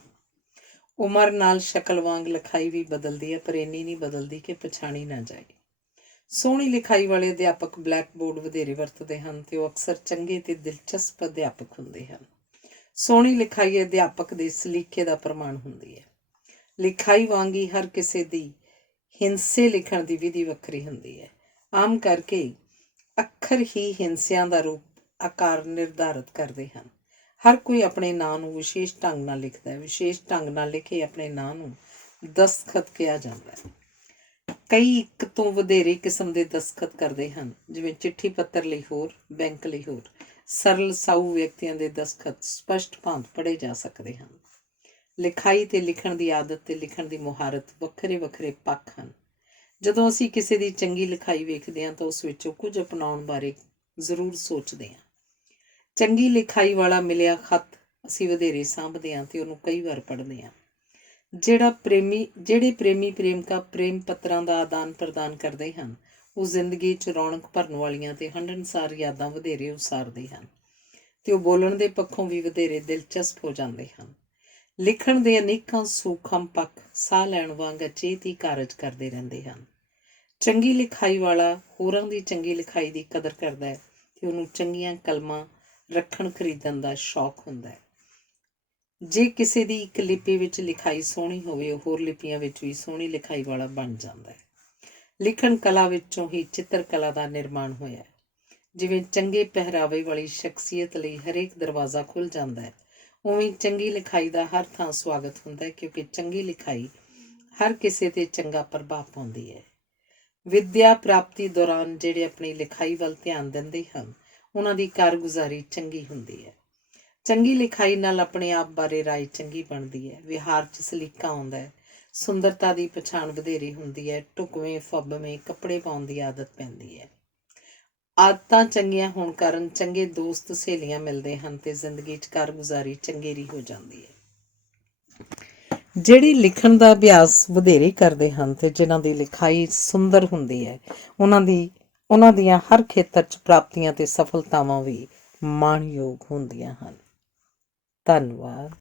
ਉਮਰ ਨਾਲ ਸ਼ਕਲ ਵਾਂਗ ਲਿਖਾਈ ਵੀ ਬਦਲਦੀ ਹੈ, ਪਰ ਇੰਨੀ ਨਹੀਂ ਬਦਲਦੀ ਕਿ ਪਛਾਣੀ ਨਾ ਜਾਏ। ਸੋਹਣੀ ਲਿਖਾਈ ਵਾਲੇ ਅਧਿਆਪਕ ਬਲੈਕ ਬੋਰਡ ਵਧੇਰੇ ਵਰਤਦੇ ਹਨ ਤੇ ਉਹ ਅਕਸਰ ਚੰਗੇ ਤੇ ਦਿਲਚਸਪ ਅਧਿਆਪਕ ਹੁੰਦੇ ਹਨ। ਸੋਹਣੀ ਲਿਖਾਈ ਅਧਿਆਪਕ ਦੇ ਸਲੀਕੇ ਦਾ ਪ੍ਰਮਾਣ ਹੁੰਦੀ ਹੈ। ਲਿਖਾਈ ਵਾਂਗ ਹੀ ਹਰ ਕਿਸੇ ਦੀ ਹਿੰਸੇ ਲਿਖਣ ਦੀ ਵਿਧੀ ਵੱਖਰੀ ਹੁੰਦੀ ਹੈ। ਆਮ ਕਰਕੇ ਅੱਖਰ ਹੀ ਹਿੰਸਿਆਂ ਦਾ ਰੂਪ ਆਕਾਰ ਨਿਰਧਾਰਤ ਕਰਦੇ ਹਨ। ਹਰ ਕੋਈ ਆਪਣੇ ਨਾਂ ਨੂੰ ਵਿਸ਼ੇਸ਼ ਢੰਗ ਨਾਲ ਲਿਖਦਾ ਹੈ। ਵਿਸ਼ੇਸ਼ ਢੰਗ ਨਾਲ ਲਿਖੇ ਆਪਣੇ ਨਾਂ ਨੂੰ ਦਸਤਖਤ ਕਿਹਾ ਜਾਂਦਾ ਹੈ। ਕਈ ਇੱਕ ਤੋਂ ਵਧੇਰੇ ਕਿਸਮ ਦੇ ਦਸਤਖਤ ਕਰਦੇ ਹਨ, ਜਿਵੇਂ ਚਿੱਠੀ ਪੱਤਰ ਲਈ ਹੋਰ, ਬੈਂਕ ਲਈ ਹੋਰ। ਸਰਲ ਸਾਊ ਵਿਅਕਤੀਆਂ ਦੇ ਦਸਤਖਤ ਸਪਸ਼ਟ ਭਾਂਤ ਪੜ੍ਹੇ ਜਾ ਸਕਦੇ ਹਨ। ਲਿਖਾਈ ਤੇ ਲਿਖਣ ਦੀ ਆਦਤ ਤੇ ਲਿਖਣ ਦੀ ਮੁਹਾਰਤ ਵੱਖਰੇ ਵੱਖਰੇ ਪੱਖ ਹਨ। ਜਦੋਂ ਅਸੀਂ ਕਿਸੇ ਦੀ ਚੰਗੀ ਲਿਖਾਈ ਵੇਖਦੇ ਹਾਂ ਤਾਂ ਉਸ ਵਿੱਚੋਂ ਕੁਝ ਅਪਣਾਉਣ ਬਾਰੇ ਜ਼ਰੂਰ ਸੋਚਦੇ ਹਾਂ। ਚੰਗੀ ਲਿਖਾਈ ਵਾਲਾ ਮਿਲਿਆ ਖੱਤ ਅਸੀਂ ਵਧੇਰੇ ਸਾਂਭਦੇ ਹਾਂ ਤੇ ਉਹਨੂੰ ਕਈ ਵਾਰ ਪੜ੍ਹਦੇ ਹਾਂ। ਜਿਹੜੇ ਪ੍ਰੇਮੀ ਪ੍ਰੇਮਿਕਾ ਪ੍ਰੇਮ ਪੱਤਰਾਂ ਦਾ ਆਦਾਨ ਪ੍ਰਦਾਨ ਕਰਦੇ ਹਨ, ਉਹ ਜ਼ਿੰਦਗੀ 'ਚ ਰੌਣਕ ਭਰਨ ਵਾਲੀਆਂ ਤੇ ਹੰਢਣਸਾਰ ਯਾਦਾਂ ਵਧੇਰੇ ਉਸਾਰਦੇ ਹਨ ਤੇ ਉਹ ਬੋਲਣ ਦੇ ਪੱਖੋਂ ਵੀ ਵਧੇਰੇ ਦਿਲਚਸਪ ਹੋ ਜਾਂਦੇ ਹਨ। ਲਿਖਣ ਦੇ ਅਨੇਕਾਂ ਸੂਖਮ ਪੱਖ ਸਾਹ ਲੈਣ ਵਾਂਗ ਅਚੇਤ ਹੀ ਕਾਰਜ ਕਰਦੇ ਰਹਿੰਦੇ ਹਨ। ਚੰਗੀ ਲਿਖਾਈ ਵਾਲਾ ਹੋਰਾਂ ਦੀ ਚੰਗੀ ਲਿਖਾਈ ਦੀ ਕਦਰ ਕਰਦਾ ਹੈ ਤੇ ਉਹਨੂੰ ਚੰਗੀਆਂ ਕਲਮਾਂ ਰੱਖਣ ਖਰੀਦਣ ਦਾ ਸ਼ੌਕ ਹੁੰਦਾ ਹੈ। ਜੇ ਕਿਸੇ ਦੀ ਇੱਕ ਲਿਪੀ ਵਿੱਚ ਲਿਖਾਈ ਸੋਹਣੀ ਹੋਵੇ, ਉਹ ਹੋਰ ਲਿਪੀਆਂ ਵਿੱਚ ਵੀ ਸੋਹਣੀ ਲਿਖਾਈ ਵਾਲਾ ਬਣ ਜਾਂਦਾ ਹੈ। ਲਿਖਣ ਕਲਾ ਵਿੱਚੋਂ ਹੀ ਚਿੱਤਰ ਕਲਾ ਦਾ ਨਿਰਮਾਣ ਹੋਇਆ। ਜਿਵੇਂ ਚੰਗੇ ਪਹਿਰਾਵੇ ਵਾਲੀ ਸ਼ਖਸੀਅਤ ਲਈ ਹਰੇਕ ਦਰਵਾਜ਼ਾ ਖੁੱਲ੍ਹ ਜਾਂਦਾ ਹੈ, ਉਵੇਂ ਚੰਗੀ ਲਿਖਾਈ ਦਾ ਹਰ ਥਾਂ ਸਵਾਗਤ ਹੁੰਦਾ ਹੈ, ਕਿਉਂਕਿ ਚੰਗੀ ਲਿਖਾਈ ਹਰ ਕਿਸੇ 'ਤੇ ਚੰਗਾ ਪ੍ਰਭਾਵ ਪਾਉਂਦੀ ਹੈ। ਵਿੱਦਿਆ ਪ੍ਰਾਪਤੀ ਦੌਰਾਨ ਜਿਹੜੇ ਆਪਣੀ ਲਿਖਾਈ ਵੱਲ ਧਿਆਨ ਦਿੰਦੇ ਹਨ, ਉਹਨਾਂ ਦੀ ਕਾਰਗੁਜ਼ਾਰੀ ਚੰਗੀ ਹੁੰਦੀ ਹੈ। ਚੰਗੀ ਲਿਖਾਈ ਨਾਲ ਆਪਣੇ ਆਪ ਬਾਰੇ ਰਾਏ ਚੰਗੀ ਬਣਦੀ ਹੈ। ਵਿਹਾਰ 'ਚ ਸਲੀਕਾ ਆਉਂਦਾ ਹੈ। ਸੁੰਦਰਤਾ ਦੀ ਪਛਾਣ ਵਧੇਰੇ ਹੁੰਦੀ ਹੈ। ਢੁਕਵੇਂ ਫੱਬਵੇਂ ਕੱਪੜੇ ਪਾਉਣ ਦੀ ਆਦਤ ਪੈਂਦੀ ਹੈ। ਆਦਤਾਂ ਚੰਗੀਆਂ ਹੋਣ ਕਾਰਨ ਚੰਗੇ ਦੋਸਤ ਸਹੇਲੀਆਂ ਮਿਲਦੇ ਹਨ ਤੇ ਜ਼ਿੰਦਗੀ 'ਚ ਕਾਰਗੁਜ਼ਾਰੀ ਚੰਗੇਰੀ ਹੋ ਜਾਂਦੀ ਹੈ। ਜਿਹੜੇ ਲਿਖਣ ਦਾ ਅਭਿਆਸ ਵਧੇਰੇ ਕਰਦੇ ਹਨ ਤੇ ਜਿਨ੍ਹਾਂ ਦੀ ਲਿਖਾਈ ਸੁੰਦਰ ਹੁੰਦੀ ਹੈ, ਉਹਨਾਂ ਦੀਆਂ ਹਰ ਖੇਤਰ 'ਚ ਪ੍ਰਾਪਤੀਆਂ ਤੇ ਸਫਲਤਾਵਾਂ ਵੀ ਮਾਣਯੋਗ ਹੁੰਦੀਆਂ ਹਨ। ਧੰਨਵਾਦ।